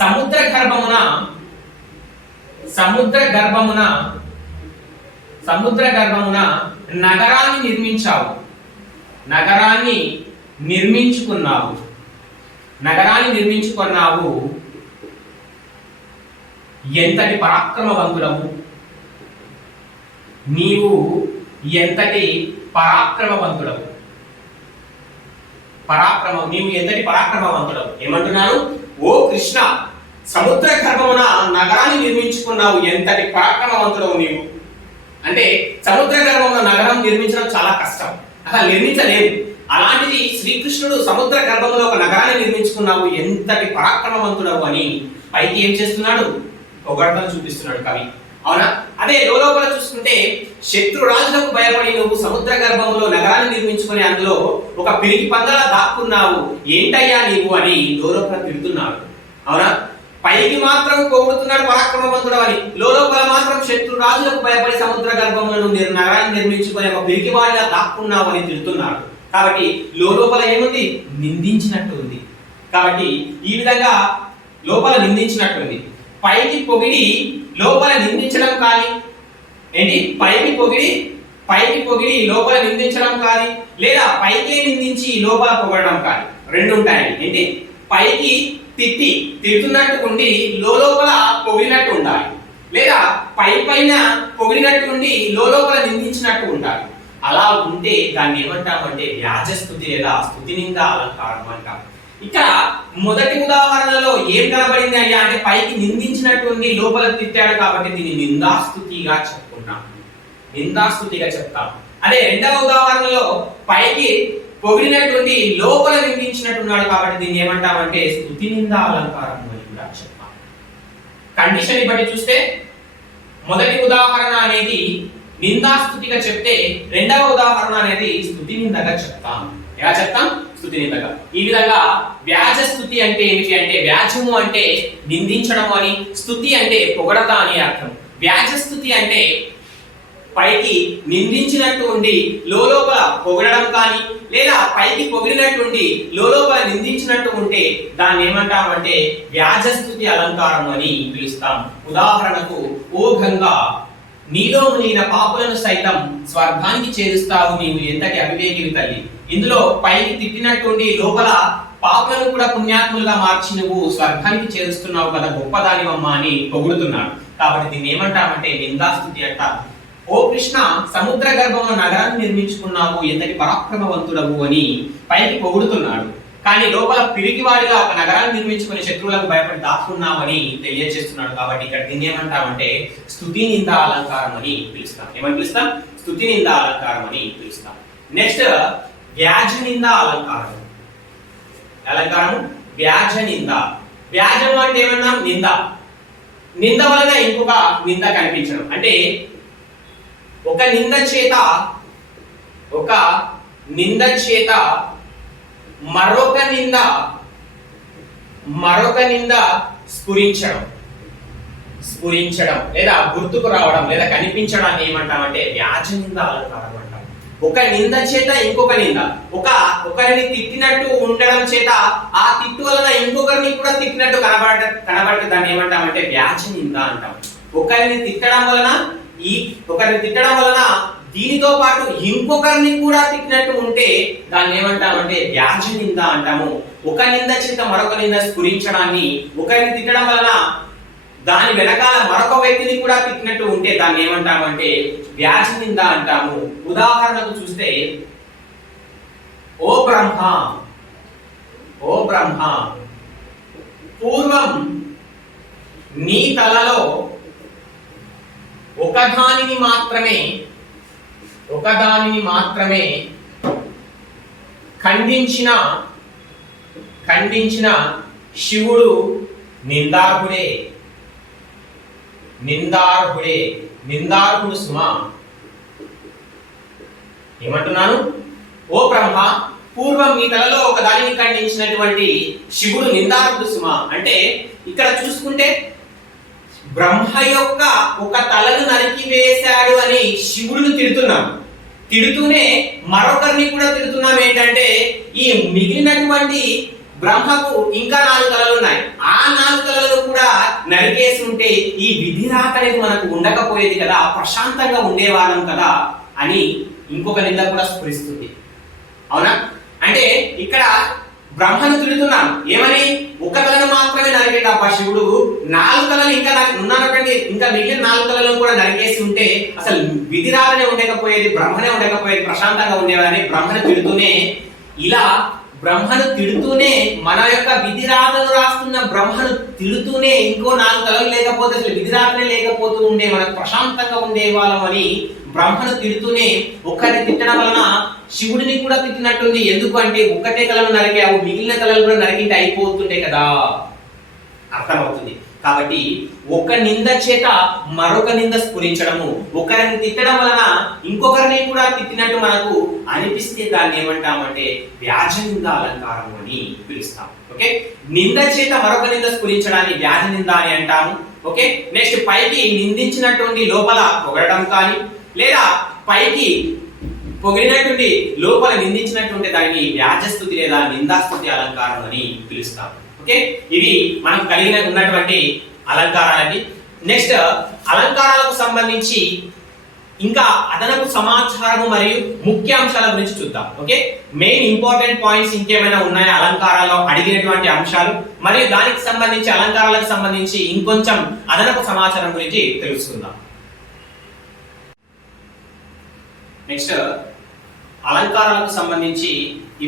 సముద్ర గర్భమున నగరాన్ని నిర్మించుకున్నావు, ఎంతటి పరాక్రమవంతుడవు, నీవు ఎంతటి పరాక్రమవంతుడవు. ఏమంటున్నారు? ఓ కృష్ణ సముద్ర గర్భమున నగరాన్ని నిర్మించుకున్నావు, ఎంతటి పరాక్రమవంతుడవు నీవు. అంటే సముద్ర గర్భమున నగరం నిర్మించడం చాలా కష్టం, అసలు నిర్మించలేదు. అలాంటిది శ్రీకృష్ణుడు సముద్ర గర్భంలో ఒక నగరాన్ని నిర్మించుకున్నావు, ఎంతటి పరాక్రమవంతుడవు అని పైకి ఏం చేస్తున్నాడు? పొగడ్తను చూపిస్తున్నాడు కవి. అవునా? అదే లోపల చూసుకుంటే శత్రురాజులకు భయపడి నువ్వు సముద్ర గర్భంలో నగరాన్ని నిర్మించుకుని అందులో ఒక పిరికి పందలా దాక్కున్నావు, ఏంటయ్యా నీవు అని లోపల తిడుతున్నాడు. అవునా? పైకి మాత్రం పొగుడుతున్నాడు పరాక్రమవంతుడు అని, లోపల మాత్రం శత్రురాజులకు భయపడి సముద్ర గర్భంలో నగరాన్ని నిర్మించుకుని ఒక పిరికి వాడిగా దాక్కున్నావు అని తిడుతున్నాడు. కాబట్టి లోపల ఏముంది? నిందించినట్టు ఉంది. కాబట్టి ఈ విధంగా లోపల నిందించినట్టుంది. పైకి పొగిడి లోపల నిందించడం కానీ ఏంటి? పైకి పొగిడి లోపల నిందించడం కానీ లేదా పైకి నిందించి లోపల పొగడడం కానీ రెండు ఉంటాయి. ఏంటి? పైకి తిడుతున్నట్టు ఉండి లోపల పొగిడినట్టు ఉండాలి, లేదా పైన పొగిడినట్టు ఉండి లోపల నిందించినట్టు ఉండాలి. అలా ఉంటే దాన్ని ఏమంటామంటే వ్యాజస్తుతి లేదా స్తుతినింద అలంకారం అంటాం. ఇక్కడ మొదటి ఉదాహరణలో ఏం కనబడింది అయ్యా అంటే పైకి నిందించినట్టు లోపల తిట్టాడు కాబట్టి దీన్ని నిందాస్తుతిగా చెప్తాం. అదే రెండవ ఉదాహరణలో పైకి పొగిడినట్టు లోపల నిందించినట్టున్నాడు కాబట్టి దీన్ని ఏమంటామంటే స్తుతినింద అలంకారం అని కూడా చెప్తాం. కండిషన్ బట్టి చూస్తే మొదటి ఉదాహరణ అనేది నిందాస్తుతిగా చెప్తే రెండవ ఉదాహరణ అనేది స్తుతినిందగా చెప్తాం. ఎలా చెప్తాం? స్తుతి నిందగా. ఈ విధంగా వ్యాజ స్తుతి అంటే ఏమిటి అంటే వ్యాజము అంటే నిందించడం అని, స్తుతి అంటే పొగడత అని అర్థం. వ్యాజ స్తుతి అంటే పైకి నిందించినట్టు ఉండి లోపల పొగడడం కానీ, లేదా పైకి పొగిడినట్టు ఉండి లోపల నిందించినట్టు ఉంటే దాన్ని ఏమంటామంటే వ్యాజస్తుతి అలంకారం అని పిలుస్తాం. ఉదాహరణకు, ఓ గంగా, నీలో మునిగిన పాపులను సైతం స్వర్గానికి చేరుస్తావు నీవు ఎంతటి అవివేకివి తల్లి. ఇందులో పైకి తిట్టినట్టుండి లోపల పాపులను కూడా పుణ్యాత్ములుగా మార్చి నువ్వు స్వర్గానికి చేరుస్తున్నావు కదా, గొప్పదానివమ్మ అని పొగుడుతున్నాడు. కాబట్టి దీన్ని ఏమంటామంటే నిందాస్తుతి అంటారు. ఓ కృష్ణ, సముద్ర గర్భంలో నగరాన్ని నిర్మించుకున్నావు ఎంతటి పరాక్రమవంతుడవు అని పైకి పొగుడుతున్నాడు. కానీ లోపల పిరికివాడిగా ఒక నగరాన్ని నిర్మించుకుని శత్రువులకు భయపడి దాక్కున్నామని తెలియజేస్తున్నాడు. కాబట్టి ఇక్కడ దీన్ని ఏమంటామంటే స్తుతి నింద అలంకారం అని పిలుస్తాం. ఏమని పిలుస్తాం? స్తుతి నింద అలంకారం అని పిలుస్తాం. నెక్స్ట్ వ్యాజ నింద అలంకారం. అలంకారం వ్యాజ నింద. వ్యాజం అంటే ఏమన్నాం? నింద. నింద వలన ఇంకొక నింద కనిపించడం. అంటే ఒక నింద చేత మరొక నింద స్ఫురించడం లేదా గుర్తుకు రావడం లేదా కనిపించడాన్ని ఏమంటామంటే వ్యాజ నింద అలంకారం అంటాం. ఒక నింద చేత ఇంకొక నింద, ఒకరిని తిట్టినట్టు ఉండడం చేత ఆ తిట్టు వలన ఇంకొకరిని కూడా తిట్టినట్టు కనబడితే దాన్ని ఏమంటామంటే వ్యాజ నింద అంటాం. ఒకరిని తిట్టడం వలన దీనితో పాటు ఇంకొకరిని కూడా తిట్టినట్టు ఉంటే దాన్ని ఏమంటామంటే వ్యాజ నింద అంటాము. ఒక నింద చేత మరొక నింద స్ఫురించడాన్ని, ఒకరిని తిట్టడం వలన దాని వెనకాల మరొక వ్యక్తిని కూడా తిట్టినట్టు ఉంటే దాన్ని ఏమంటామంటే వ్యాజ నింద అంటాము. ఉదాహరణకు చూస్తే, ఓ బ్రహ్మ, పూర్వం నీ తలలో ఒకదానిని మాత్రమే ఖండించిన శివుడు నిందార్హుడు సుమా. ఏమంటున్నాను? ఓ బ్రహ్మ, పూర్వం నీ తలలో ఒక దానిని ఖండించినటువంటి శివుడు నిందార్హుడు సుమా. అంటే ఇక్కడ చూసుకుంటే బ్రహ్మ యొక్క ఒక తలను నరికి వేశాడు అని శివుడిని తిడుతూనే మరొకరిని కూడా తిడుతున్నాం. ఏంటంటే ఈ మిగిలినటువంటి బ్రహ్మకు ఇంకా 4 తలలు ఉన్నాయి, ఆ 4 తలలను కూడా నరికేసి ఉంటే ఈ విధిరాత అనేది మనకు ఉండకపోయేది కదా, ప్రశాంతంగా ఉండేవాళ్ళం కదా అని ఇంకొక నింద కూడా స్ఫురిస్తుంది. అవునా? అంటే ఇక్కడ బ్రహ్మను తిడుతున్నాను ఏమని? ఒక తలను మాత్రమే నరికేట శివుడు, 4 తలలు ఇంకా మిగిలిన 4 తలలను కూడా నరికేసి ఉంటే అసలు విధిరాలనే ఉండకపోయేది, బ్రహ్మనే ఉండకపోయేది, ప్రశాంతంగా ఉండేవారని బ్రహ్మను తిడుతూనే మన యొక్క విధిరాతను రాస్తున్న బ్రహ్మను తిడుతూనే ఇంకో 4 తలలు లేకపోతే అసలు విధిరాతనే లేకపోతూ ఉండే మనకు ప్రశాంతంగా ఉండే వాళ్ళం అని బ్రహ్మను తిడుతూనే ఒకరిని తిట్టడం వలన శివుడిని కూడా తిట్టినట్టుంది. ఎందుకు అంటే ఒక్కటే తలను నరికావు, మిగిలిన తలలు కూడా నరికింటే అయిపోతుంటే కదా, అర్థమవుతుంది. కాబట్టి ఒక నింద చేత మరొక నింద స్ఫురించడము, ఒకరిని తిట్టడం వలన ఇంకొకరిని కూడా తిట్టినట్టు మనకు అనిపిస్తే దాన్ని ఏమంటామంటే వ్యాజ నింద అలంకారం అని పిలుస్తాం. ఓకే, నింద చేత మరొక నింద స్ఫురించడాన్ని వ్యాజ నింద అని అంటాము. ఓకే, నెక్స్ట్ పైకి నిందించినటువంటి లోపల పొగడడం కానీ, లేదా పైకి పొగిడినటువంటి లోపల నిందించినటువంటి దానిని వ్యాజస్తుతి లేదా నిందాస్తుతి అలంకారం అని పిలుస్తాం. ఓకే, ఇవి మనం కలిగిన ఉన్నటువంటి అలంకారాలండి. నెక్స్ట్ అలంకారాలకు సంబంధించి ఇంకా అదనపు సమాచారము మరియు ముఖ్యాంశాల గురించి చూద్దాం. ఓకే, మెయిన్ ఇంపార్టెంట్ పాయింట్స్ ఇంకేమైనా ఉన్నాయా అలంకారాల్లో అడిగినటువంటి అంశాలు, మరియు దానికి సంబంధించి అలంకారాలకు సంబంధించి ఇంకొంచెం అదనపు సమాచారం గురించి తెలుసుకుందాం. నెక్స్ట్ అలంకారాలకు సంబంధించి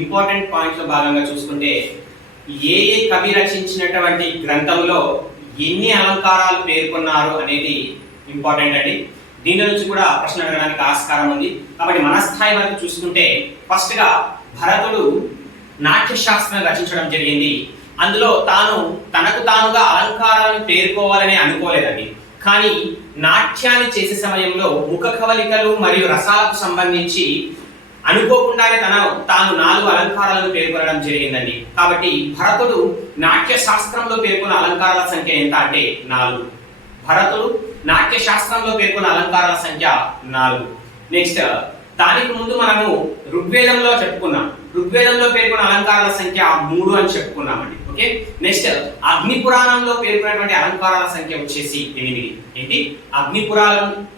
ఇంపార్టెంట్ పాయింట్స్ లో భాగంగా చూసుకుంటే ఏ కవి రచించినటువంటి గ్రంథంలో ఎన్ని అలంకారాలు పేర్కొన్నారు అనేది ఇంపార్టెంట్ అండి. దీని నుంచి కూడా ప్రశ్న అడగడానికి ఆస్కారం ఉంది. కాబట్టి మన స్థాయి వరకు చూసుకుంటే ఫస్ట్ గా భరతుడు నాట్యశాస్త్రం రచించడం జరిగింది. అందులో తనకు తానుగా అలంకారాలను పేర్కోవాలని అనుకోలేదండి. కానీ నాట్యాన్ని చేసే సమయంలో ముఖ కవలికలు మరియు రసాలకు సంబంధించి అనుకోకుండానే తాను 4 అలంకారాలను పేర్కొనడం జరిగిందండి. కాబట్టి భరతుడు నాట్య శాస్త్రంలో పేర్కొన్న అలంకారాల సంఖ్య ఎంత అంటే 4. భరతుడు నాట్య శాస్త్రంలో పేర్కొన్న అలంకారాల సంఖ్య 4. నెక్స్ట్ దానికి ముందు మనము ఋగ్వేదంలో చెప్పుకున్నాం. ఋగ్వేదంలో పేర్కొన్న అలంకారాల సంఖ్య 3 అని చెప్పుకున్నామండి. ఓకే, నెక్స్ట్ అగ్ని పురాణంలో పేర్కొన్నటువంటి అలంకారాల సంఖ్య వచ్చేసి 8. ఏంటి? అగ్ని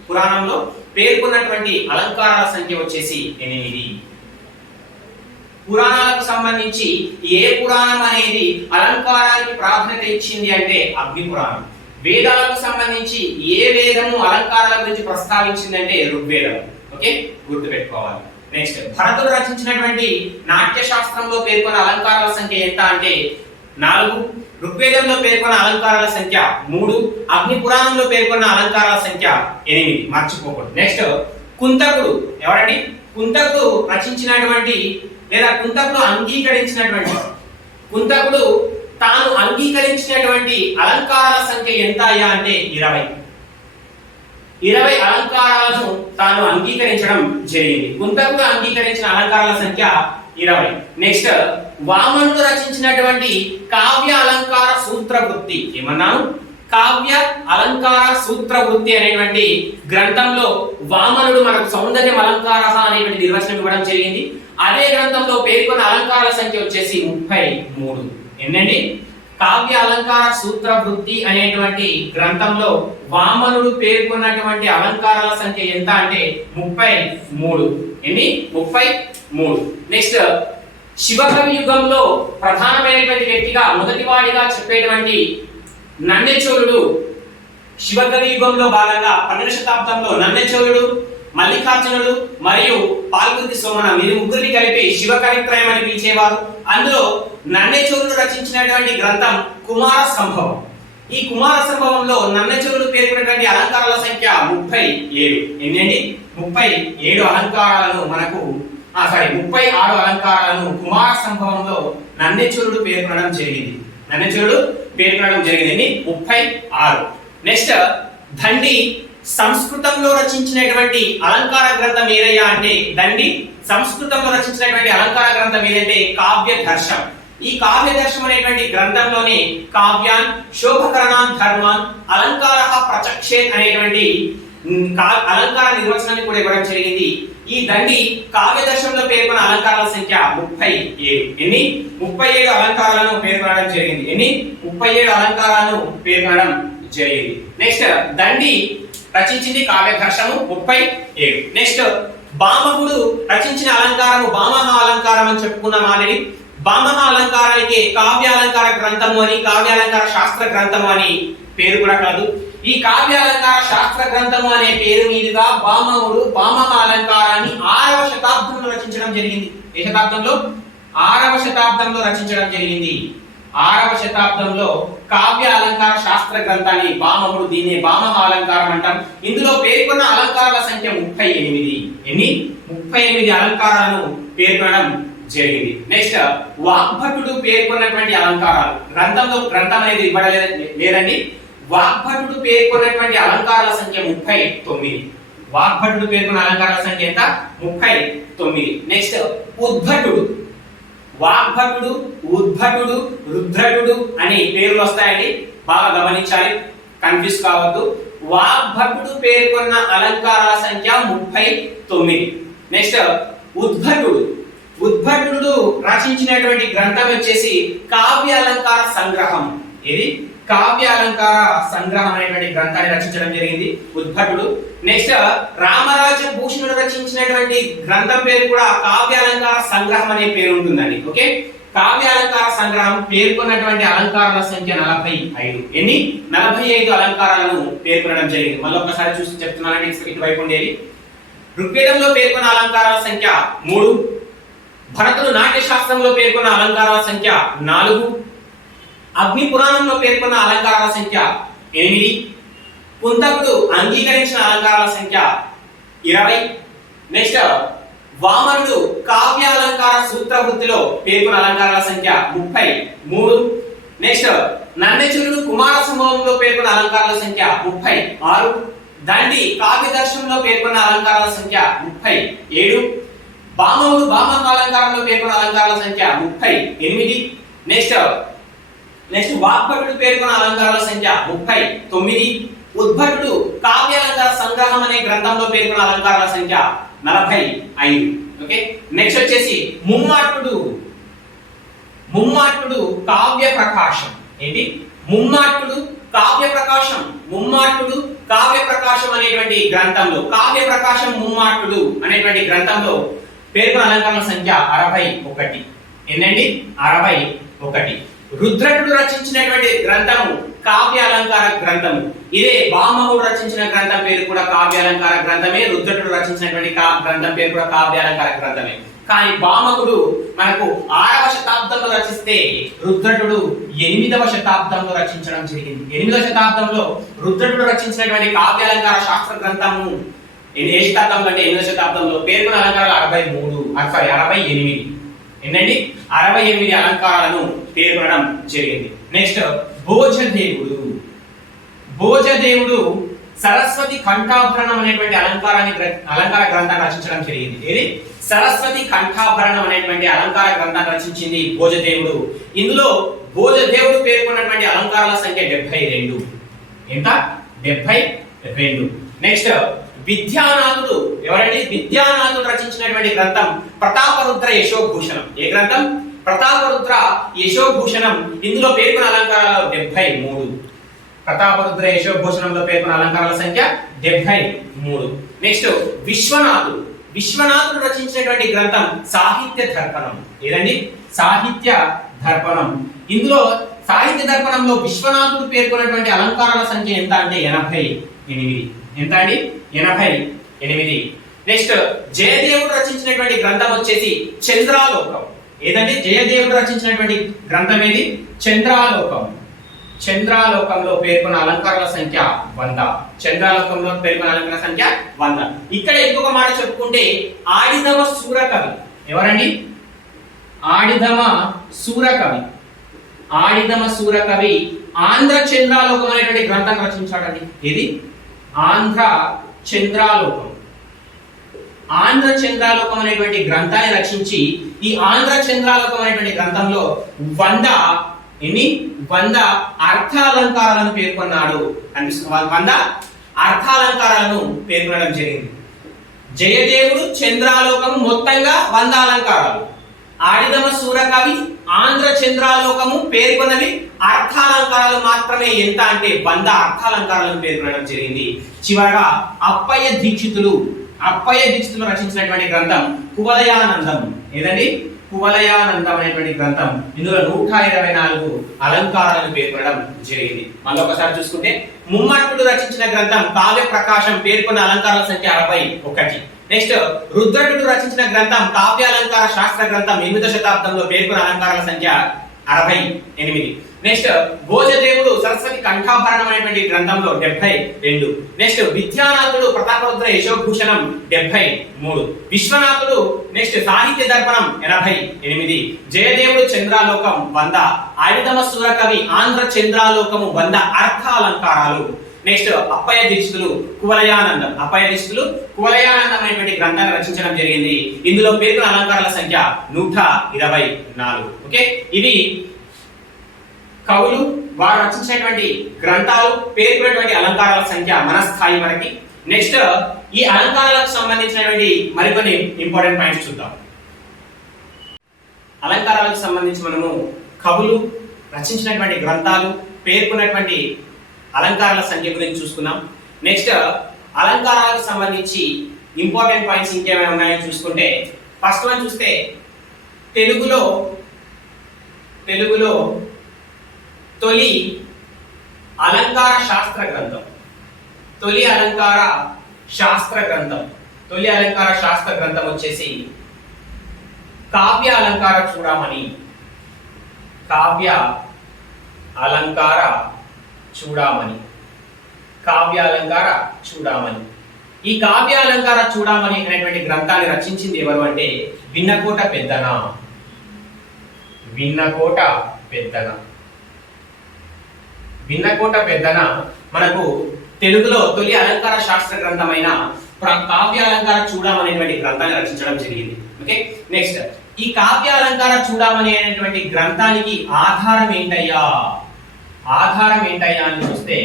పురాణంలో పేర్కొన్నటువంటి అలంకారాల సంఖ్య వచ్చేసి 8. పురాణాలకు సంబంధించి ఏ పురాణం అనేది అలంకారానికి ప్రాధాన్యత ఇచ్చింది అంటే అగ్ని పురాణం. వేదాలకు సంబంధించి ఏ వేదము అలంకారాల గురించి ప్రస్తావించిందంటే ఋగ్వేదం. ఓకే, గుర్తుపెట్టుకోవాలి. నెక్స్ట్ భరతుడు రచించినటువంటి నాట్య శాస్త్రంలో పేర్కొన్న అలంకారాల సంఖ్య ఎంత అంటే 4. ఋగ్వేదంలో పేర్కొన్న అలంకారాల సంఖ్య 3. అగ్ని పురాణంలో పేర్కొన్న అలంకారాల సంఖ్య 8. మర్చిపోకూడదు. నెక్స్ట్ కుంతకుడు ఎవరండి? కుంతకుడు రచించినటువంటి లేదా కుంతకుడు తాను అంగీకరించినటువంటి అలంకారాల సంఖ్య ఎంత అయ్యా అంటే 20. 20 అలంకారాలను తాను అంగీకరించడం జరిగింది. కుంతకుడు అంగీకరించిన అలంకారాల సంఖ్య 20. నెక్స్ట్ వామనుడు రచించినటువంటి కావ్య అలంకార సూత్రవృత్తి ఏమన్నాను? కావ్య అలంకార సూత్రవృత్తి అనేటువంటి గ్రంథంలో వామనుడు మనకు సౌందర్యం అలంకార అనేటువంటి నిర్వచనం ఇవ్వడం జరిగింది. అదే గ్రంథంలో పేర్కొన్న అలంకారాల సంఖ్య వచ్చేసి 33. ఏంటండి? కావ్య అలంకార సూత్రవృత్తి అనేటువంటి గ్రంథంలో వామనుడు పేర్కొన్నటువంటి అలంకారాల సంఖ్య ఎంత అంటే 33. ఎన్ని? 33. నెక్స్ట్ శివకవి యుగంలో ప్రధానమైనటువంటి వ్యక్తిగా మొదటివాడిగా చెప్పేటువంటి నన్నెచోళుడు శివకవి యుగంలో భాగంగా 12వ శతాబ్దంలో నన్నెచోళుడు, మల్లికార్జునుడు మరియు పాల్కుర్తి సోమన వీరి ముగ్గురిని కలిపి శివకవిత్రయం అని పిలిచేవారు. అందులో నన్నెచోళుడు రచించినటువంటి గ్రంథం కుమార సంభవం. ఈ కుమార సంభవంలో నన్నెచోళుడు పేర్కొన్నటువంటి అలంకారాల సంఖ్య 37. ఏంటండి? 37 అలంకారాలను 36 అలంకారాలను కుమార సంభవంలో నన్నెచోళుడు పేర్కొనడం జరిగింది. 36. నెక్స్ట్ దండి సంస్కృతంలో రచించినటువంటి అలంకార గ్రంథం ఏదయ్యా అంటే సంస్కృతంలో రచించినటువంటి అలంకార గ్రంథం ఏదంటే కావ్య దర్శం. ఈ కావ్య దర్శం అనేటువంటి గ్రంథంలోనే కావ్యాన్ శోభకరణాన్ ధర్మాన్ అలంకార ప్రచక్షేత్ అనేటువంటి అలంకార నిర్వచనాన్ని కూడా ఇవ్వడం జరిగింది. ఈ దండి కావ్య దర్శనంలో పేర్కొన్న అలంకారాల సంఖ్య 37. ఎన్ని? 37 అలంకారాలను పేర్కొనడం జరిగింది. 37 అలంకారాలను పేర్కొనడం జరిగింది. నెక్స్ట్ దండి రచించింది కావ్య దర్శము 37. నెక్స్ట్ భామహుడు రచించిన అలంకారము భామహ అలంకారం అని చెప్పుకున్నాం ఆల్రెడీ. భామహ అలంకారానికి కావ్య అలంకార గ్రంథము అని, కావ్య అలంకార శాస్త్ర గ్రంథము అని పేరు కూడా కాదు. ఈ కావ్య అలంకార శాస్త్ర గ్రంథము అనే పేరు మీదుగా భామహుడు భామహ అలంకారాన్ని 6వ శతాబ్దంలో రచించడం జరిగింది. ఏ శతాబ్దంలో? 6వ శతాబ్దంలో రచించడం జరిగింది. 6వ శతాబ్దంలో కావ్య అలంకార శాస్త్ర గ్రంథాన్ని భామహుడు, దీన్ని భామహ అలంకారం అంటాం. ఇందులో పేర్కొన్న అలంకారాల సంఖ్య 38. ఎన్ని? 38 అలంకారాలను పేర్కొనడం జరిగింది. నెక్స్ట్ వాగ్భటుడు పేర్కొన్నటువంటి అలంకారాలు గ్రంథం అనేది లేదండి. వాగ్భటుడు పేర్కొన్నటువంటి అలంకారాల సంఖ్య 39. వాగ్భటుడు పేర్కొన్న అలంకారాల సంఖ్య ఎంత? 39. నెక్స్ట్ ఉద్భటుడు. వాగ్భటుడు, ఉద్భటుడు, రుద్రటుడు అని పేర్లు వస్తాయండి, బాగా గమనించాలి, కన్ఫ్యూజ్ కావద్దు. వాగ్భటుడు పేర్కొన్న అలంకారాల సంఖ్య 39. నెక్స్ట్ ఉద్భటుడు రచించినటువంటి గ్రంథం వచ్చేసి కావ్య అలంకార సంగ్రహం. ఇది కావ్య అలంకార సంగ్రహం అనేటువంటి గ్రంథాన్ని రచించడం జరిగింది ఉద్భటుడు. నెక్స్ట్ రామరాజ భూషణుడు రచించినటువంటి గ్రంథం పేరు కూడా కావ్య అలంకార సంగ్రహం అనే పేరు ఉంటుందండి. ఓకే, కావ్య అలంకార సంగ్రహం పేర్కొన్నటువంటి అలంకారాల సంఖ్య 45. ఎన్ని? 45 అలంకారాలను పేర్కొనడం జరిగింది. మళ్ళీ ఒకసారి చూసి చెప్తున్నానండి, ఇటువైపు ఉండేది. ఋగ్వేదంలో పేర్కొన్న అలంకారాల సంఖ్య 3. భరతుడు నాట్య శాస్త్రంలో పేర్కొన్న అలంకారాల సంఖ్య 4. అగ్ని పురాణంలో పేర్కొన్న అలంకారాల సంఖ్య 8. కుంతకుడు అంగీకరించిన అలంకారాల సంఖ్య 20. నెక్స్ట్ వామనుడు కావ్య అలంకార సూత్రవృత్తిలో పేర్కొన్న అలంకారాల సంఖ్య 33. నెక్స్ట్ నన్నెచూరుడు కుమార సంభవంలో పేర్కొన్న అలంకారాల సంఖ్య 36. దండి కావ్య దర్శనంలో పేర్కొన్న అలంకారాల సంఖ్య 37. భామవుడు భామక అలంకారంలో పేర్కొన్న అలంకారాల సంఖ్య 38. నెక్స్ట్ వాగ్భటుడు పేర్కొన్న అలంకారాల సంఖ్య 39. ఉద్భటుడు కావ్యాలంకార సంగ్రహం అనే గ్రంథంలో పేర్కొన్న అలంకారాల సంఖ్య 45. ఓకే, నెక్స్ట్ వచ్చేసి ముమ్మాట్టుడు కావ్య ప్రకాశం. ఏంటి ముమ్మాట్టుడు కావ్య ప్రకాశం? ముమ్మాట్టుడు కావ్య ప్రకాశం అనేటువంటి గ్రంథంలో, కావ్య ప్రకాశం ముమ్మాట్టుడు అనేటువంటి గ్రంథంలో పేర్కొన్న అలంకారాల సంఖ్య 61. ఏంటండి 61. రుద్రటుడు రచించినటువంటి గ్రంథము కావ్య అలంకార గ్రంథము. ఇదే భామహుడు రచించిన గ్రంథం పేరు కూడా కావ్య అలంకార గ్రంథమే. రుద్రటుడు రచించినటువంటి గ్రంథం పేరు కూడా కావ్య అలంకార గ్రంథమే. కానీ భామహుడు మనకు 6వ శతాబ్దంలో రచిస్తే రుద్రటుడు 8వ శతాబ్దంలో రచించడం జరిగింది. 8వ శతాబ్దంలో రుద్రటుడు రచించినటువంటి కావ్య అలంకార శాస్త్ర గ్రంథము ఏ శతాబ్దంలో అంటే 8వ శతాబ్దంలో పేర్కొన్న అలంకారాలు 68. ఏంటండి 68 అలంకారాలను పేర్కొనడం జరిగింది. నెక్స్ట్ భోజదేవుడు సరస్వతి కంఠాభరణం అనేటువంటి అలంకార గ్రంథాన్ని రచించడం జరిగింది. ఏది సరస్వతి కంఠాభరణం అనేటువంటి అలంకార గ్రంథాన్ని రచించింది భోజదేవుడు. ఇందులో భోజదేవుడు పేర్కొన్నటువంటి అలంకారాల సంఖ్య 72. ఎంత 72. నెక్స్ట్ విద్యానాథుడు. ఎవరండి విద్యానాథుడు రచించినటువంటి గ్రంథం ప్రతాపరుద్ర యశోభూషణం. ఏ గ్రంథం? ప్రతాపరుద్ర యశోభూషణం. ఇందులో పేర్కొన్న అలంకారాలు 73. ప్రతాపరుద్ర యశోభూషణంలో పేర్కొన్న అలంకారాల సంఖ్య 73. నెక్స్ట్ విశ్వనాథుడు రచించినటువంటి గ్రంథం సాహిత్య దర్పణం. ఏదండి సాహిత్య దర్పణం. ఇందులో సాహిత్య దర్పణంలో విశ్వనాథుడు పేర్కొన్నటువంటి అలంకారాల సంఖ్య ఎంత అంటే 88. ఎంత అండి 88. నెక్స్ట్ జయదేవుడు రచించినటువంటి గ్రంథం వచ్చేసి చంద్రాలోకం. ఏదండి జయదేవుడు రచించినటువంటి గ్రంథం ఏది? చంద్రాలోకంలో పేర్కొన్న అలంకారాల సంఖ్య 100. చంద్రాలోకంలో పేర్కొన్న అలంకారాల సంఖ్య 100. ఇక్కడ ఇంకొక మాట చెప్పుకుంటే ఆడిదమ సూరకవి. ఎవరండి? ఆడిదమ సూరకవి ఆంధ్ర చంద్రాలోకం అనేటువంటి గ్రంథం రచించాడండి. ఇది ఆంధ్ర చంద్రాలోకం అనేటువంటి గ్రంథాన్ని రచించి ఈ ఆంధ్ర చంద్రాలోకం అనేటువంటి గ్రంథంలో 100 అర్థాలంకారాలను పేర్కొన్నాడు. 100 అర్థాలంకారాలను పేర్కొనడం జరిగింది. జయదేవుడు చంద్రాలోకము మొత్తంగా 100 అలంకారాలు. ఆడిదమ సూరకవి ఆంధ్ర చంద్రాలోకము పేర్కొన్నవి అర్థాలంకారాలు మాత్రమే. ఎంత అంటే 100 అర్థాలంకారాలను పేర్కొనడం జరిగింది. చివరగా అప్పయ్య దీక్షితులు రచించినటువంటి గ్రంథం కువలయానందం. ఏదండి కువలయానందం అనేటువంటి గ్రంథం. ఇందులో 124 అలంకారాలను పేర్కొనడం జరిగింది. మళ్ళీ ఒకసారి చూసుకుంటే ముమ్మట్టుడు రచించిన గ్రంథం కావ్య ప్రకాశం పేర్కొన్న అలంకారాల సంఖ్య 61. నెక్స్ట్ రుద్రటుడు రచించిన గ్రంథం కావ్య అలంకార శాస్త్ర గ్రంథం 8వ శతాబ్దంలో పేర్కొన్న అలంకారాల సంఖ్య 68. నెక్స్ట్ భోజదేవుడు సరస్వతి కంఠాభరణం అనేటువంటి గ్రంథంలో 72. నెక్స్ట్ విద్యానాథుడు ప్రతాపరుద్ర యశోభూషణం 73. విశ్వనాథుడు నెక్స్ట్ సాహిత్య దర్పణం 88. జయదేవుడు చంద్రాలోకం 100. ఆయుధమ సూరకవి ఆంధ్ర చంద్రాలోకము 100 అర్థ అలంకారాలు. నెక్స్ట్ అప్పయ్య దీక్షితులు కువలయానందం అనేటువంటి గ్రంథాన్ని రచించడం జరిగింది. ఇందులో పేర్కొన్న అలంకారాల సంఖ్య 124. ఓకే, ఇవి కవులు వారు రచించినటువంటి గ్రంథాలు పేర్కొన్నటువంటి అలంకారాల సంఖ్య మన స్థాయి వరకు. నెక్స్ట్ ఈ అలంకారాలకు సంబంధించినటువంటి మరికొన్ని ఇంపార్టెంట్ పాయింట్స్ చూద్దాం. అలంకారాలకు సంబంధించి మనము కవులు రచించినటువంటి గ్రంథాలు పేర్కొన్నటువంటి అలంకారాల సంఖ్య గురించి చూసుకున్నాం. నెక్స్ట్ అలంకారాలకు సంబంధించి ఇంపార్టెంట్ పాయింట్స్ ఇంకేమైనా ఉన్నాయో చూసుకుంటే ఫస్ట్ వన్ చూస్తే తెలుగులో తొలి అలంకార శాస్త్ర గ్రంథం వచ్చేసి కావ్య అలంకార చూడమని. ఈ కావ్య అలంకార చూడమని అనేటువంటి గ్రంథాన్ని రచించింది ఎవరు అంటే విన్నకోట పెద్దన మనకు తెలుగులో తొలి అలంకార శాస్త్ర గ్రంథమైన కావ్య అలంకార చూడమనేటువంటి గ్రంథాన్ని రచించడం జరిగింది. ఓకే, నెక్స్ట్ ఈ కావ్య అలంకార చూడమని అనేటువంటి గ్రంథానికి ఆధారం ఏంటయ్యా? ఆధారం ఏంటయ్యా అని చూస్తే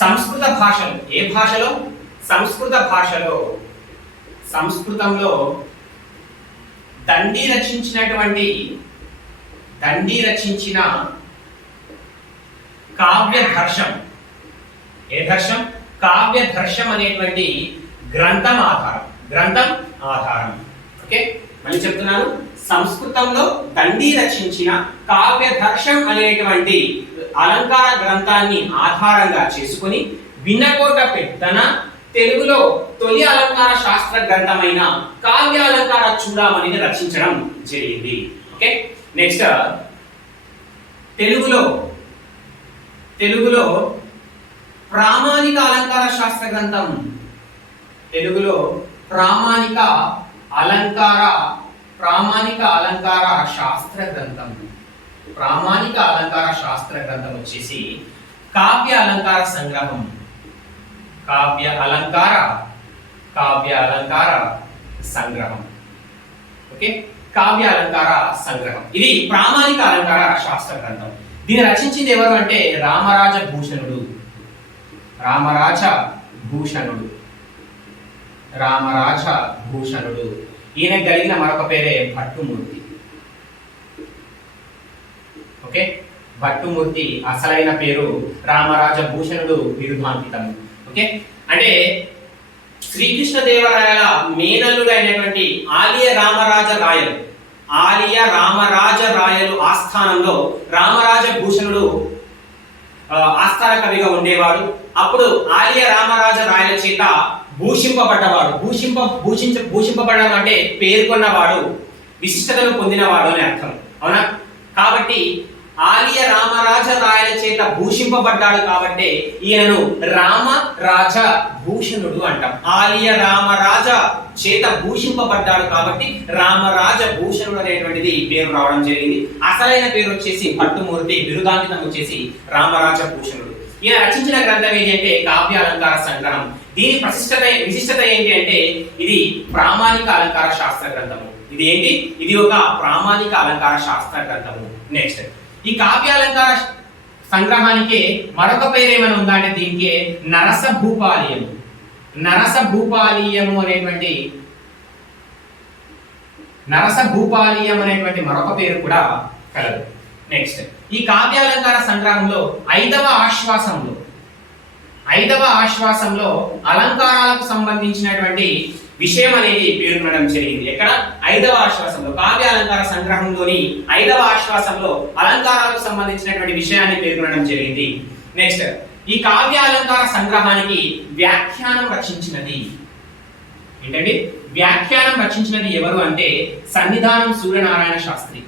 సంస్కృత భాషలో, ఏ భాషలో? సంస్కృత భాషలో, సంస్కృతంలో దండి రచించిన కావ్య ధర్షం, ఏ ధర్షం? కావ్య ధర్షం అనేటువంటి గ్రంథం ఆధారం. ఓకే, మళ్ళీ చెప్తున్నాను, సంస్కృతంలో దండి రచించిన కావ్య ధర్షం అనేటువంటి అలంకార గ్రంథాన్ని ఆధారంగా చేసుకుని వినకోట పెద్దన తెలుగులో తొలి అలంకార శాస్త్ర గ్రంథమైన కావ్య అలంకార చూడమని రచించడం జరిగింది. ఓకే, నెక్స్ట్ తెలుగులో ప్రామాణిక అలంకార శాస్త్ర గ్రంథం, తెలుగులో ప్రామాణిక అలంకార శాస్త్ర గ్రంథం, ప్రామాణిక అలంకార శాస్త్ర గ్రంథం వచ్చేసి కావ్య అలంకార సంగ్రహం, కావ్య అలంకార సంగ్రహం. ఓకే, కావ్య అలంకార సంగ్రహం ఇది ప్రామాణిక అలంకార శాస్త్ర గ్రంథం. దీన్ని రచించింది ఎవరు అంటే రామరాజ భూషణుడు. ఈయన కలిగిన మరొక పేరే భట్టుమూర్తి. ఓకే, భట్టుమూర్తి అసలైన పేరు రామరాజ భూషణుడు బిరుదాంకితం. ఓకే, అంటే శ్రీకృష్ణదేవరాయల మేనల్లుడు అయినటువంటి ఆలియ రామరాజ రాయలు ఆస్థానంలో రామరాజ భూషణుడు ఆస్థాన కవిగా ఉండేవాడు. అప్పుడు ఆలియ రామరాజ రాయల చేత భూషింపబడ్డవాడు. భూషింపబడడం అంటే పేర్కొన్నవాడు, విశిష్టతను పొందినవాడు అని అర్థం, అవునా? కాబట్టి ఆలియ రామరాజ రాయల చేత భూషింపబడ్డాడు కాబట్టి ఈయనను రామరాజ భూషణుడు అంటాం. ఆలియ రామరాజ చేత భూషింపబడ్డాడు కాబట్టి రామరాజ భూషణుడు అనేటువంటిది పేరు రావడం జరిగింది. అసలైన పేరు వచ్చేసి భట్టుమూర్తి, బిరుదాంకితం వచ్చేసి రామరాజ భూషణుడు. ఈయన రచించిన గ్రంథం ఏంటి అంటే కావ్య అలంకార సంగ్రహం. దీని విశిష్టత ఏంటి అంటే ఇది ప్రామాణిక అలంకార శాస్త్ర గ్రంథము. ఇది ఒక ప్రామాణిక అలంకార శాస్త్ర గ్రంథము. నెక్స్ట్ ఈ కావ్య అలంకార సంగ్రహానికి మరొక పేరు ఏమైనా ఉందా అంటే దీనికి నరస భూపాలీయం అనేటువంటి మరొక పేరు కూడా కలదు. నెక్స్ట్ ఈ కావ్య అలంకార సంగ్రహంలో ఐదవ ఆశ్వాసంలో అలంకారాలకు సంబంధించినటువంటి విషయం అనేది పేర్కొనడం జరిగింది. ఎక్కడ? ఐదవ ఆశ్వాసంలో, కావ్య అలంకార సంగ్రహంలోని ఐదవ ఆశ్వాసంలో అలంకారాలకు సంబంధించినటువంటి విషయాన్ని పేర్కొనడం జరిగింది. నెక్స్ట్ ఈ కావ్య అలంకార సంగ్రహానికి వ్యాఖ్యానం రచించినది ఏంటండి? వ్యాఖ్యానం రచించినది ఎవరు అంటే సన్నిధానం సూర్యనారాయణ శాస్త్రి.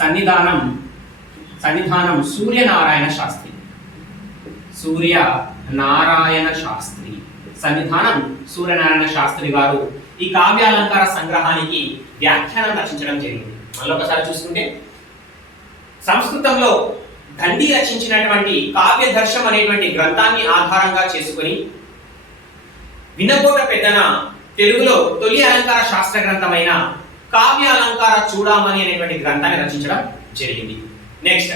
సన్నిధానం సూర్యనారాయణ శాస్త్రి గారు ఈ కావ్య అలంకార సంగ్రహానికి వ్యాఖ్యానం రచించడం జరిగింది. మళ్ళీ ఒకసారి చూసుకుంటే సంస్కృతంలో దండి రచించినటువంటి కావ్య దర్శం అనేటువంటి గ్రంథాన్ని ఆధారంగా చేసుకుని వినకోట పెద్దన తెలుగులో తొలి అలంకార శాస్త్ర గ్రంథమైన కావ్య అలంకార చూడమని అనేటువంటి గ్రంథాన్ని రచించడం జరిగింది. నెక్స్ట్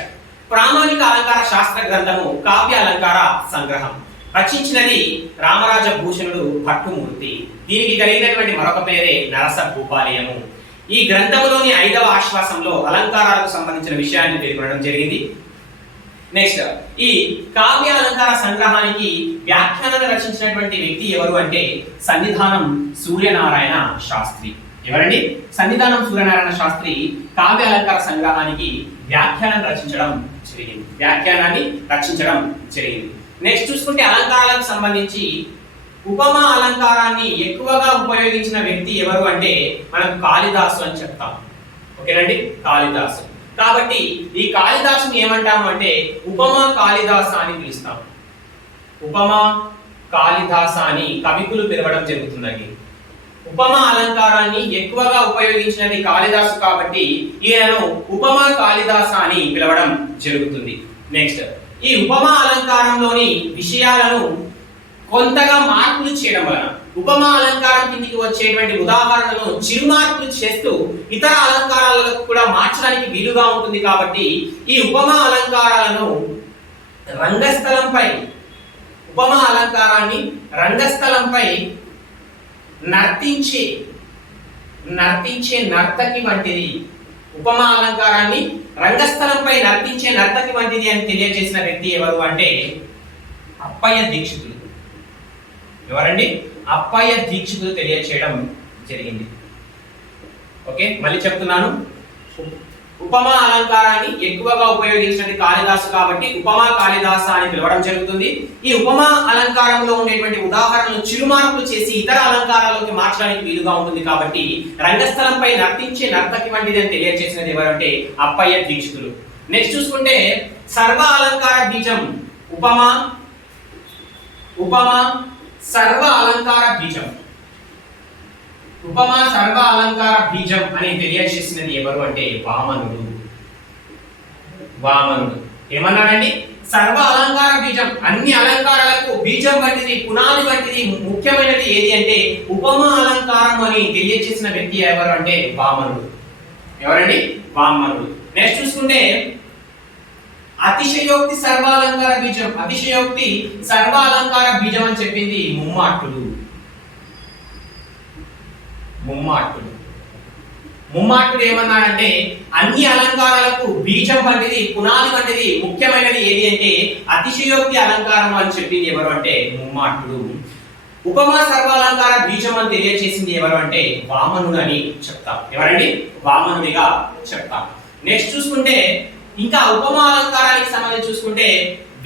ప్రామాణిక అలంకార శాస్త్ర గ్రంథము కావ్య అలంకార సంగ్రహం రచించినది రామరాజ భూషణుడు భట్టుమూర్తి. దీనికి కలిగినటువంటి మరొక పేరే నరస భూపాలీయము. ఈ గ్రంథములోని ఐదవ ఆశ్వాసంలో అలంకారాలకు సంబంధించిన విషయాన్ని పేర్కొనడం జరిగింది. నెక్స్ట్ ఈ కావ్య అలంకార సంగ్రహానికి వ్యాఖ్యానాన్ని రచించినటువంటి వ్యక్తి ఎవరు అంటే సన్నిధానం సూర్యనారాయణ శాస్త్రి. ఎవరండి? సన్నిధానం సూర్యనారాయణ శాస్త్రి కావ్య అలంకార సంగ్రహానికి వ్యాఖ్యానాన్ని రచించడం జరిగింది. నెక్స్ట్ చూసుకుంటే అలంకారాలకు సంబంధించి ఉపమా అలంకారాన్ని ఎక్కువగా ఉపయోగించిన వ్యక్తి ఎవరు అంటే మనకు కాళిదాసు అని చెప్తాం. ఓకేనండి, కాళిదాసు. కాబట్టి ఈ కాళిదాసుని ఏమంటాము అంటే ఉపమా కాళిదాస అని పిలుస్తాం. ఉపమా కాళిదాస అని కవికులు పిలవడం జరుగుతుందండి. ఉపమా అలంకారాన్ని ఎక్కువగా ఉపయోగించినది కాళిదాసు కాబట్టి ఈయనను ఉపమా కాళిదాస అని పిలవడం జరుగుతుంది. నెక్స్ట్ ఈ ఉపమా అలంకారంలోని విషయాలను కొంతగా మార్పులు చేయడం వలన ఉపమా అలంకారం కిందికి వచ్చేటువంటి ఉదాహరణలను చిరుమార్పులు చేస్తూ ఇతర అలంకారాలకు కూడా మార్చడానికి వీలుగా ఉంటుంది కాబట్టి ఈ ఉపమా అలంకారాలను రంగస్థలంపై ఉపమా అలంకారాన్ని రంగస్థలంపై నర్తించే నర్తకి వంటిది. ఉపమా అలంకారాన్ని రంగస్థలంపై నర్తించే నర్తకి వంటిది అని తెలియజేసిన వ్యక్తి ఎవరు అంటే అప్పయ్య దీక్షితులు. ఎవరండి? అప్పయ్య దీక్షితులు తెలియచేయడం జరిగింది. ఓకే, మళ్ళీ చెప్తున్నాను. ఉపమా అలంకారాన్ని ఎక్కువగా ఉపయోగించినది కాళిదాసు కాబట్టి ఉపమా కాళిదాస అని పిలవడం జరుగుతుంది. ఈ ఉపమా అలంకారంలో ఉండేటువంటి ఉదాహరణలు చిరుమార్పులు చేసి ఇతర అలంకారాలలోకి మార్చడానికి వీలుగా ఉంటుంది కాబట్టి రంగస్థలంపై నర్తించే నర్తకి వంటిది అని తెలియజేసినది ఎవరంటే అప్పయ్య దీక్షితులు. నెక్స్ట్ చూసుకుంటే సర్వ అలంకార బీజం ఉపమా సర్వ అలంకార బీజం ఉపమా సర్వ అలంకార బీజం అని తెలియజేసినది ఎవరు అంటే వామనుడు. ఏమన్నాడండి? సర్వ అలంకార బీజం, అన్ని అలంకారాలకు బీజం వంటిది, పునాది వంటిది, ముఖ్యమైనది ఏది అంటే ఉపమా అలంకారం అని తెలియజేసిన వ్యక్తి ఎవరు అంటే వామనుడు. ఎవరండి? వామనుడు. నెక్స్ట్ చూసుకుంటే అతిశయోక్తి సర్వాలంకార బీజం, అతిశయోక్తి సర్వాలంకార బీజం అని చెప్పింది ముమ్మాటుడు ఏమన్నాడంటే అన్ని అలంకారాలకు బీజం వంటిది, పునాది వంటిది, ముఖ్యమైనది ఏది అంటే అతిశయోక్తి అలంకారం అని చెప్పింది ఎవరు అంటే ముమ్మాటుడు. ఉపమా సర్వాలంకార బీజం అని తెలియజేసింది ఎవరు అంటే వామనుడు అని చెప్తాం. ఎవరండి? వామనుడిగా చెప్తాం. నెక్స్ట్ చూసుకుంటే ఇంకా ఉపమా అలంకారానికి సంబంధించి చూసుకుంటే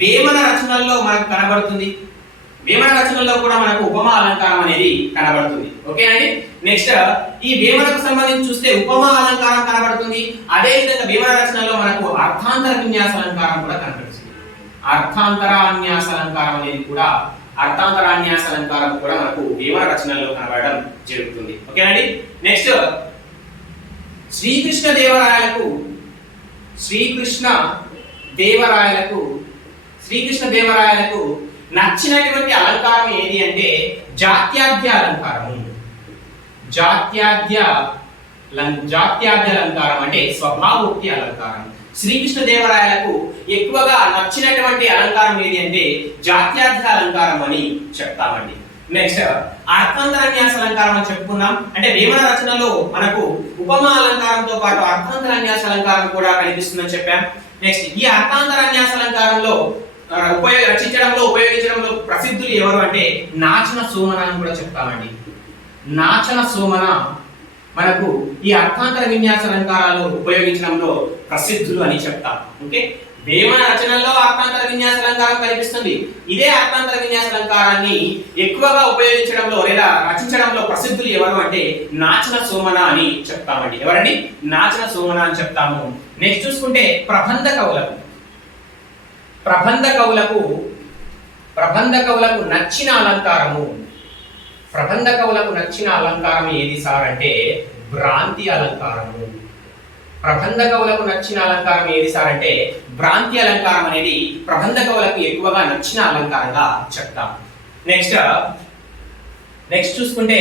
వేమన రచనల్లో మనకు కనబడుతుంది. వేమన రచనల్లో కూడా మనకు ఉపమా అలంకారం అనేది కనబడుతుంది. ఓకేనండి. నెక్స్ట్ ఈ వేమనకు సంబంధించి చూస్తే ఉపమా అలంకారం కనబడుతుంది. అదే విధంగా వేమన రచనలో మనకు అర్థాంతర విన్యాస అలంకారం కూడా కనబడుతుంది. అర్థాంతరాన్యాస అలంకారం కూడా మనకు వేమన రచనల్లో కనబడడం జరుగుతుంది. ఓకేనండి. నెక్స్ట్ శ్రీకృష్ణ దేవరాయలకు నచ్చినటువంటి అలంకారం ఏది అంటే జాత్యాద్య అలంకారము. జాత్యాద్య అలంకారం అంటే స్వభావోక్తి అలంకారం. శ్రీకృష్ణ దేవరాయలకు ఎక్కువగా నచ్చినటువంటి అలంకారం ఏది అంటే జాత్యాద్య అలంకారం అని చెప్తామండి. నెక్స్ట్ అర్థాంతరన్యాస అలంకారం అని చెప్పుకున్నాం. అంటే వేమన రచనలో మనకు ఉపమా అలంకారంతో పాటు అర్థాంతరన్యాస అలంకారం కూడా కనిపిస్తుందని చెప్పాం. నెక్స్ట్ ఈ అర్థాంతరన్యాస అలంకారంలో ఉపయోగించడంలో ప్రసిద్ధులు ఎవరు అంటే నాచన సోమన అని కూడా చెప్తామండి. నాచన సోమన మనకు ఈ అర్థాంతర విన్యాస అలంకారాలు ఉపయోగించడంలో ప్రసిద్ధులు అని చెప్తాం. ఓకే, వేమన రచనల్లో అర్థాంతర విన్యాస అలంకారం కనిపిస్తుంది. ఇదే అర్థాంతర విన్యాస అలంకారాన్ని ఎక్కువగా ఉపయోగించడంలో లేదా రచించడంలో ప్రసిద్ధులు ఎవరు అంటే నాచన సోమన అని చెప్తామండి. ఎవరండి? నాచన సోమన అని చెప్తాము. నెక్స్ట్ చూసుకుంటే ప్రబంధ కవులకు నచ్చిన అలంకారము ఏది సార్ అంటే భ్రాంతి అలంకారము. ప్రబంధ కవులకు నచ్చిన అలంకారం ఏది సార్ అంటే భ్రాంతి అలంకారం అనేది ప్రబంధ కవులకు ఎక్కువగా నచ్చిన అలంకారంగా చెప్తాం. నెక్స్ట్ చూసుకుంటే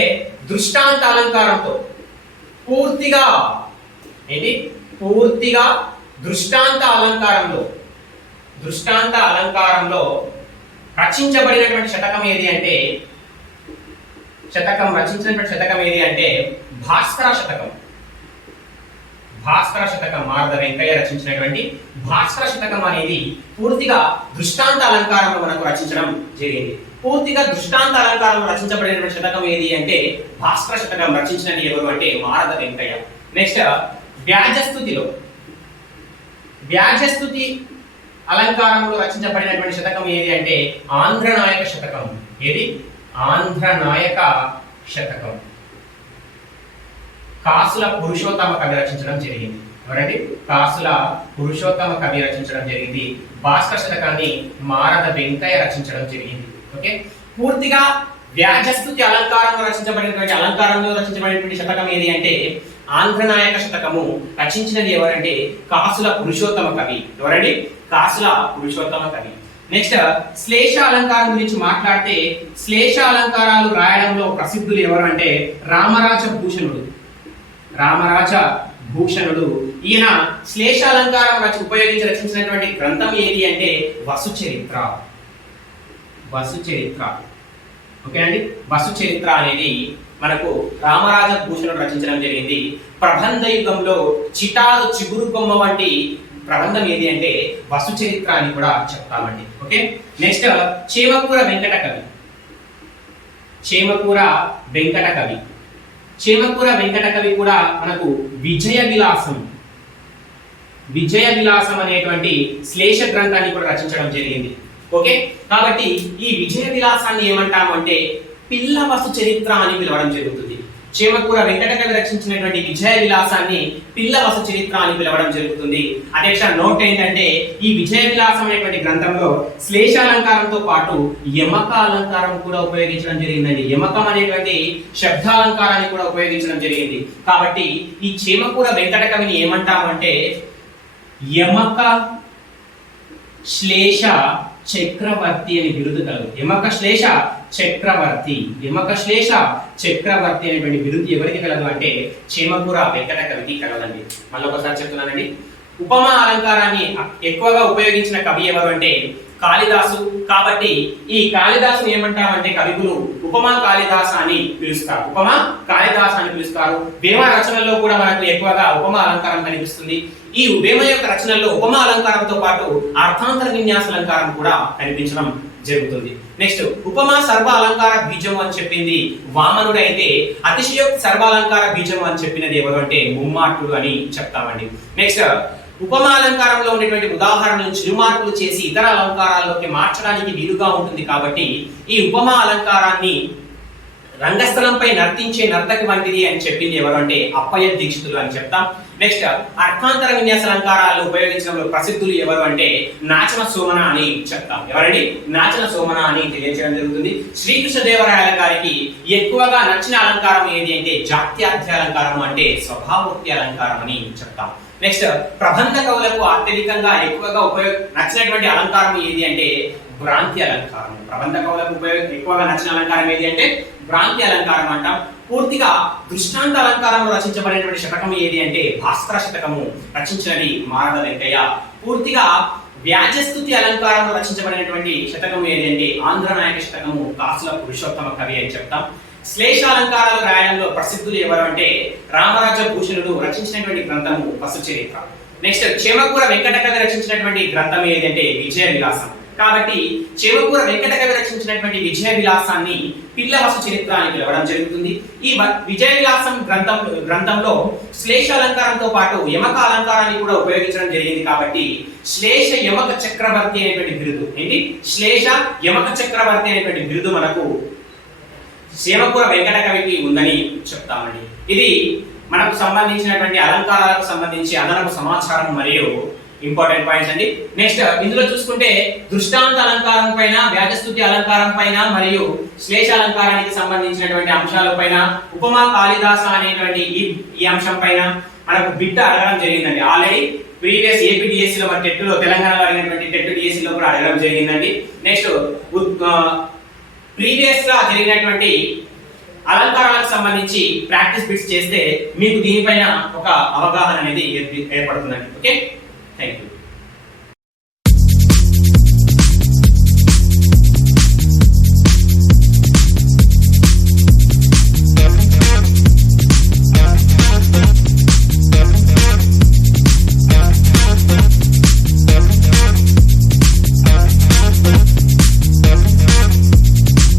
దృష్టాంత అలంకారంతో పూర్తిగా దృష్టాంత అలంకారంలో రచించబడినటువంటి శతకం ఏది అంటే భాస్కర శతకం. మారద వెంకయ్య రచించినటువంటి భాస్కర శతకం అనేది పూర్తిగా దృష్టాంత అలంకారంలో మనకు రచించడం జరిగింది. పూర్తిగా దృష్టాంత అలంకారంలో రచించబడినటువంటి శతకం ఏది అంటే భాస్కర శతకం. రచించినది ఎవరు అంటే మారద వెంకయ్య. నెక్స్ట్ వ్యాజస్తుతి అలంకారంలో రచించబడినటువంటి శతకం ఏది అంటే ఆంధ్రనాయక శతకం. కాసుల పురుషోత్తమ కవి రచించడం జరిగింది. ఎవరండి? కాసుల పురుషోత్తమ కవి రచించడం జరిగింది. భాస్కర శతకాన్ని మారద వెంకయ్య రచించడం జరిగింది. ఓకే, పూర్తిగా వ్యాజస్తుతి అలంకారంలో రచించబడినటువంటి శతకం ఏది అంటే ఆంధ్రనాయక శతకము. రచించినది ఎవరంటే కాసుల పురుషోత్తమ కవి. ఎవరండి? కాసుల పురుషోత్తమ కవి. నెక్స్ట్ శ్లేష అలంకారం గురించి మాట్లాడితే శ్లేష అలంకారాలు రాయడంలో ప్రసిద్ధులు ఎవరు అంటే రామరాజ భూషణుడు. రామరాజ భూషణుడు ఈయన శ్లేష అలంకారం ఉపయోగించి రచించినటువంటి గ్రంథం ఏది అంటే వసుచరిత్ర. వసుచరిత్ర ఓకే అండి. వసుచరిత్ర అనేది మనకు రామరాజ భూషణుడు రచించడం జరిగింది. ప్రబంధ యుగంలో చిటాలు చిగురు కొమ్మ వంటి ప్రబంధం ఏది అంటే వసుచరిత్ర అని కూడా చెప్తామండి. ఓకే. నెక్స్ట్ చేమకూర వెంకట కవి. చేమకూర వెంకట కవి. చేమకూర వెంకట కవి కూడా మనకు విజయ విలాసం అనేటువంటి శ్లేష గ్రంథాన్ని కూడా రచించడం జరిగింది. ఓకే. కాబట్టి ఈ విజయ విలాసాన్ని ఏమంటాము అంటే పిల్ల వసు చరిత్ర అని పిలవడం జరుగుతుంది. చేమకూర వెంకట కవి రచించినటువంటి విజయ విలాసాన్ని పిల్ల వసు చరిత్ర అని పిలవడం జరుగుతుంది. అధ్యక్ష నోట్ ఏంటంటే ఈ విజయ విలాసం అనేటువంటి గ్రంథంలో శ్లేషాలంకారంతో పాటు యమక అలంకారం కూడా ఉపయోగించడం జరిగిందండి. యమకం అనేటువంటి శబ్దాలంకారాన్ని కూడా ఉపయోగించడం జరిగింది. కాబట్టి ఈ చేమకూర వెంకట కవిని ఏమంటామంటే యమక శ్లేష చక్రవర్తి అని బిరుదు కలదు. యమక శ్లేష చక్రవర్తి. యమక శ్లేష చక్రవర్తి అనేటువంటి బిరుదు ఎవరికి కలదు అంటే చేమకూర వెంకట కవికి కలదండి. మళ్ళీ ఒకసారి చెప్తున్నానండి. ఉపమా అలంకారాన్ని ఎక్కువగా ఉపయోగించిన కవి ఎవరు అంటే కాళిదాసు. కాబట్టి ఈ కాళిదాసుని ఏమంటామంటే కవిగులు ఉపమా కాళిదాస అని పిలుస్తారు. ఉపమా కాళిదాస అని పిలుస్తారు. వేమ రచనల్లో కూడా మనకు ఎక్కువగా ఉపమా అలంకారం కనిపిస్తుంది. ఈ వేమ యొక్క రచనల్లో ఉపమా అలంకారంతో పాటు అర్థాంతర విన్యాస అలంకారం కూడా కనిపించడం జరుగుతుంది. నెక్స్ట్ ఉపమా సర్వ అలంకార బీజము అని చెప్పింది వామనుడు అయితే అతిశయోక్తి సర్వాలంకార బీజము అని చెప్పినది ఎవరు అంటే ముమ్మాటుడు అని చెప్తామండి. నెక్స్ట్ ఉపమా అలంకారంలో ఉన్నటువంటి ఉదాహరణలు చిరుమార్పులు చేసి ఇతర అలంకారాల్లోకి మార్చడానికి వీలుగా ఉంటుంది. కాబట్టి ఈ ఉపమా అలంకారాన్ని రంగస్థలంపై నర్తించే నర్తకి వంటిది అని చెప్పింది ఎవరు అంటే అప్పయ్య దీక్షితులు అని చెప్తాం. నెక్స్ట్ అర్థాంతర విన్యాస అలంకారాలు ఉపయోగించడంలో ప్రసిద్ధులు ఎవరు అంటే నాచన సోమన అని చెప్తాం. ఎవరండి? నాచన సోమన అని తెలియజేయడం జరుగుతుంది. శ్రీకృష్ణదేవరాయల గారికి ఎక్కువగా నచ్చిన అలంకారం ఏది అంటే జాత్యార్థ్య అలంకారం అంటే స్వభావోక్తి అలంకారం అని చెప్తాం. నెక్స్ట్ ప్రబంధ కవులకు అత్యధికంగా ఎక్కువగా నచ్చినటువంటి అలంకారం ఏది అంటే భ్రాంతి అలంకారం. ప్రబంధ కవులకు ఎక్కువగా నచ్చిన అలంకారం ఏది అంటే భ్రాంతి అలంకారం అంటాం. పూర్తిగా దృష్టాంత అలంకారంలో రచించబడినటువంటి శతకం ఏది అంటే భాస్కర శతకము. రచించినది మారద వెంకయ్య. పూర్తిగా వ్యాజస్తుతి అలంకారంలో రచించబడినటువంటి శతకం ఏది అంటే ఆంధ్రనాయక శతకము కాసుల పురుషోత్తమ కవి అని చెప్తాం. శ్లేష అలంకారాలు రాయడంలో ప్రసిద్ధులు ఎవరు అంటే రామరాజ భూషణుడు రచించినటువంటి గ్రంథము వసుచరిత్ర. నెక్స్ట్ చేమకూర వెంకట కవి రచించినటువంటి గ్రంథం ఏదంటే విజయ విలాసం. కాబట్టి చేమకూర వెంకట కవి రచించినటువంటి విజయ విలాసాన్ని పిల్ల వసుచరిత్ర అని పిలవడం జరుగుతుంది. ఈ విజయ విలాసం గ్రంథంలో శ్లేష అలంకారంతో పాటు యమక అలంకారాన్ని కూడా ఉపయోగించడం జరిగింది. కాబట్టి శ్లేష యమక చక్రవర్తి అనేటువంటి బిరుదు ఏంటి? శ్లేష యమక చక్రవర్తి అనేటువంటి బిరుదు మనకు చేమకూర వెంకట కవికి ఉందని చెప్తామండి. ఇది మనకు సంబంధించినటువంటి అలంకారాలకు సంబంధించి అదనపు సమాచారం మరియు ఇంపార్టెంట్ పాయింట్స్ అండి. నెక్స్ట్ ఇందులో చూసుకుంటే దృష్టాంత అలంకారం పైన, వ్యాజస్తుతి అలంకారం పైన మరియు శ్లేష అలంకారానికి సంబంధించినటువంటి అంశాల పైన, ఉపమా కాళిదాస అనేటువంటి ఈ అంశం పైన మనకు బిట్ అడగడం జరిగిందండి. ఆల్రెడీ ప్రీవియస్ ఏపీడిఎస్సి లో టెట్ లో తెలంగాణలో అడిగినటువంటి టెట్ డిఎస్సి లో కూడా అడగడం జరిగిందండి. నెక్స్ట్ ప్రీవియస్ గా జరిగినటువంటి అలంకారాలకు సంబంధించి ప్రాక్టీస్ బిట్స్ చేస్తే మీకు దీనిపైన ఒక అవగాహన అనేది ఏర్పడుతుందండి. Okay, thank you.